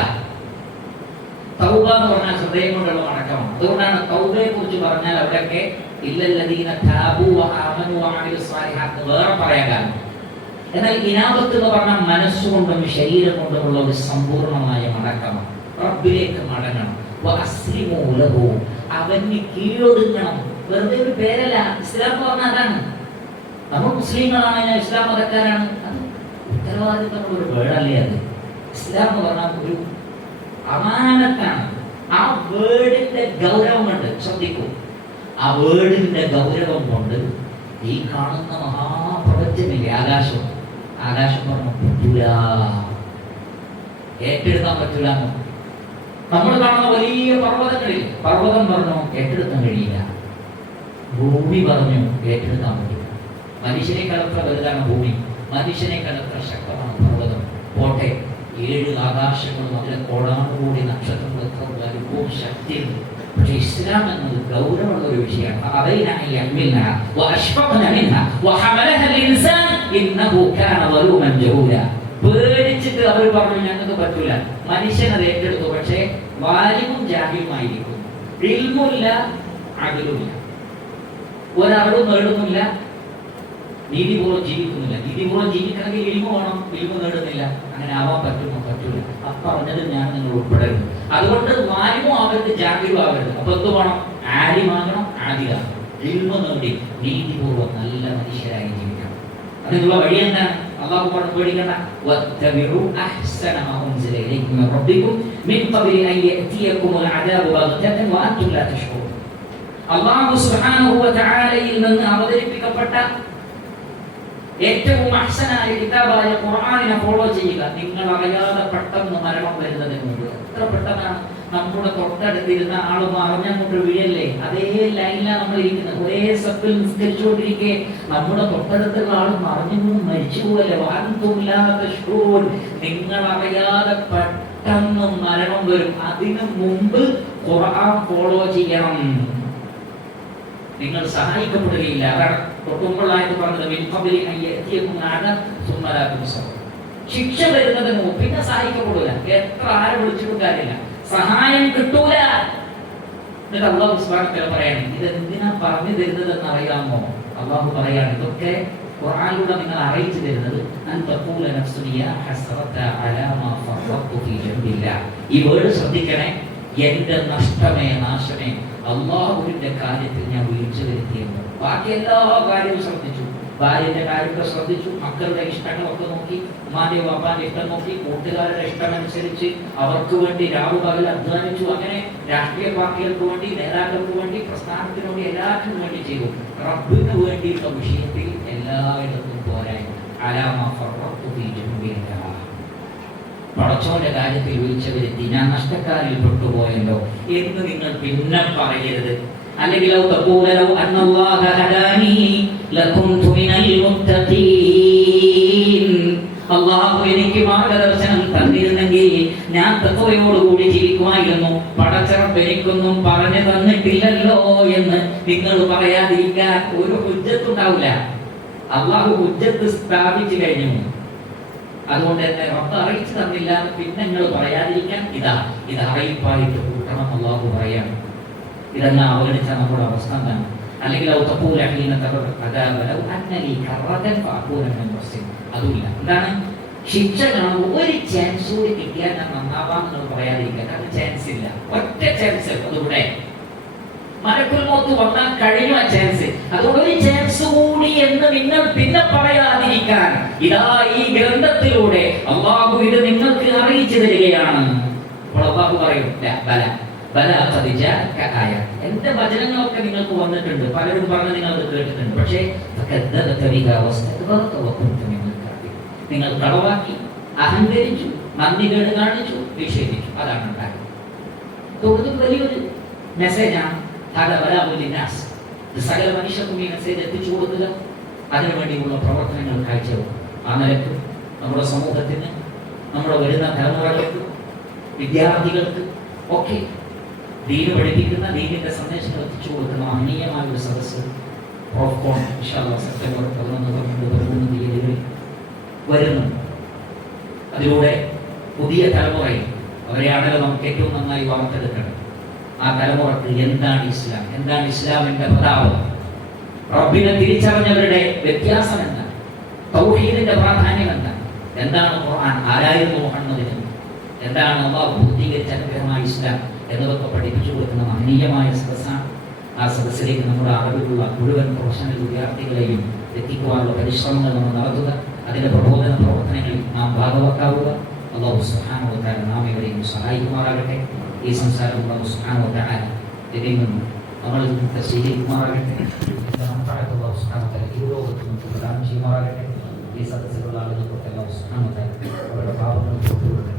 തൗബ എന്ന് പറഞ്ഞാൽ ഹൃദയം കൊണ്ടുള്ള മടക്കമാണ്. അതുകൊണ്ടാണ് തൗബയെ കുറിച്ച് പറഞ്ഞാൽ അവിടെയൊക്കെ ഇല്ലല്ലദീന താബൂ വആമനൂ വഅമിലുസ് സാലിഹാത്ത് വേറെ പറയാൻ കാരണം. എന്നാൽ ഇനാബത്ത് എന്ന് പറഞ്ഞാൽ മനസ്സുകൊണ്ടും ശരീരം കൊണ്ടുമുള്ള ഒരു സമ്പൂർണമായ മടക്കമാണ്. റബ്ബിലേക്ക് മടങ്ങണം. വഅസ്ലിമൂ ലഹു, അവന് കീഴൊതുങ്ങണം. വെറുതെ ഒരു പേരല്ല. ഇസ്ലാം എന്ന് പറഞ്ഞാൽ അതാണ്. നമ്മൾ മുസ്ലിങ്ങളാണ്, ഞാൻ ഇസ്ലാം മതക്കാരാണ്, അത് ഉത്തരവാദിത്തമുള്ള ഒരു വേർഡല്ലേ അത്. ഇസ്ലാം എന്ന് പറഞ്ഞാൽ ഒരു അമാനത്താണ്. ആ വേർഡിന്റെ ഗൗരവം കൊണ്ട് ശ്രദ്ധിക്കൂ. ആ വേർഡിന്റെ ഗൗരവം കൊണ്ട് ഈ കാണുന്ന മഹാപ്രപഞ്ചമില്ലേ, ആകാശം പറഞ്ഞു പറ്റൂല, ഏറ്റെടുക്കാൻ പറ്റൂല. നമ്മൾ കാണുന്ന വലിയ പർവ്വതങ്ങളിൽ പർവ്വതം പറഞ്ഞു ഏറ്റെടുക്കാൻ കഴിയില്ല. ഭൂമി പറഞ്ഞു ഏറ്റെടുക്കാൻ പറ്റില്ല. മനുഷ്യനേക്കാളത്ര വലുതാണ് ഭൂമി, മനുഷ്യനേക്കാളത്ര ശക്തമാണ് പർവ്വതം. പോട്ടെ, 7 ആകാശങ്ങളും അതിലെ കോടാനുകൂടി നക്ഷത്രങ്ങളൊക്കെ വലുപ്പവും ശക്തിയുണ്ട്. പക്ഷെ ഇസ്ലാം എന്നത് ഗൗരവമുള്ള ഒരു വിഷയമാണ്. പേടിച്ചിട്ട് അവർ പറഞ്ഞു ഞങ്ങൾക്ക് പറ്റൂല. മനുഷ്യനത് ഏറ്റെടുത്തു. പക്ഷേ വാലിമും ജാഹിലുമായിരിക്കും. ഇൽമുമില്ല, അഖിലുമില്ല, ഒരറിവും നേടുന്നില്ല, നീതിപൂർവ്വം ജീവിക്കുന്നില്ല. നീതിപൂർവ്വം ജീവിക്കണമെങ്കിൽ ഇൽമു വേണം, ഇൽമു നേടുന്നില്ല. അങ്ങനെ ആവാൻ പറ്റുമോ? പറ്റൂല. അപ്പൊ പറഞ്ഞത് ഞാൻ നിങ്ങൾ ഉൾപ്പെടരുത്. അതുകൊണ്ട് വാലിമോ ആവരുത്, ജാഹിലും ആവരുത്. അപ്പൊ എന്ത് വേണം? ആലിമാകണം, ആദിലാകണം. ഇൽമു നേടി നീതിപൂർവ്വം നല്ല മനുഷ്യരായി ജീവിക്കണം. അതിനുള്ള വഴി എന്താണ്? അല്ലാഹു പറഞ്ഞു പേടിക്കണ്ട. വത്തബിഉ അഹ്സന മാ ഉൻസില ഇലൈക്കും മിൻ റബ്ബിക്കും മിൻ ഖബ്ലി അൻ യഅതിയകുമുൽ അദാബു ബഗ്തതൻ വഅൻതും ലാ തശ്ഉറൂൻ. അല്ലാഹു സുബ്ഹാനഹു വ തആലയിൽ നിന്ന് അവതരിപ്പിക്കപ്പെട്ട ഏറ്റവും അഹ്സനായ കിതാബായ ഖുർആനിനെ ഫോളോ ചെയ്യുക. നിങ്ങൾ അറിയാതെ പെട്ടെന്ന് മരണം വരുന്നതിന് മുമ്പ്. എത്ര പെട്ടെന്നാണ് നമ്മുടെ തൊട്ടടുത്തിരുന്ന ആൾ മറിഞ്ഞങ്ങോട്ട് വീഴല്ലേ, അതേ ലൈനിലാണ് നമ്മൾ ഇരിക്കുന്നത്. ഒരേ സപ്പിൽ നിസ്കരിച്ചുകൊണ്ടിരിക്കെ നമ്മുടെ തൊട്ടടുത്തുള്ള ആൾ മറിഞ്ഞു മരിച്ചു പോകല്ലേ. നിങ്ങൾ അറിയാതെ പെട്ടെന്ന് മരണം വരും. അതിനു മുമ്പ് ഖുർആൻ ഫോളോ ചെയ്യണം. നിങ്ങൾ സഹായിക്കപ്പെടുകയില്ല. അതാണ് തൊട്ടുമ്പോഴായിട്ട് പറഞ്ഞത്, ശിക്ഷ വരുന്നതിന് മുമ്പ് പിന്നെ സഹായിക്കപ്പെടില്ല. എത്ര ആരെ വിളിച്ചിട്ടും കാര്യമില്ല, സഹായം കിട്ടൂല. എന്നിട്ട് അല്ലാഹു സുബ്ഹാനഹു വ തആല പറയാണ്, ഇതെന്തിനാ പറഞ്ഞു തരുന്നതെന്ന് അറിയാമോ? അല്ലാഹു പറയാണ്, ഇതൊക്കെ ഖുർആനിലൂടെ നിങ്ങൾ അറിയിച്ചു തരുന്നത് അൻ തഖൂല നഫ്സുൻ യാ ഹസ്റത അലാ മാ ഫറത്തു ഫീ ജംബില്ലാഹ്. ഈ വേർഡ് ശ്രദ്ധിക്കണേ. എന്റെ നഷ്ടമേ, നാശമേ, അല്ലാഹുവിന്റെ കാര്യത്തിൽ ഞാൻ വീഴ്ച വരുത്തിയെന്ന്. ബാക്കി എല്ലാ കാര്യവും ശ്രദ്ധിച്ചു. ഭാര്യന്റെ കാര്യമൊക്കെ ശ്രദ്ധിച്ചു, മക്കളുടെ ഇഷ്ടങ്ങളൊക്കെ നോക്കി, ഉമ്മാന്റെ വാപ്പാന്റെ ഇഷ്ടം നോക്കി, കൂട്ടുകാരുടെ ഇഷ്ടമനുസരിച്ച് അവർക്ക് വേണ്ടി രാവ് പകൽ അധ്വാനിച്ചു. അങ്ങനെ രാഷ്ട്രീയ പാർട്ടികൾക്ക് വേണ്ടി, നേതാക്കൾക്ക് വേണ്ടി, പ്രസ്ഥാനത്തിന് വേണ്ടി, എല്ലാത്തിനും വേണ്ടി ചെയ്തു. റബ്ബിന് വേണ്ടിയിട്ടുള്ള വിഷയത്തിൽ എല്ലായിടത്തും പോരായ്മ. അലാമാ ഫറത്തു ഫീ ജംബില്ലാഹ്. പടച്ചോന്റെ കാര്യത്തിൽ വീഴ്ച വരുത്തി, ഞാൻ നഷ്ടക്കാരിൽ പെട്ടുപോയല്ലോ എന്ന് നിങ്ങൾ പിന്നെ പറയരുത്. അല്ലെങ്കിൽ അല്ലാഹു എനിക്ക് മാർഗദർശനം തന്നിരുന്നെങ്കിൽ ഞാൻ തഖ്വയോടുകൂടി ജീവിക്കുമായിരുന്നു. പടച്ചറബ് എനിക്കൊന്നും പറഞ്ഞു തന്നിട്ടില്ലല്ലോ എന്ന് നിങ്ങൾ പറയാതിരിക്കാൻ ഒരു ഹുജ്ജത്തുണ്ടാവില്ല. അല്ലാഹു ഹുജ്ജത്ത് സ്ഥാപിച്ചു കഴിഞ്ഞു. അതുകൊണ്ട് തന്നെ റബ്ബ് അറിയിച്ചു തന്നില്ല പിന്നെ നിങ്ങൾ പറയാതിരിക്കാൻ ഇത് അറിയിപ്പായിട്ട് കൂട്ടണം. അല്ലാഹു പറയാണ്. ഇതെല്ലാം അവഗണിച്ച നമ്മുടെ അവസ്ഥ എന്താണ്? അല്ലെങ്കിൽ അതുമില്ല. എന്താണ്? ശിക്ഷ കാണുമ്പോൾ ഒരു ചാൻസ് കൂടി കിട്ടിയാൽ ഞാൻ നന്നാവാം നിങ്ങൾ പറയാതിരിക്കാൻ. കാരണം ചാൻസ് ഇല്ല, ഒറ്റ ചാൻസ്. അതുകൂടെ മലക്കുൽ മൗത്ത് വന്നാൽ കഴിഞ്ഞു ആ ചാൻസ്. അതുകൊണ്ട് ഒരു ചാൻസ് കൂടി എന്ന് നിങ്ങൾ പിന്നെ പറയാതിരിക്കാൻ ഇതാ ഈ ഗ്രന്ഥത്തിലൂടെ അല്ലാഹു ഇത് നിങ്ങൾക്ക് അറിയിച്ചു തരികയാണ്. അപ്പോൾ അല്ലാഹു പറയും, എന്റെ വചനങ്ങളൊക്കെ നിങ്ങൾക്ക് വന്നിട്ടുണ്ട്, പലരും പറഞ്ഞ് നിങ്ങൾ അത് കേട്ടിട്ടുണ്ട്. പക്ഷേ നിങ്ങൾ കളവാക്കി, അഹങ്കരിച്ചു, നന്ദികേട് കാണിച്ചു, നിഷേധിച്ചു. അതാണ് ഉണ്ടായത്. വലിയൊരു മെസ്സേജാണ്. സകല മനുഷ്യർക്കും ഈ മെസ്സേജ് എത്തിച്ചു കൊടുക്കുക, അതിനുവേണ്ടിയുള്ള പ്രവർത്തനങ്ങൾ കാഴ്ചവെക്കും. ആ നിലക്ക് നമ്മുടെ സമൂഹത്തിന്, നമ്മുടെ വരുന്ന തലമുറകൾക്ക്, വിദ്യാർത്ഥികൾക്ക് ഒക്കെ ദീന് പഠിപ്പിക്കുന്ന, ദീനിന്റെ സന്ദേശങ്ങൾ എത്തിച്ചു കൊടുക്കുന്ന മഹനീയമായ ഒരു സദസ്സ് പ്രോഫ്കോൺ സെപ്റ്റംബർ 11-13 തീയതികളിൽ വരുന്നു. അതിലൂടെ പുതിയ തലമുറയിൽ അവരെയാണല്ലോ നമുക്ക് ഏറ്റവും നന്നായി വാർത്തെടുക്കണം. ആ തലമുറക്ക് എന്താണ് ഇസ്ലാം, എന്താണ് ഇസ്ലാമിന്റെ പ്രതാപം, റബ്ബിനെ തിരിച്ചറിഞ്ഞവരുടെ വ്യത്യാസം എന്താണ്, തൗഹീദിന്റെ പ്രാധാന്യം എന്താണ്, എന്താണ് ഖുർആൻ, ആരായിരുന്നു മുഹമ്മദിന്, എന്താണ് അല്ലാഹു പൂർത്തീകരിച്ച അനുഗ്രഹമായ ഇസ്ലാം എന്നതൊക്കെ പഠിപ്പിച്ചു കൊടുക്കുന്ന മഹനീയമായ സദസ്സാണ്. ആ സദസ്സിലേക്ക് നമ്മുടെ അറിവിലുള്ള മുഴുവൻ പ്രൊഫഷണൽ വിദ്യാർത്ഥികളെയും എത്തിക്കുവാനുള്ള പരിശ്രമങ്ങൾ നമ്മൾ നടത്തുക. അതിന്റെ പ്രബോധന പ്രവർത്തനങ്ങളിൽ നാം ഭാഗവക്കാവുക. അല്ലാഹു സുബ്ഹാനഹു വ തആല നാം ഇവരെയും സഹായിക്കുമാറാകട്ടെ. ഈ സംസാരം അല്ലാഹു സുബ്ഹാനഹു വ തആല ഇതിൽ നിന്നും നമ്മളിൽ നിന്ന് സ്വീകരിക്കുമാറാകട്ടെ. അല്ലാഹു സുബ്ഹാനഹു വ തആല ഈ ലോകത്ത് നമുക്ക് പ്രദാനം ചെയ്യുമാറാകട്ടെ. ഈ സദസ്സിലുള്ള ആളുകൾക്കൊക്കെ അല്ലാഹു സുബ്ഹാനഹു വ തആല അവരുടെ പാപങ്ങൾ പുറത്തുകൊടുക്കട്ടെ.